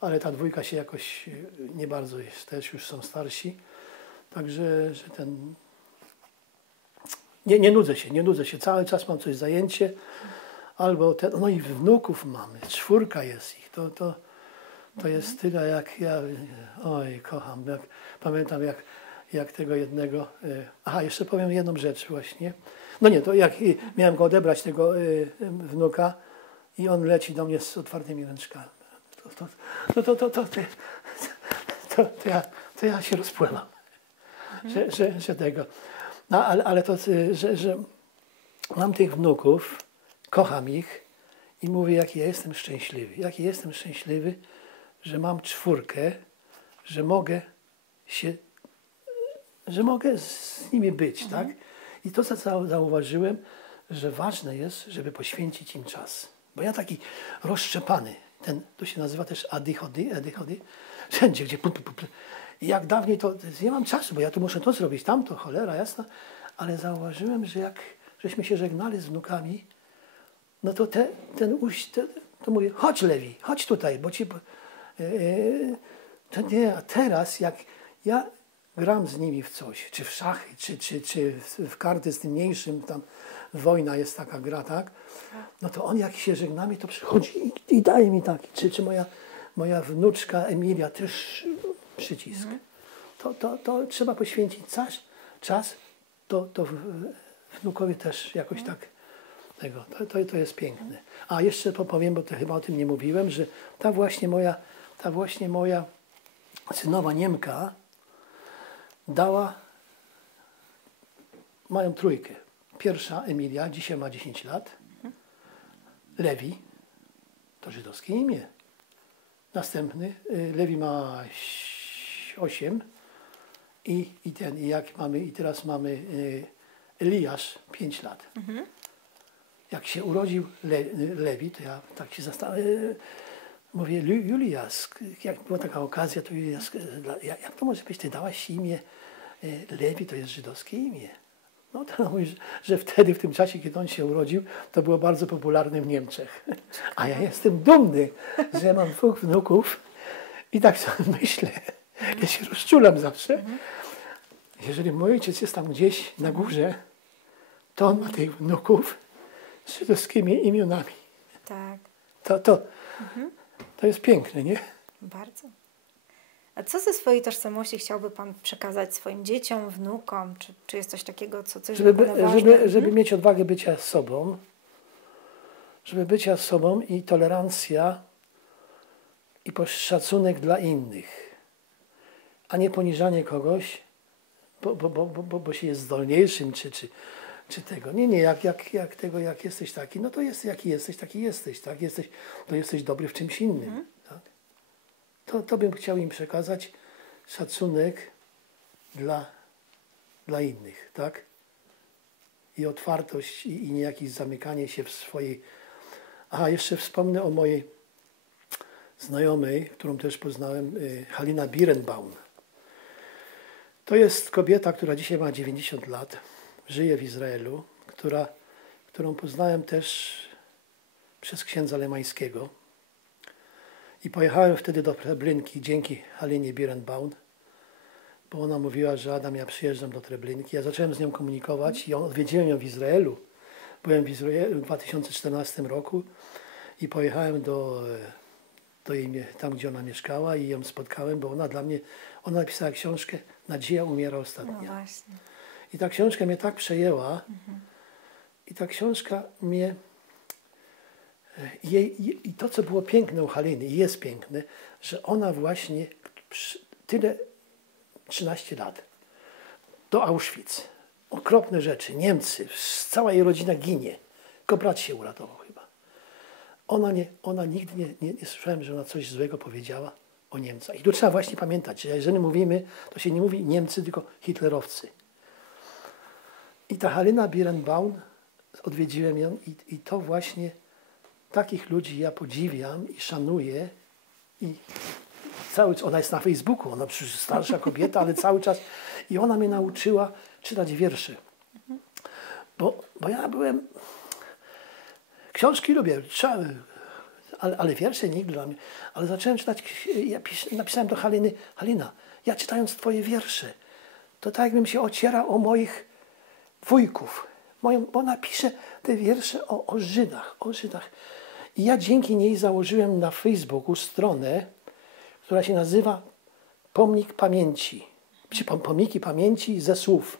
ale ta 2 się jakoś nie bardzo jest, też już są starsi. Także, że nie nudzę się, cały czas mam coś zajęcie. Albo no i wnuków mamy, 4 jest ich, to jest tyle jak ja, oj kocham, pamiętam jak tego jednego, jeszcze powiem jedną rzecz właśnie, no nie, to jak miałem go odebrać tego wnuka i on leci do mnie z otwartymi ręczkami, to ja się rozpływam, że tego, no, ale to, że mam tych wnuków, kocham ich i mówię, jaki ja jestem szczęśliwy, że mam 4, że mogę z nimi być, tak? I to zauważyłem, że ważne jest, żeby poświęcić im czas. Bo ja taki rozszczepany, to się nazywa też ADHD, wszędzie, gdzie i jak dawniej to nie mam czasu, bo ja tu muszę to zrobić, tamto, cholera jasna, ale zauważyłem, że jak żeśmy się żegnali z wnukami, no to to mówię, chodź Lewi, chodź tutaj, bo ci... to nie, a teraz jak ja gram z nimi w coś, czy w szachy, czy w karty z tym mniejszym, tam wojna jest taka gra, tak? No to on jak się żegnamy, to przychodzi i daje mi taki, czy moja wnuczka Emilia też przycisk. To trzeba poświęcić czas, to wnukowi też jakoś tak tego. To jest piękne. A jeszcze powiem, bo to chyba o tym nie mówiłem, że ta właśnie moja synowa Niemka mają 3. Pierwsza Emilia, dzisiaj ma 10 lat. Lewi, to żydowskie imię. Następny, Lewi ma 8 i teraz mamy Eliasz 5 lat. Jak się urodził Lewi, to ja tak się zastanawiam, mówię, Julia, jak była taka okazja, to Julia, jak to może być, ty dałaś imię Lewi, to jest żydowskie imię. No to mówi, że wtedy, w tym czasie, kiedy on się urodził, to było bardzo popularne w Niemczech. A ja jestem dumny, że mam 2 wnuków i tak sobie myślę, ja się rozczulam zawsze. Jeżeli mój ojciec jest tam gdzieś na górze, to on ma tych wnuków z żydowskimi imionami. Tak. To jest piękne, nie? Bardzo. A co ze swojej tożsamości chciałby Pan przekazać swoim dzieciom, wnukom? Czy jest coś takiego, coś żeby mieć odwagę bycia sobą, i tolerancja i szacunek dla innych, a nie poniżanie kogoś, bo się jest zdolniejszym, czy tego. Nie, jak jesteś taki, no to jest jaki jesteś, taki jesteś, tak? To jesteś dobry w czymś innym. Tak? To bym chciał im przekazać szacunek dla innych, tak? I otwartość i nie jakieś zamykanie się w swojej... jeszcze wspomnę o mojej znajomej, którą też poznałem, Halina Birnbaum. To jest kobieta, która dzisiaj ma 90 lat, żyje w Izraelu, którą poznałem też przez księdza Lemańskiego. I pojechałem wtedy do Treblinki dzięki Halinie Birnbaum, bo ona mówiła, że Adam, ja przyjeżdżam do Treblinki. Ja zacząłem z nią komunikować i odwiedziłem ją w Izraelu. Byłem w Izraelu w 2014 roku i pojechałem do jej, tam, gdzie ona mieszkała i ją spotkałem, bo ona napisała książkę Nadzieja umiera No ostatnia. właśnie. I ta książka mnie tak przejęła i ta książka mnie... I to, co było piękne u Haliny i jest piękne, że ona właśnie tyle, 13 lat, do Auschwitz, okropne rzeczy, Niemcy, cała jej rodzina ginie, tylko brat się uratował chyba. Ona nigdy nie słyszałem, że ona coś złego powiedziała o Niemcach. I tu trzeba właśnie pamiętać, że jeżeli mówimy, to się nie mówi Niemcy, tylko hitlerowcy. I ta Halina Birenbaum, odwiedziłem ją i to właśnie takich ludzi ja podziwiam i szanuję i ona jest na Facebooku, ona przecież starsza kobieta, ale cały czas i ona mnie nauczyła czytać wiersze. Bo ja książki lubię, ale wiersze nigdy dla mnie. Ale zacząłem czytać, napisałem do Haliny, Halina, ja czytając twoje wiersze, to tak jakbym się ocierał o moich wujków. Bo ona pisze te wiersze o Żydach. I ja dzięki niej założyłem na Facebooku stronę, która się nazywa Pomnik Pamięci. Czy Pomniki Pamięci ze słów.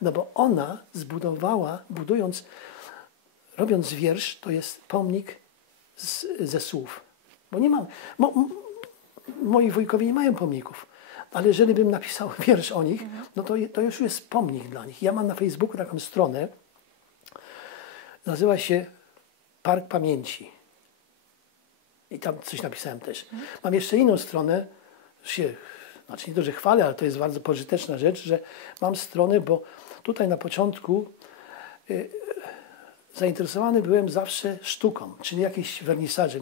No bo ona zbudowała, robiąc wiersz, to jest pomnik ze słów. Bo nie mam, moi wujkowie nie mają pomników. Ale jeżeli bym napisał wiersz o nich, no to już jest pomnik dla nich. Ja mam na Facebooku taką stronę, nazywa się Park Pamięci. I tam coś napisałem też. Mam jeszcze inną stronę, znaczy nie to, że chwalę, ale to jest bardzo pożyteczna rzecz, że mam stronę, bo tutaj na początku zainteresowany byłem zawsze sztuką, czyli jakieś wernisaże.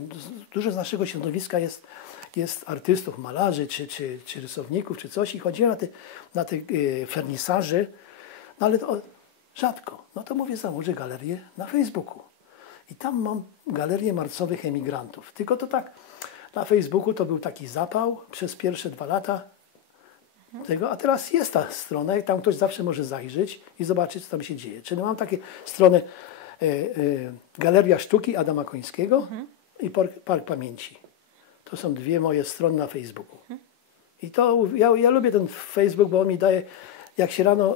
Dużo z naszego środowiska jest artystów, malarzy, czy rysowników, czy coś i chodziłem na te wernisaże, no ale to rzadko. No to mówię, założę galerię na Facebooku. I tam mam galerię marcowych emigrantów. Tylko to tak, na Facebooku to był taki zapał przez pierwsze 2 lata tego, a teraz jest ta strona i tam ktoś zawsze może zajrzeć i zobaczyć, co tam się dzieje. Czyli mam takie stronę Galeria Sztuki Adama Końskiego i Park Pamięci. To są 2 moje strony na Facebooku. I to ja lubię ten Facebook, bo on mi daje, jak się rano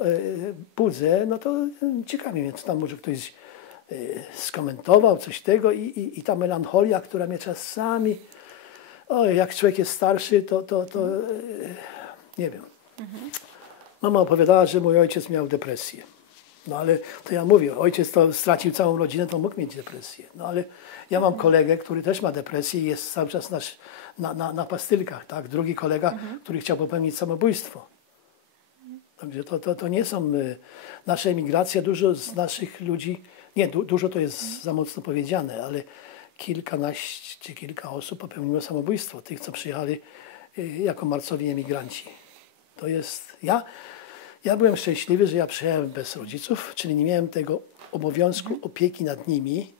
budzę, no to ciekawi mnie, co tam może ktoś skomentował, coś tego i ta melancholia, która mnie czasami, jak człowiek jest starszy, to nie wiem. Mama opowiadała, że mój ojciec miał depresję. No ale to ja mówię, ojciec to stracił całą rodzinę, to mógł mieć depresję. No ale ja mam kolegę, który też ma depresję i jest cały czas na pastylkach, tak? Drugi kolega, który chciał popełnić samobójstwo. Także to nie są nasze emigracje, dużo z naszych ludzi, nie, dużo to jest za mocno powiedziane, ale kilkanaście, kilka osób popełniło samobójstwo, tych, co przyjechali jako marcowi emigranci. To jest, ja byłem szczęśliwy, że ja przyjechałem bez rodziców, czyli nie miałem tego obowiązku opieki nad nimi.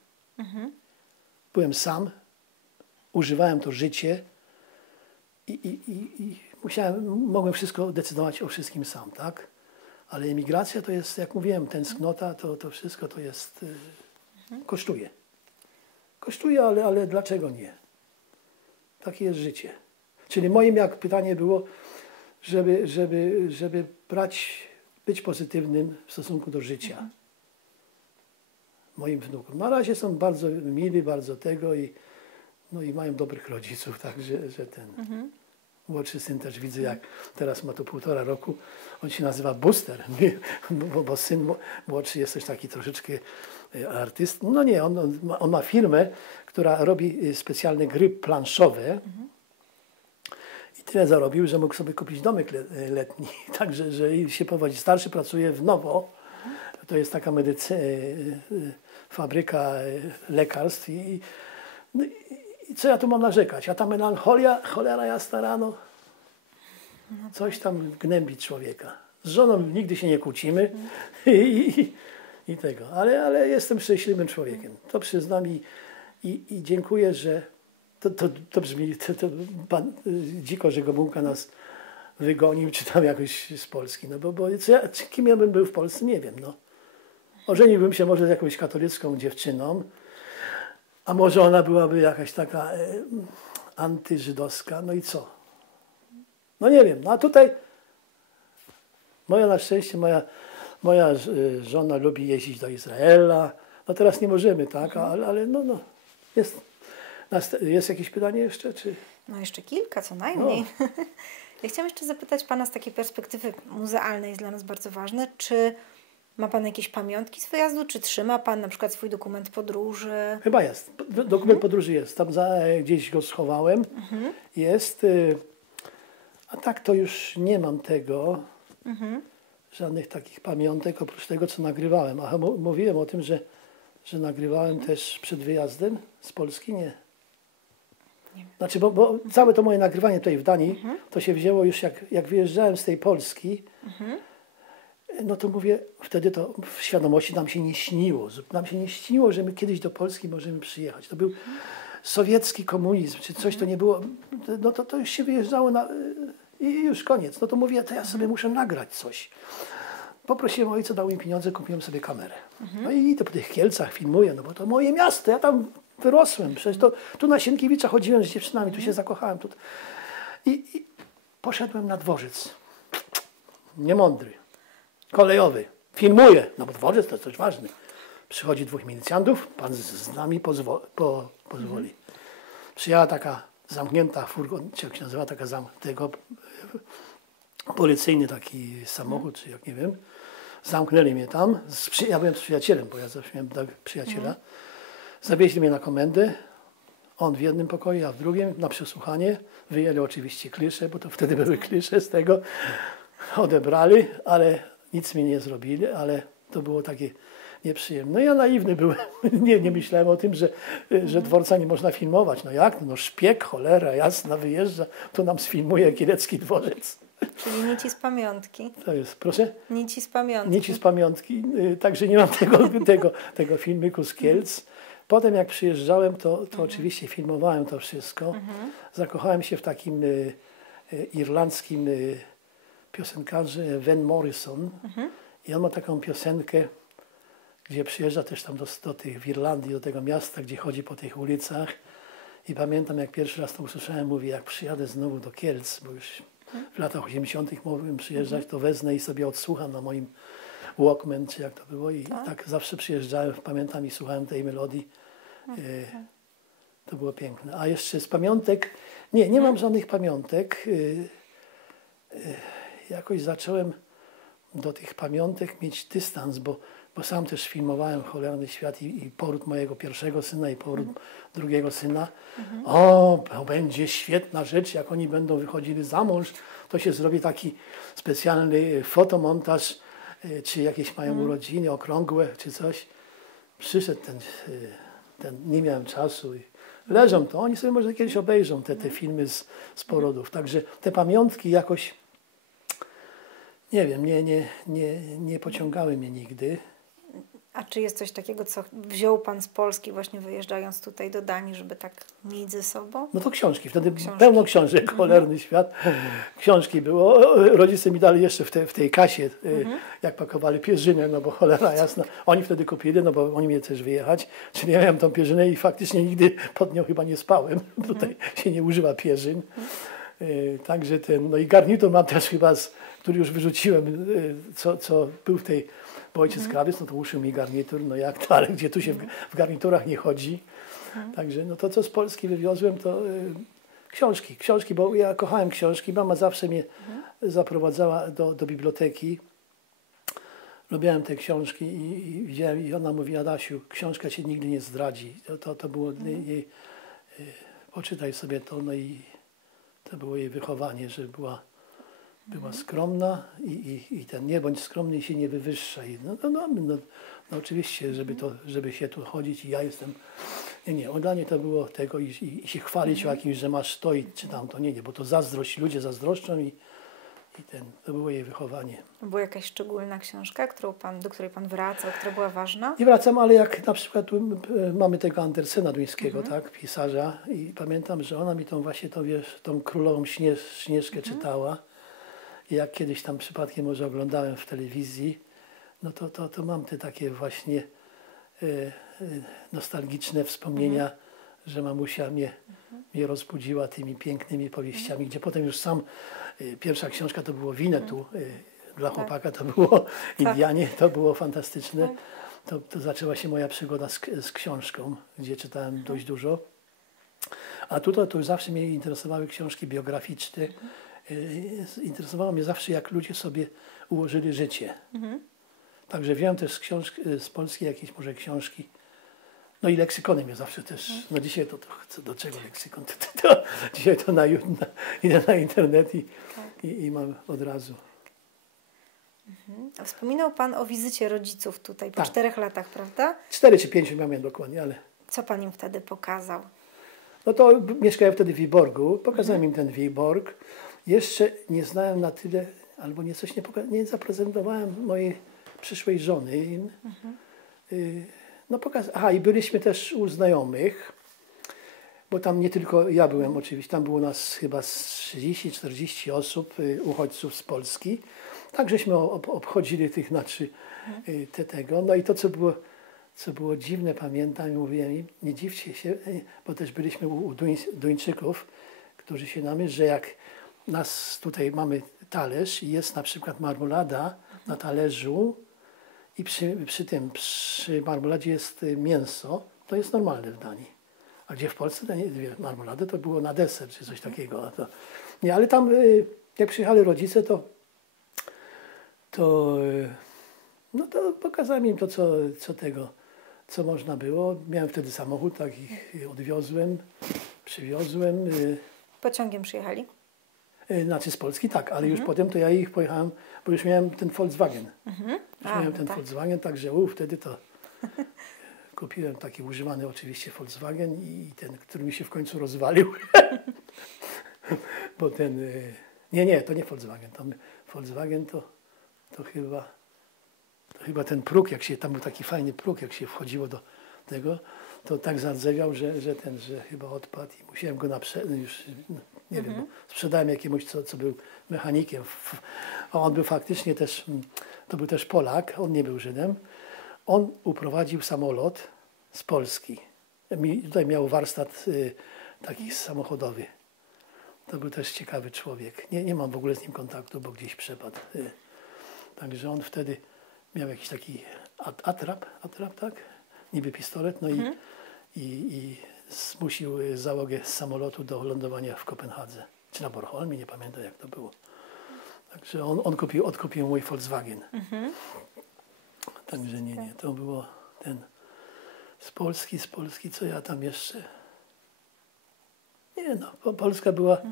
Byłem sam, używałem to życie i mogłem wszystko decydować o wszystkim sam, tak? Ale emigracja to jest, jak mówiłem, tęsknota, to wszystko to jest, kosztuje. Kosztuje, ale dlaczego nie? Takie jest życie. Czyli moim pytanie było, żeby być pozytywnym w stosunku do życia. Moim wnukom. Na razie są bardzo mili, bardzo tego i mają dobrych rodziców, także że ten młodszy syn też widzę, jak teraz ma tu 1,5 roku, on się nazywa Booster, bo syn młodszy jest też taki troszeczkę artystą. No nie, on ma firmę, która robi specjalne gry planszowe. I tyle zarobił, że mógł sobie kupić domek letni. Także, że się powodzi. Starszy pracuje w Nowo. To jest taka fabryka lekarstw. I co ja tu mam narzekać? A ta melancholia, cholera jasna rano, coś tam gnębi człowieka. Z żoną nigdy się nie kłócimy i tego. Ale jestem szczęśliwym człowiekiem. To przyznam i dziękuję, że to brzmi dziko, że Gomułka nas wygonił, czy tam jakoś z Polski. No bo kim ja bym był w Polsce, nie wiem. No. Ożeniłbym się może z jakąś katolicką dziewczyną, a może ona byłaby jakaś taka antyżydowska, no i co? No nie wiem, no a tutaj na szczęście moja żona lubi jeździć do Izraela. No teraz nie możemy, tak, ale no jest jakieś pytanie jeszcze, czy? No jeszcze kilka, co najmniej. No. Ja chciałam jeszcze zapytać Pana z takiej perspektywy muzealnej, jest dla nas bardzo ważne, czy ma Pan jakieś pamiątki z wyjazdu, czy trzyma Pan na przykład swój dokument podróży? Chyba jest. Dokument podróży jest. Tam gdzieś go schowałem. Jest. A tak to już nie mam tego. Żadnych takich pamiątek, oprócz tego, co nagrywałem. A mówiłem o tym, że nagrywałem też przed wyjazdem z Polski? Nie. Znaczy, bo całe to moje nagrywanie tutaj w Danii, to się wzięło już jak wyjeżdżałem z tej Polski, no to mówię, wtedy to w świadomości nam się nie śniło. Nam się nie śniło, że my kiedyś do Polski możemy przyjechać. To był sowiecki komunizm, czy coś to nie było, no to już się wyjeżdżało i już koniec. No to mówię, to ja sobie muszę nagrać coś. Poprosiłem ojca, dał mi pieniądze, kupiłem sobie kamerę. No i to po tych Kielcach filmuję, no bo to moje miasto, ja tam wyrosłem. Przecież tu na Sienkiewicza chodziłem z dziewczynami, tu się zakochałem. I poszedłem na dworzec. Niemądry. Kolejowy. Filmuję. No bo dworzec to jest coś ważne. Przychodzi 2 milicjantów, pan z nami pozwoli. Przyjechała taka zamknięta furgon, czy jak się nazywa, policyjny taki samochód, czy jak nie wiem. Zamknęli mnie tam. Ja byłem z przyjacielem, bo ja zawsze miałem przyjaciela. Zawieźli mnie na komendę. On w jednym pokoju, a w drugim na przesłuchanie. Wyjęli oczywiście klisze, bo to wtedy były klisze z tego. Odebrali, ale nic mi nie zrobili, ale to było takie nieprzyjemne. No ja naiwny byłem. Nie myślałem o tym, że dworca nie można filmować. No jak? No szpieg, cholera jasna, wyjeżdża, to nam sfilmuje kielecki dworzec. Czyli nici z pamiątki. To jest, proszę? Nici z pamiątki. Nici z pamiątki. Także nie mam tego filmiku z Kielc. Potem jak przyjeżdżałem, to oczywiście filmowałem to wszystko. Zakochałem się w takim irlandzkim piosenkarzu Van Morrison. I on ma taką piosenkę, gdzie przyjeżdża też tam w Irlandii, do tego miasta, gdzie chodzi po tych ulicach. I pamiętam, jak pierwszy raz to usłyszałem, mówię, jak przyjadę znowu do Kielc, bo już w latach 80. mogłem przyjeżdżać, to wezmę i sobie odsłucham na moim Walkman, czy jak to było. I tak zawsze przyjeżdżałem, pamiętam i słuchałem tej melodii. To było piękne. A jeszcze z pamiątek, nie mam żadnych pamiątek. Jakoś zacząłem do tych pamiątek mieć dystans, bo sam też filmowałem Cholerny Świat i poród mojego pierwszego syna i poród drugiego syna. O, to będzie świetna rzecz, jak oni będą wychodzili za mąż, to się zrobi taki specjalny fotomontaż, czy jakieś mają urodziny okrągłe, czy coś. Przyszedł nie miałem czasu i leżą to. Oni sobie może kiedyś obejrzą te filmy z porodów. Także te pamiątki jakoś, nie wiem, nie pociągały mnie nigdy. A czy jest coś takiego, co wziął Pan z Polski właśnie wyjeżdżając tutaj do Danii, żeby tak mieć ze sobą? No to książki. Wtedy pełno książek. Cholerny Świat. Książki było. Rodzice mi dali jeszcze w tej kasie, jak pakowali pierzynę, no bo cholera jasna. Oni wtedy kupili, no bo oni mieli też wyjechać. Czyli ja miałem tą pierzynę i faktycznie nigdy pod nią chyba nie spałem. Tutaj się nie używa pierzyn. Także no i garnitur mam też chyba, który już wyrzuciłem, co był w tej, bo ojciec krawiec, no to uszył mi garnitur, no jak to, ale gdzie tu się w garniturach nie chodzi. Także no to, co z Polski wywiozłem, to książki, bo ja kochałem książki. Mama zawsze mnie zaprowadzała do biblioteki. Lubiałem te książki i widziałem, i ona mówi, Adasiu, książka cię nigdy nie zdradzi. To było jej, poczytaj sobie to, no i to było jej wychowanie, że była skromna i nie bądź skromny i się nie wywyższaj. No oczywiście, żeby się tu chodzić i ja jestem... Nie, dla mnie to było tego i się chwalić o jakimś, że masz to i czy tam to nie, bo to zazdrość, ludzie zazdroszczą i to było jej wychowanie. Była jakaś szczególna książka, do której Pan wracał, która była ważna? Nie wracam, ale jak na przykład mamy tego Andersena duńskiego, tak, pisarza i pamiętam, że ona mi tą Królową Śnieżkę czytała I jak kiedyś tam przypadkiem może oglądałem w telewizji, no to mam te takie właśnie nostalgiczne wspomnienia, że mamusia mnie rozbudziła tymi pięknymi powieściami, gdzie potem już sam, pierwsza książka to było Winnetou, dla chłopaka to było Indianie, to było fantastyczne. To zaczęła się moja przygoda z książką, gdzie czytałem dość dużo. A tutaj to zawsze mnie interesowały książki biograficzne. Interesowało mnie zawsze, jak ludzie sobie ułożyli życie. Także wziąłem też z Polski jakieś może książki. No i leksykony mnie zawsze też, no dzisiaj to co do czego leksykon? Dzisiaj to idę na internet i mam od razu. Wspominał Pan o wizycie rodziców tutaj po 4 latach, prawda? 4 czy 5 miałem dokładnie, ale... Co Pan im wtedy pokazał? No to mieszkałem wtedy w Wiborgu, pokazałem im ten Wiborg. Jeszcze nie znałem na tyle, albo nie zaprezentowałem mojej przyszłej żony im. I byliśmy też u znajomych, bo tam nie tylko ja byłem oczywiście, tam było nas chyba 30-40 osób, uchodźców z Polski. Tak żeśmy obchodzili tych tego. No i to, co było dziwne, pamiętam, mówiłem im, nie dziwcie się, bo też byliśmy u Duńczyków, którzy się namyślili, że jak nas tutaj mamy talerz i jest na przykład marmolada na talerzu i przy marmoladzie jest mięso, to jest normalne w Danii. A gdzie w Polsce marmolady to było na deser czy coś takiego. Nie, ale tam jak przyjechali rodzice, to pokazałem im to, co można było. Miałem wtedy samochód, tak ich odwiozłem, przywiozłem. Pociągiem przyjechali? Znaczy z Polski tak, ale już potem to ja ich pojechałem, bo już miałem ten Volkswagen. Volkswagen, także wtedy to kupiłem taki używany oczywiście Volkswagen i ten, który mi się w końcu rozwalił. Bo ten... Nie, to nie Volkswagen. Volkswagen to chyba ten próg, tam był taki fajny próg, jak się wchodziło do tego, to tak zardzewiał, że chyba odpadł i musiałem go już nie wiem, bo sprzedałem jakiemuś, co był mechanikiem. A on był faktycznie też, to był też Polak, on nie był Żydem. On uprowadził samolot z Polski. Tutaj miał warsztat taki samochodowy. To był też ciekawy człowiek. Nie mam w ogóle z nim kontaktu, bo gdzieś przepadł. Także on wtedy miał jakiś taki atrap, tak? Niby pistolet, no i zmusił załogę z samolotu do lądowania w Kopenhadze. Czy na Bornholmie, nie pamiętam jak to było. Także on odkupił mój Volkswagen. Także nie, to było z Polski, co ja tam jeszcze... Nie no, Polska była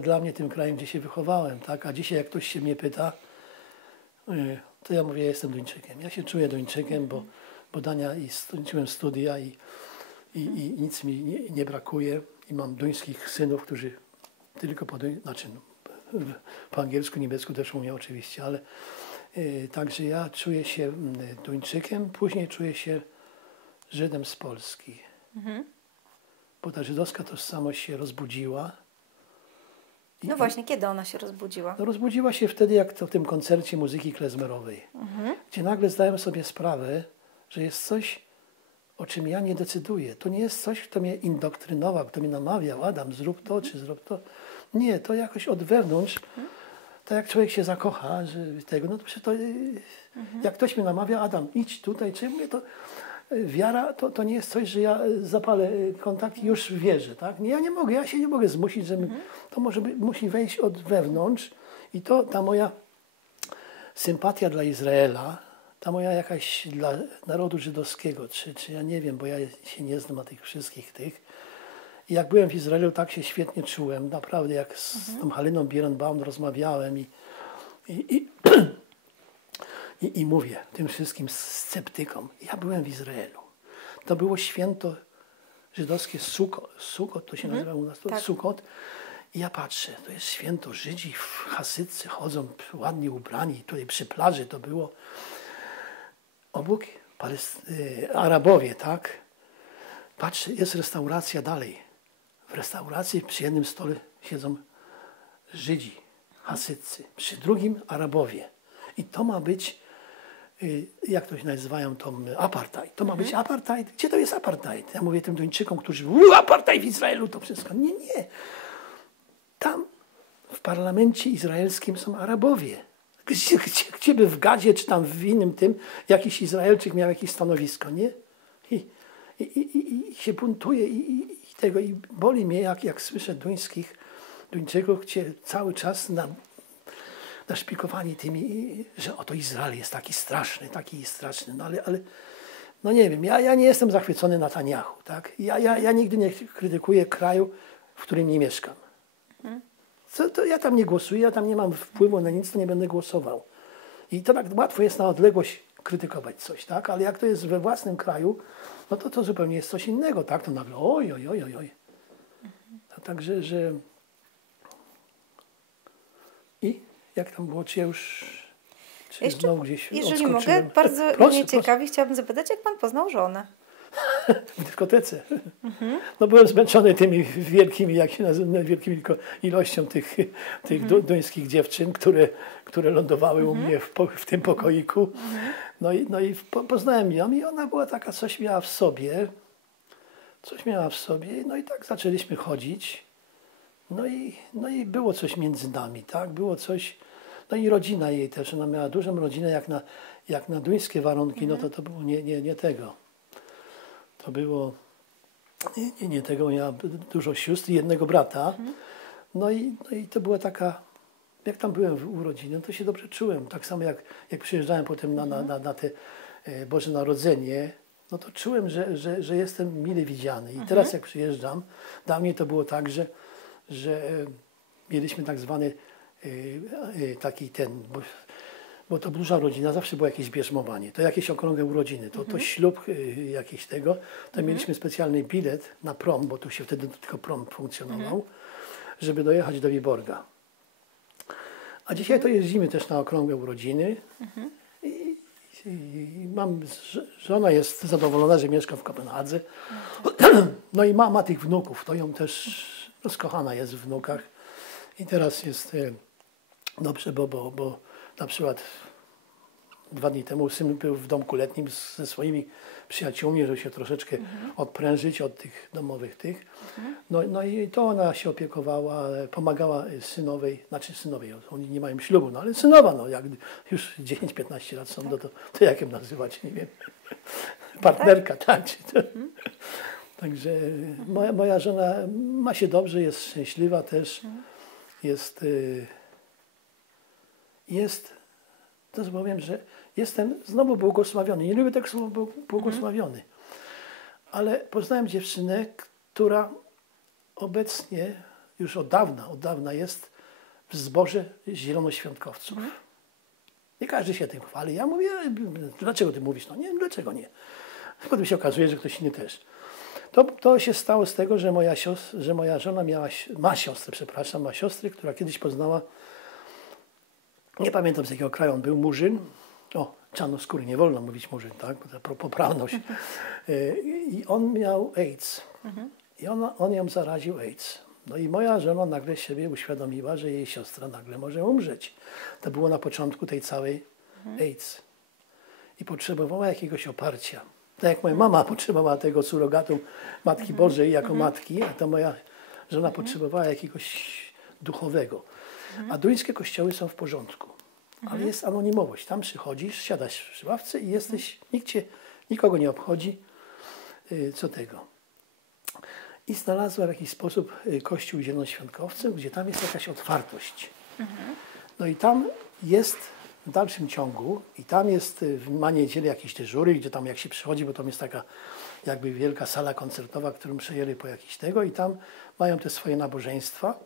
dla mnie tym krajem, gdzie się wychowałem, tak? A dzisiaj jak ktoś się mnie pyta, to ja mówię, ja jestem Duńczykiem. Ja się czuję Duńczykiem, bo Dania i skończyłem studia i nic mi nie brakuje. I mam duńskich synów, którzy tylko po angielsku, niemiecku też umiem oczywiście, ale także ja czuję się Duńczykiem, później czuję się Żydem z Polski. Bo ta żydowska tożsamość się rozbudziła. No właśnie, kiedy ona się rozbudziła? No rozbudziła się wtedy, jak to w tym koncercie muzyki klezmerowej, gdzie nagle zdałem sobie sprawę, że jest coś, o czym ja nie decyduję. To nie jest coś, kto mnie indoktrynował, kto mnie namawiał, Adam, zrób to, czy zrób to. Nie, to jakoś od wewnątrz, tak jak człowiek się zakocha, że no to jak ktoś mnie namawia, Adam, idź tutaj, czy mnie to... Wiara to nie jest coś, że ja zapalę kontakt i już wierzę, tak? Nie, ja się nie mogę zmusić, to musi wejść od wewnątrz i ta moja sympatia dla Izraela, ta moja jakaś dla narodu żydowskiego, czy ja nie wiem, bo ja się nie znam na tych wszystkich tych. I jak byłem w Izraelu, tak się świetnie czułem, naprawdę, jak z tą Haliną Bierenbaum rozmawiałem i mówię tym wszystkim sceptykom, ja byłem w Izraelu. To było święto żydowskie Sukot, to się nazywa u nas, Sukot. I ja patrzę, to jest święto, Żydzi w Hasyce chodzą ładnie ubrani, tutaj przy plaży to było. Obok Arabowie, tak? Patrzę, jest restauracja dalej. W restauracji przy jednym stole siedzą Żydzi. Hasyccy, przy drugim Arabowie. I to ma być, jak to się nazywają, to apartheid. To ma być apartheid. Gdzie to jest apartheid? Ja mówię tym Duńczykom, którzy mówią, apartheid w Izraelu, to wszystko. Nie, nie. Tam w parlamencie izraelskim są Arabowie. Gdzie by w Gadzie, czy tam w innym tym, jakiś Izraelczyk miał jakieś stanowisko, nie? I się buntuje i boli mnie, jak słyszę Duńczyków, gdzie cały czas naszpikowani tymi, że oto Izrael jest taki straszny. No ale no nie wiem, ja nie jestem zachwycony Netanjahu, tak? Ja nigdy nie krytykuję kraju, w którym nie mieszkam. To ja tam nie głosuję, ja tam nie mam wpływu na nic, to nie będę głosował. I to tak łatwo jest na odległość krytykować coś, tak? Ale jak to jest we własnym kraju, no to zupełnie jest coś innego, tak? To nagle oj. No, także, że... I jak tam było, czy ja już... Czy jeszcze, znowu gdzieś jeżeli odskoczyłem? mogę, bardzo mnie ciekawi, chciałabym zapytać, jak pan poznał żonę? W dyskotece. No byłem zmęczony tymi wielkimi, jak się nazywa, wielkimi ilością tych duńskich dziewczyn, które lądowały u mnie w tym pokoiku. No i poznałem ją i ona była taka, coś miała w sobie. No i tak zaczęliśmy chodzić. No i było coś między nami, tak? Było coś. No i rodzina jej też. Ona miała dużą rodzinę, jak na duńskie warunki, no to było nie tego. To było nie tego, miała dużo sióstr i jednego brata. No i to była taka, jak tam byłem w urodziny, to się dobrze czułem. Tak samo jak przyjeżdżałem potem na te Boże Narodzenie, no to czułem, że jestem mile widziany. I teraz jak przyjeżdżam, dla mnie to było tak, że mieliśmy tak zwany taki bo to duża rodzina, zawsze było jakieś bierzmowanie, to jakieś okrągłe urodziny, to ślub jakiś tego, to mieliśmy specjalny bilet na prom, bo tu się wtedy tylko prom funkcjonował, żeby dojechać do Wiborga. A dzisiaj to jeździmy też na okrągłe urodziny i żona jest zadowolona, że mieszka w Kopenhadze. No i ma tych wnuków, to ją też rozkochana jest w wnukach i teraz jest dobrze, bo na przykład 2 dni temu syn był w domku letnim ze swoimi przyjaciółmi, żeby się troszeczkę odprężyć od tych domowych tych. No i to ona się opiekowała, pomagała synowej, oni nie mają ślubu, no ale synowa, no jak już 10-15 lat są, to jak ją nazywać, nie wiem, partnerka, tak? Także moja żona ma się dobrze, jest szczęśliwa też, to powiem, że jestem znowu błogosławiony. Nie lubię tego słowa błogosławiony. Ale poznałem dziewczynę, która obecnie, już od dawna jest w zborze zielonoświątkowców. Nie każdy się tym chwali. Ja mówię, dlaczego ty mówisz? No nie, dlaczego nie? Potem się okazuje, że ktoś inny też. To się stało z tego, że moja żona ma siostrę, która kiedyś poznała, nie pamiętam z jakiego kraju on był, Murzyn. Czarnoskóry, nie wolno mówić Murzyn, tak? Poprawność. I on miał AIDS. I on ją zaraził AIDS. No i moja żona nagle siebie uświadomiła, że jej siostra nagle może umrzeć. To było na początku tej całej AIDS. I potrzebowała jakiegoś oparcia. Tak jak moja mama potrzebowała tego surogatu Matki Bożej jako matki, a to moja żona potrzebowała jakiegoś duchowego. A duńskie kościoły są w porządku, ale jest anonimowość. Tam przychodzisz, siadasz przy ławce i jesteś, nikogo nie obchodzi, co tego. I znalazła w jakiś sposób kościół zielonoświątkowców, gdzie tam jest jakaś otwartość. No i tam jest w dalszym ciągu, i tam jest ma niedzielę jakieś dyżury, gdzie tam jak się przychodzi, bo tam jest taka jakby wielka sala koncertowa, którą przejęli po jakiś tego i tam mają te swoje nabożeństwa.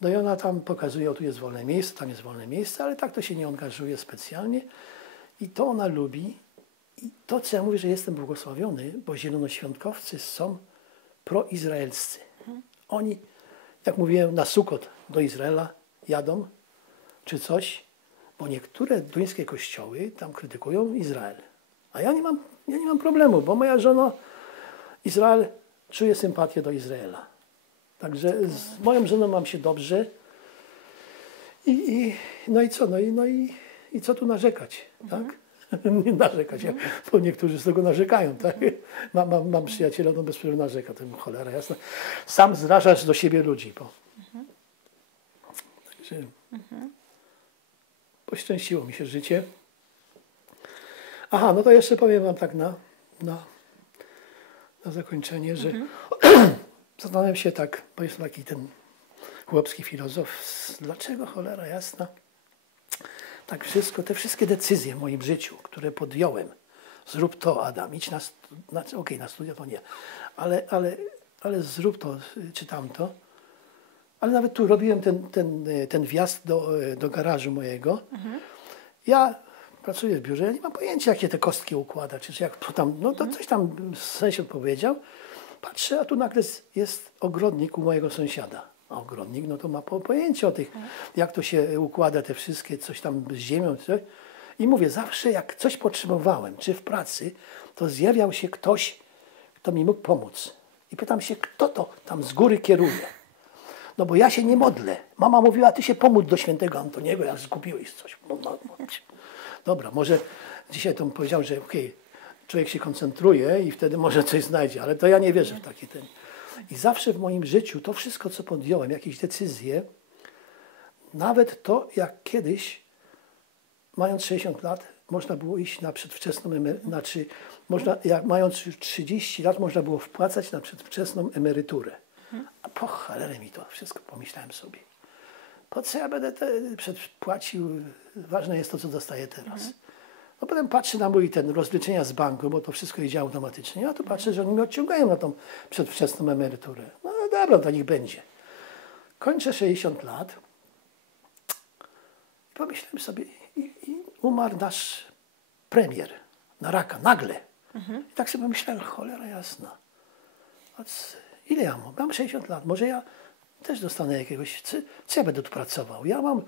No i ona tam pokazuje, tu jest wolne miejsce, tam jest wolne miejsce, ale tak to się nie angażuje specjalnie. I to ona lubi. I to, co ja mówię, że jestem błogosławiony, bo zielonoświątkowcy są proizraelscy. Oni, jak mówiłem, na Sukot do Izraela jadą, czy coś, bo niektóre duńskie kościoły tam krytykują Izrael. A ja nie mam problemu, bo moja żona, Izrael, czuje sympatię do Izraela. Także z moją żoną mam się dobrze No i co? I co tu narzekać, tak? Nie narzekać, bo niektórzy z tego narzekają, tak? Mam przyjaciela, no bez problemu narzeka, to cholera jasna. Sam zrażasz do siebie ludzi, Także poszczęściło mi się życie. Aha, no to jeszcze powiem wam tak na zakończenie, że zastanawiam się tak, bo jest taki ten chłopski filozof, dlaczego cholera jasna tak wszystko, te wszystkie decyzje w moim życiu, które podjąłem, zrób to, Adam, idź na studia to nie, ale zrób to czy tamto, ale nawet tu robiłem ten wjazd do garażu mojego. Ja pracuję w biurze, ja nie mam pojęcia, jakie te kostki układa, czy jak to tam, no to coś tam sąsiad powiedział. Patrzę, a tu nagle jest ogrodnik u mojego sąsiada. A ogrodnik, no to ma pojęcie o tych, jak to się układa, te wszystkie, coś tam z ziemią, coś. I mówię, zawsze jak coś potrzebowałem, czy w pracy, to zjawiał się ktoś, kto mi mógł pomóc. I pytam się, kto to tam z góry kieruje? No bo ja się nie modlę. Mama mówiła, ty się pomódl do świętego Antoniego, jak zgubiłeś coś. Dobra, może dzisiaj to powiedział, że człowiek się koncentruje i wtedy może coś znajdzie, ale to ja nie wierzę w taki ten. I zawsze w moim życiu to wszystko, co podjąłem, jakieś decyzje, nawet to, jak kiedyś, mając 60 lat, można było iść na przedwczesną emeryturę, mając już 30 lat, można było wpłacać na przedwczesną emeryturę. A po cholerę mi to wszystko, pomyślałem sobie. Po co ja będę płacił? Ważne jest to, co dostaję teraz. No potem patrzę na rozliczenia z banku, bo to wszystko idzie automatycznie. Ja tu patrzę, że oni mi odciągają na tą przedwczesną emeryturę. No dobra, to niech będzie. Kończę 60 lat. I pomyślałem sobie, i umarł nasz premier na raka, nagle. I tak sobie pomyślałem, cholera jasna. Ile ja mam? Mam 60 lat. Może ja też dostanę jakiegoś... Co ja będę tu pracował? Ja mam...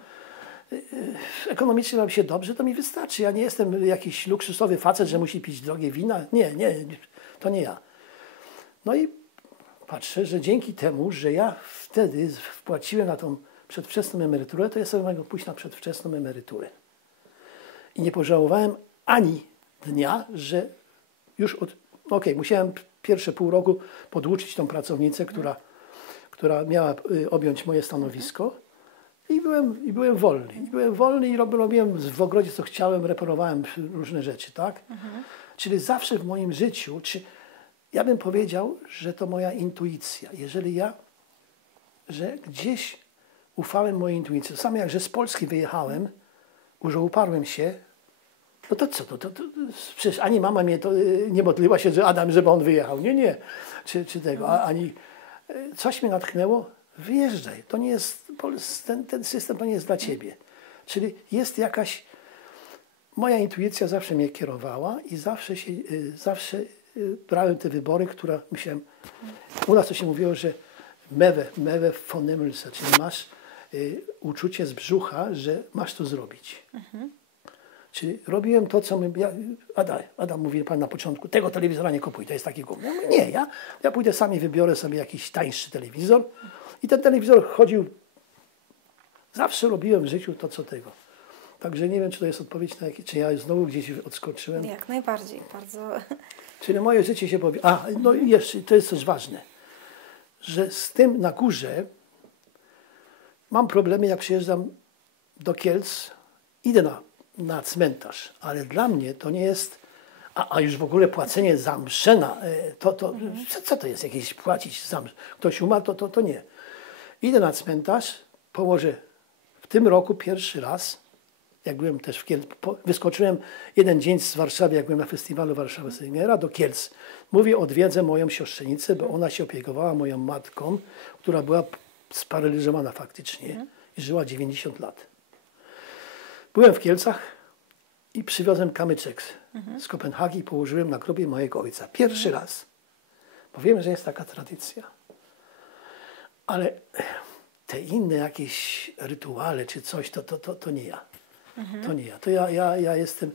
Ekonomicznie mam się dobrze, to mi wystarczy. Ja nie jestem jakiś luksusowy facet, że musi pić drogie wina. Nie, to nie ja. No i patrzę, że dzięki temu, że ja wtedy wpłaciłem na tą przedwczesną emeryturę, to ja sobie mogę pójść na przedwczesną emeryturę. I nie pożałowałem ani dnia, że już musiałem pierwsze pół roku poduczyć tą pracownicę, która miała objąć moje stanowisko. I byłem wolny. I robiłem w ogrodzie, co chciałem, reparowałem różne rzeczy, tak? Czyli zawsze w moim życiu, ja bym powiedział, że to moja intuicja. Że gdzieś ufałem mojej intuicji. Sam jak z Polski wyjechałem, że uparłem się, no to co? Przecież ani mama mnie nie modliła się, że Adam, żeby on wyjechał. Nie. Czy tego. Ani coś mnie natchnęło. Wyjeżdżaj. To nie jest, ten system to nie jest dla ciebie. Czyli jest jakaś, moja intuicja zawsze mnie kierowała i zawsze brałem te wybory, które myślałem, u nas to się mówiło, że mewe von Himmelsche, czyli masz uczucie z brzucha, że masz to zrobić. Czyli robiłem to, co Adam mówi pan na początku, tego telewizora nie kupuj, to jest taki gówno. Ja mówię, nie, ja pójdę sam i wybiorę sobie jakiś tańszy telewizor. I ten telewizor chodził, zawsze robiłem w życiu to, co tego. Także nie wiem, czy to jest odpowiedź na czy ja znowu gdzieś odskoczyłem. Jak najbardziej, bardzo. Czyli moje życie się powie. No i jeszcze, to jest coś ważne, że z tym na górze mam problemy, jak przyjeżdżam do Kielc, idę na cmentarz, ale dla mnie to nie jest, a już w ogóle płacenie za mszę, co to jest, jakieś płacić za mszę? Ktoś umarł, to nie. Idę na cmentarz, położę w tym roku pierwszy raz, jak byłem też w Kielc, wyskoczyłem jeden dzień z Warszawy, jak byłem na festiwalu Warszawa Seniora, do Kielc. Mówię, odwiedzę moją siostrzenicę, bo ona się opiekowała moją matką, która była sparaliżowana faktycznie i żyła 90 lat. Byłem w Kielcach i przywiozłem kamyczek z Kopenhagi i położyłem na grobie mojego ojca. Pierwszy raz. Bo wiem, że jest taka tradycja. Ale te inne jakieś rytuale czy coś, to nie ja. To nie ja. To ja jestem...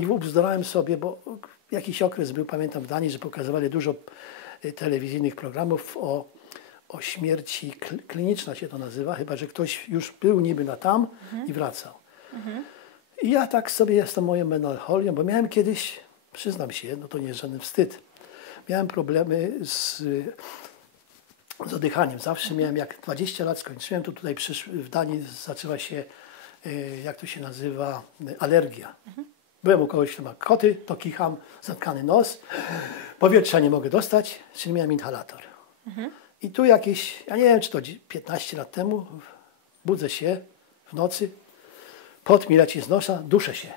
I ubzdurałem sobie, bo jakiś okres był, pamiętam w Danii, że pokazywali dużo telewizyjnych programów o śmierci kliniczna się to nazywa, chyba że ktoś już był niby na tam i wracał. I ja tak sobie jestem moją melancholią, bo miałem kiedyś, przyznam się, no to nie jest żaden wstyd, miałem problemy z oddychaniem. Zawsze miałem, jak 20 lat skończyłem, to tutaj w Danii zaczęła się, jak to się nazywa, alergia. Byłem u kogoś, kto ma koty, to kicham, zatkany nos, powietrza nie mogę dostać, czyli miałem inhalator. I tu jakieś, ja nie wiem, czy to 15 lat temu, budzę się w nocy, pot mi leci z nosa, duszę się.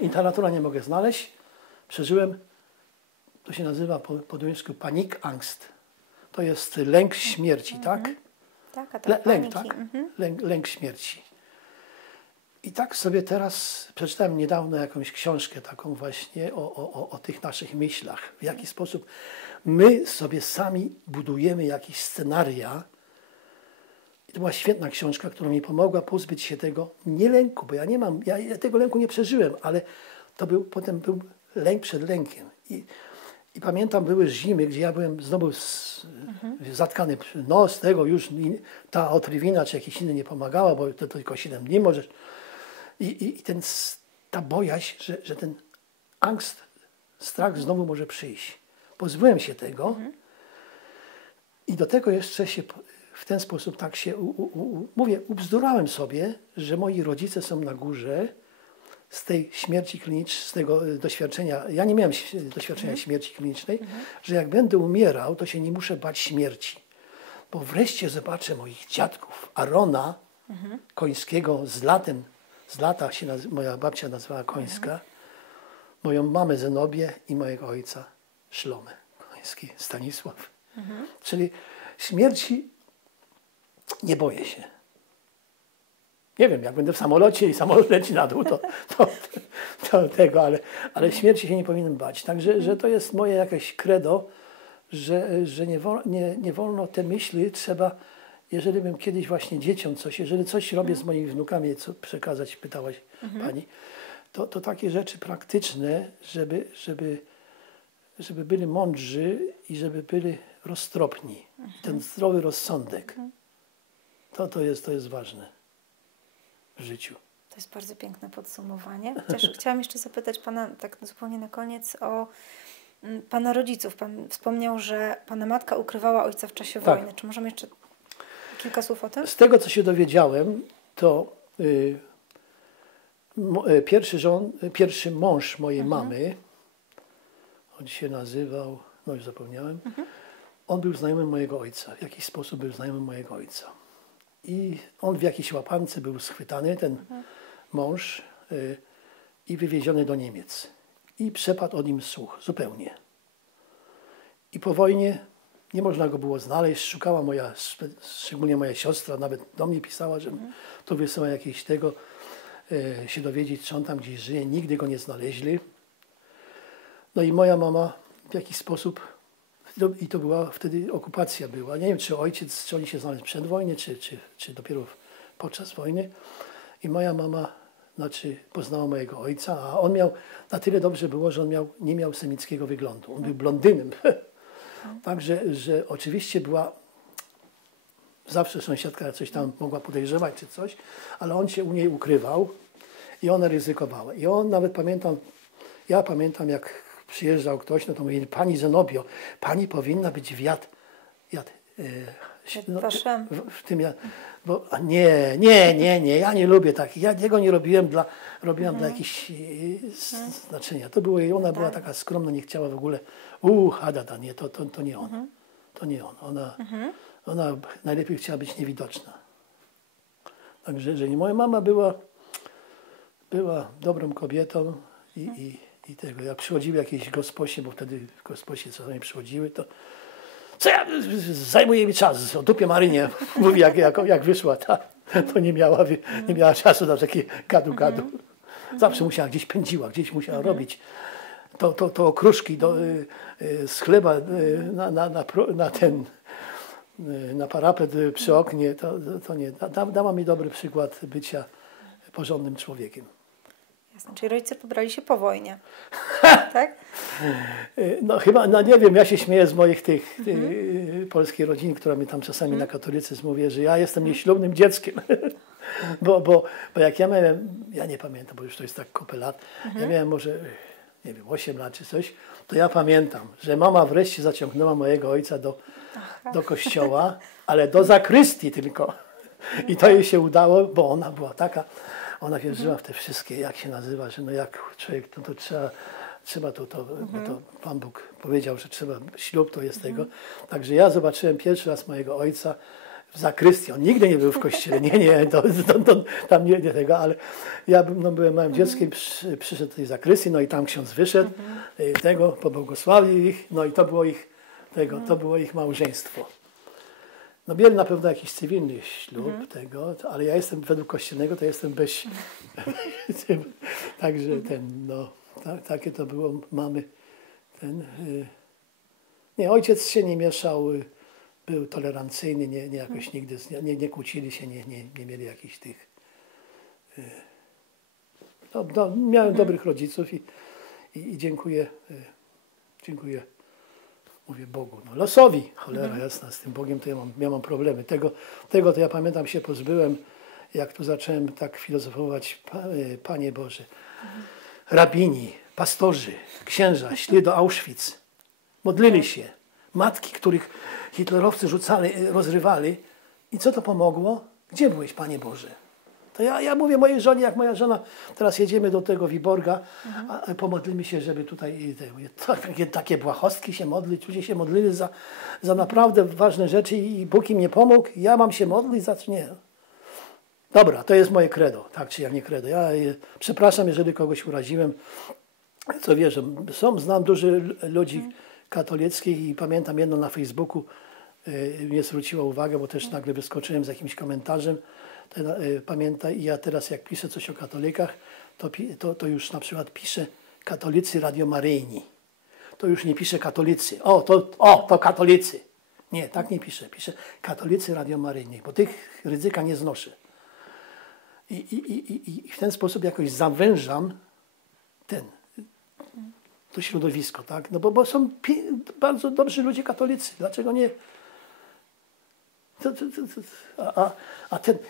Inhalatora nie mogę znaleźć. Przeżyłem, to się nazywa po duńsku panikangst. To jest lęk śmierci, tak? Tak, atak Lęk, paniki. tak? Lęk śmierci. I tak sobie teraz przeczytałem niedawno jakąś książkę taką właśnie o tych naszych myślach. W jaki sposób my sobie sami budujemy jakieś scenaria. I to była świetna książka, która mi pomogła pozbyć się tego nie lęku, bo ja nie mam, ja tego lęku nie przeżyłem, ale to potem był lęk przed lękiem. I pamiętam, były zimy, gdzie ja byłem znowu zatkany nos, tego już ta otrywina czy jakiś inny nie pomagała, bo to tylko 7 dni możesz. I ta bojaźń, że ten angst, strach znowu może przyjść. Pozbyłem się tego i do tego jeszcze się w ten sposób tak się, mówię, ubzdurałem sobie, że moi rodzice są na górze z tej śmierci klinicznej, z tego doświadczenia. Ja nie miałem doświadczenia śmierci klinicznej, że jak będę umierał, to się nie muszę bać śmierci. Bo wreszcie zobaczę moich dziadków, Arona Końskiego z lata się moja babcia nazywała Końska, moją mamę Zenobię i mojego ojca Szlomę Koński, Stanisław. Czyli śmierci nie boję się. Nie wiem, jak będę w samolocie i samolot leci na dół, to tego, ale śmierci się nie powinienem bać. Także że to jest moje jakieś credo, że nie wolno te myśli trzeba, jeżeli bym kiedyś właśnie dzieciom coś, jeżeli coś robię z moimi wnukami, co przekazać, pytałaś pani, to takie rzeczy praktyczne, żeby byli mądrzy i żeby byli roztropni. Ten zdrowy rozsądek. To jest ważne w życiu. To jest bardzo piękne podsumowanie. Chociaż chciałam jeszcze zapytać Pana tak zupełnie na koniec o Pana rodziców. Pan wspomniał, że Pana matka ukrywała ojca w czasie wojny. Czy możemy jeszcze kilka słów o tym? Z tego, co się dowiedziałem, to pierwszy mąż mojej mamy, on się nazywał, no już zapomniałem, on był znajomym mojego ojca. W jakiś sposób był znajomym mojego ojca. I on w jakiejś łapance był schwytany, ten mąż, i wywieziony do Niemiec. I przepadł o nim słuch zupełnie. I po wojnie nie można go było znaleźć. Szukała szczególnie moja siostra, nawet do mnie pisała, że to wysyła jakieś tego, się dowiedzieć, czy on tam gdzieś żyje. Nigdy go nie znaleźli. No i moja mama w jakiś sposób, i to była wtedy okupacja była. Nie wiem, czy ojciec, czy oni się znaleźli przed wojną, czy dopiero podczas wojny. I moja mama poznała mojego ojca, a on miał, na tyle dobrze było, że on nie miał semickiego wyglądu. On był blondynem. Także, że oczywiście była, zawsze sąsiadka coś tam mogła podejrzewać czy coś, ale on się u niej ukrywał i ona ryzykowała. I on nawet pamiętam jak przyjeżdżał ktoś, no to mówili, pani Zenobio, pani powinna być w bo nie, ja nie lubię takich, ja tego nie robiłem robiłam dla jakichś znaczenia. To było, ona była taka skromna, nie chciała w ogóle, nie, to nie on. To nie on. Ona najlepiej chciała być niewidoczna. Także jeżeli moja mama była dobrą kobietą i tego, jak przychodziły jakieś gosposie, bo wtedy gosposie czasami przychodziły, to co ja, zajmuje mi czas, o dupie Marynie, mówi jak wyszła ta, to nie miała czasu na takie gadu. Zawsze musiała, gdzieś pędziła, gdzieś musiała robić. To okruszki z chleba na parapet przy oknie, to nie. Dała mi dobry przykład bycia porządnym człowiekiem. Jasne. Czyli rodzice pobrali się po wojnie, tak? No chyba, no nie wiem, ja się śmieję z moich tych polskiej rodziny, która mi tam czasami na katolicyzm mówi, że ja jestem nieślubnym dzieckiem. bo jak ja miałem, ja nie pamiętam, bo już to jest tak kupę lat, ja miałem może, nie wiem, 8 lat czy coś, to ja pamiętam, że mama wreszcie zaciągnęła mojego ojca do kościoła, ale do zakrystii tylko. I to jej się udało, bo ona była taka, ona wierzyła w te wszystkie, jak się nazywa, że no jak człowiek, no to trzeba bo to Pan Bóg powiedział, że trzeba, ślub to jest tego. Także ja zobaczyłem pierwszy raz mojego ojca w zakrystii. On nigdy nie był w kościele, nie, tam nie tego, ale ja byłem małym dzieckiem, przyszedł do tej zakrystii, no i tam ksiądz wyszedł, pobłogosławił ich, no i to było ich małżeństwo. No mieli na pewno jakiś cywilny ślub ale ja jestem według kościelnego, to jestem bez... Także takie to było, mamy nie, ojciec się nie mieszał, był tolerancyjny, nie jakoś nigdy, nie kłócili się, nie mieli jakichś tych... miałem dobrych rodziców i dziękuję, mówię Bogu, no losowi, cholera jasna, z tym Bogiem to ja mam problemy. Tego to ja pamiętam się pozbyłem, jak tu zacząłem tak filozofować, Panie Boże. Rabini, pastorzy, księża szli do Auschwitz, modlili się. Matki, których hitlerowcy rozrywali. I co to pomogło? Gdzie byłeś, Panie Boże? To ja mówię mojej żonie, jak moja żona, teraz jedziemy do tego Wiborga, a pomodlimy się, żeby tutaj takie błahostki się modlić, ludzie się modlili za naprawdę ważne rzeczy i Bóg im nie pomógł, ja mam się modlić za co? Nie. Dobra, to jest moje credo, tak czy jak nie credo. Ja przepraszam, jeżeli kogoś uraziłem, co wierzę. Znam dużo ludzi katolickich i pamiętam jedno na Facebooku, mnie zwróciło uwagę, bo też nagle wyskoczyłem z jakimś komentarzem. Pamiętaj, i ja teraz jak piszę coś o katolikach, to już na przykład piszę katolicy radiomaryjni. To już nie piszę katolicy. To katolicy. Nie, tak nie piszę. Piszę katolicy radiomaryjni, bo tych ryzyka nie znoszę. I w ten sposób jakoś zawężam to środowisko, tak? No bo są bardzo dobrzy ludzie katolicy. Dlaczego nie?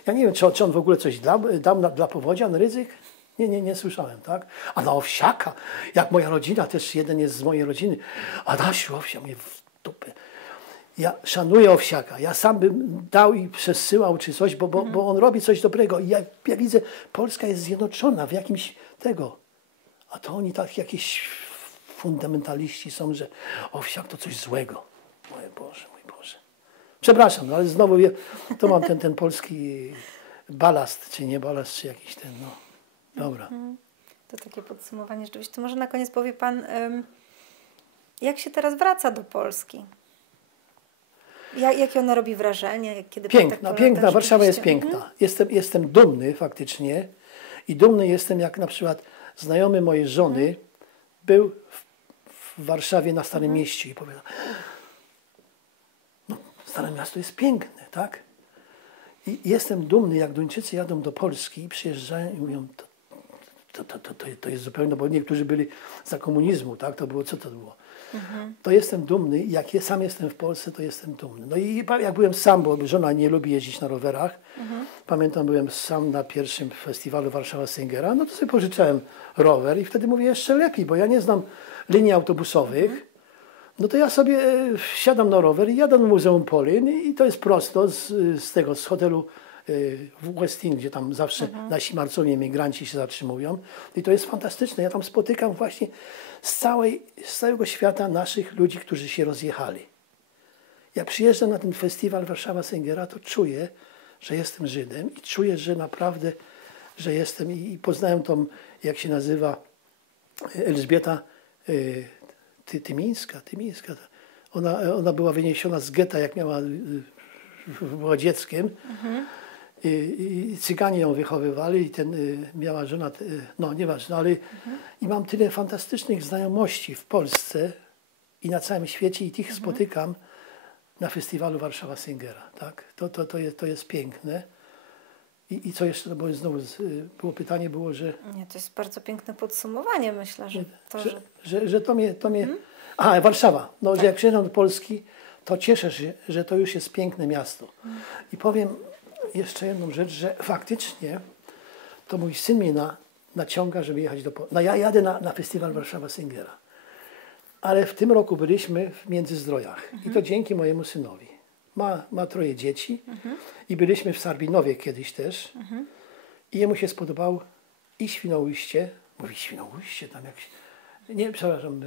Ja nie wiem, czy on w ogóle coś dał dla powodzian, ryzyk? Nie słyszałem, tak? A na Owsiaka, jak moja rodzina, też jeden jest z mojej rodziny, Adasiu, Owsia mnie w dupę. Ja szanuję Owsiaka, ja sam bym dał i przesyłał czy coś, bo on robi coś dobrego. I ja widzę, Polska jest zjednoczona w jakimś tego. A to oni tak jakieś fundamentaliści są, że Owsiak to coś złego. Mój Boże. Przepraszam, ale znowu to mam ten polski balast, czy nie balast, czy jakiś ten, dobra. To takie podsumowanie rzeczywiście. To może na koniec powie Pan, jak się teraz wraca do Polski? Jakie ona robi wrażenie? Kiedy Piękna, Warszawa jest piękna. Jestem dumny faktycznie i dumny jestem, jak na przykład znajomy mojej żony był w Warszawie na Starym Mieście i powiedział, Stare Miasto jest piękne, tak? I jestem dumny, jak Duńczycy jadą do Polski i przyjeżdżają i mówią, to jest zupełnie, bo niektórzy byli za komunizmu, tak? To było, co to było? To jestem dumny, jak sam jestem w Polsce, to jestem dumny. No i jak byłem sam, bo żona nie lubi jeździć na rowerach, pamiętam, byłem sam na pierwszym festiwalu Warszawa Singera, no to sobie pożyczałem rower i wtedy mówię jeszcze lepiej, bo ja nie znam linii autobusowych. No to ja sobie siadam na rower i jadę do Muzeum Polin i to jest prosto z hotelu w West End, gdzie tam zawsze nasi marcowi emigranci się zatrzymują. I to jest fantastyczne. Ja tam spotykam właśnie z całego świata naszych ludzi, którzy się rozjechali. Jak przyjeżdżam na ten festiwal Warszawa Singera, to czuję, że jestem Żydem i czuję, że naprawdę, że jestem i poznałem tą, jak się nazywa, Elżbieta Tymińska. Ona była wyniesiona z getta, jak była dzieckiem. I Cyganie ją wychowywali i miała żona, nieważne, ale i mam tyle fantastycznych znajomości w Polsce i na całym świecie i tych spotykam na festiwalu Warszawa Singera. Tak? To jest piękne. I co jeszcze, no bo znowu było pytanie, że... Nie, to jest bardzo piękne podsumowanie, myślę, że to, że to mnie... A, Warszawa. No, tak. Że jak przyjeżdżam do Polski, to cieszę się, że to już jest piękne miasto. I powiem jeszcze jedną rzecz, że faktycznie to mój syn mnie naciąga, żeby jechać do Polski. No ja jadę na festiwal Warszawa Singera. Ale w tym roku byliśmy w Międzyzdrojach. I to dzięki mojemu synowi. Ma 3 dzieci. I byliśmy w Sarbinowie kiedyś też. I jemu się spodobało i Świnoujście. Mówi Świnoujście, tam jak... Nie, przepraszam,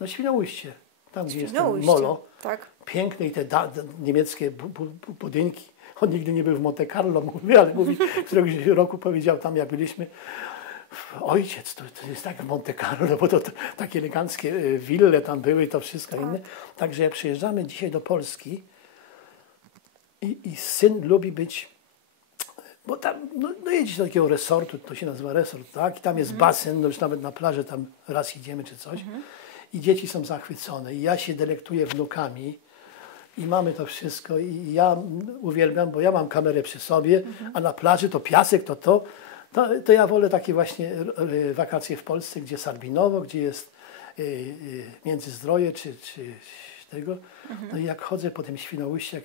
no Świnoujście. Tam gdzie jest ten molo. Tak. Piękne i te niemieckie budynki. On nigdy nie był w Monte Carlo, mówi, ale mówi, któregoś roku powiedział tam, jak byliśmy, ojciec, to jest tak w Monte Carlo, bo to takie eleganckie wille tam były, to wszystko inne. Także jak przyjeżdżamy dzisiaj do Polski i syn lubi być, bo tam, no jedzie do takiego resortu, to się nazywa resort, tak? I tam jest basen, no już nawet na plażę tam raz idziemy czy coś. I dzieci są zachwycone. I ja się delektuję wnukami. I mamy to wszystko. I ja uwielbiam, bo ja mam kamerę przy sobie, a na plaży to piasek, to ja wolę takie właśnie wakacje w Polsce, gdzie Sarbinowo, gdzie jest Międzyzdroje, czy tego. No i jak chodzę po tym Świnoujściu, jak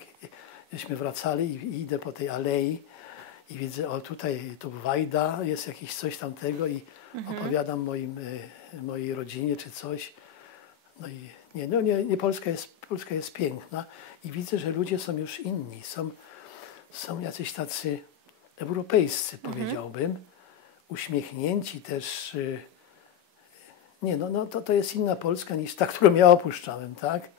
żeśmy wracali i idę po tej alei i widzę, o tutaj tu Wajda, jest jakieś coś tamtego i opowiadam mojej rodzinie czy coś. No i nie Polska jest piękna i widzę, że ludzie są już inni, są jacyś tacy europejscy, powiedziałbym, uśmiechnięci też. To jest inna Polska niż ta, którą ja opuszczałem, tak?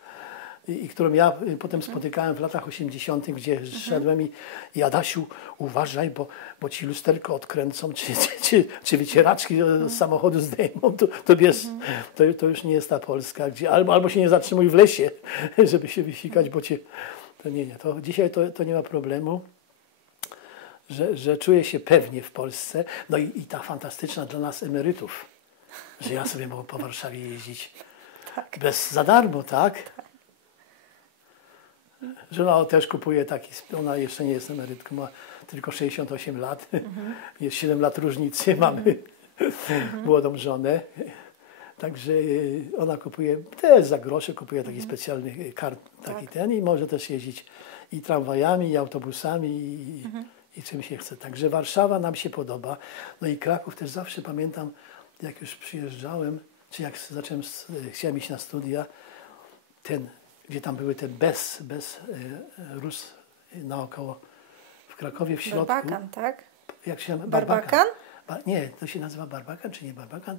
I którą ja potem spotykałem w latach 80., gdzie szedłem i Adasiu, uważaj, bo ci lusterko odkręcą, czy wycieraczki z samochodu zdejmą, to wiesz, to już nie jest ta Polska, gdzie albo się nie zatrzymuj w lesie, żeby się wysikać, bo cię... To dzisiaj to nie ma problemu, że czuję się pewnie w Polsce. No i ta fantastyczna dla nas emerytów, że ja sobie mogę po Warszawie jeździć za darmo, tak? Żona też kupuje taki, ona jeszcze nie jest emerytką, ma tylko 68 lat, jest 7 lat różnicy, mamy młodą żonę, także ona kupuje też za grosze, kupuje taki specjalny kart, i może też jeździć i tramwajami, i autobusami, i czym się chce. Także Warszawa nam się podoba, no i Kraków też zawsze pamiętam, jak już przyjeżdżałem, czy jak chciałem iść na studia, gdzie tam były te bez Rus naokoło w Krakowie w środku. Barbakan, tak? Jak się nazywa? Barbakan? Nie, to się nazywa Barbakan, czy nie Barbakan?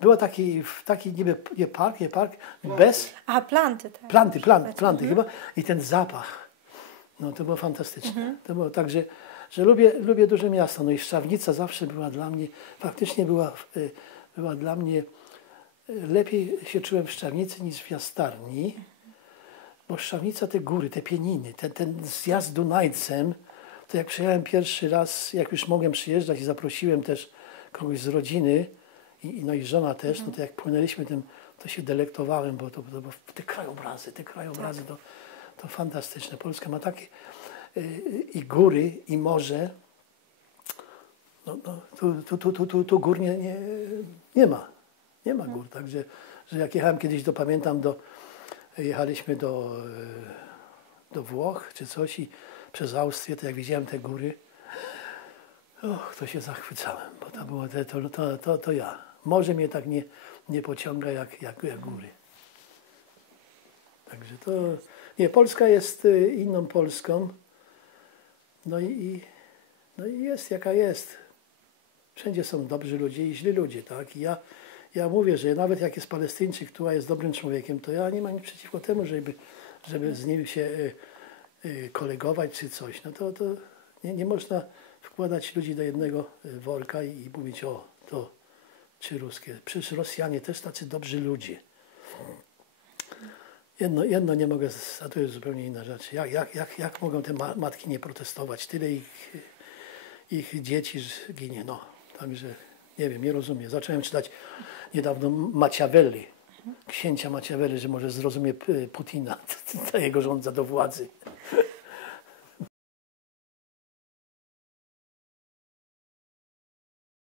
Było taki niby nie park, bez... Aha, planty. Tak. Planty chyba. I ten zapach, no to było fantastyczne. To było tak, że lubię duże miasta. No i Szczawnica zawsze była dla mnie, faktycznie była dla mnie, lepiej się czułem w Szczawnicy niż w Jastarni. Bo Szczawnica, te góry, te pieniny, ten zjazd Dunajcem, to jak przyjechałem pierwszy raz, jak już mogłem przyjeżdżać i zaprosiłem też kogoś z rodziny i żona też, no to jak płynęliśmy tym, to się delektowałem, bo te krajobrazy to fantastyczne. Polska ma takie i góry, i morze. Tu gór nie ma. Nie ma gór, także że jak jechałem kiedyś, jechaliśmy do Włoch czy coś i przez Austrię, to jak widziałem te góry, to się zachwycałem, bo to było to ja. Morze mnie tak nie pociąga jak góry. Także Polska jest inną Polską, no i jest jaka jest. Wszędzie są dobrzy ludzie i źli ludzie, tak? I ja mówię, że nawet jak jest Palestyńczyk, który jest dobrym człowiekiem, to ja nie mam nic przeciwko temu, żeby z nim się kolegować czy coś. No to nie można wkładać ludzi do jednego worka i mówić, czy ruskie. Przecież Rosjanie też tacy dobrzy ludzie. Jedno nie mogę, a to jest zupełnie inna rzecz. Jak mogą te matki nie protestować? Tyle ich dzieci ginie. No, także nie wiem, nie rozumiem. Zacząłem czytać niedawno Machiavelli, księcia Machiavelli, że może zrozumie Putina, ta jego rządza do władzy.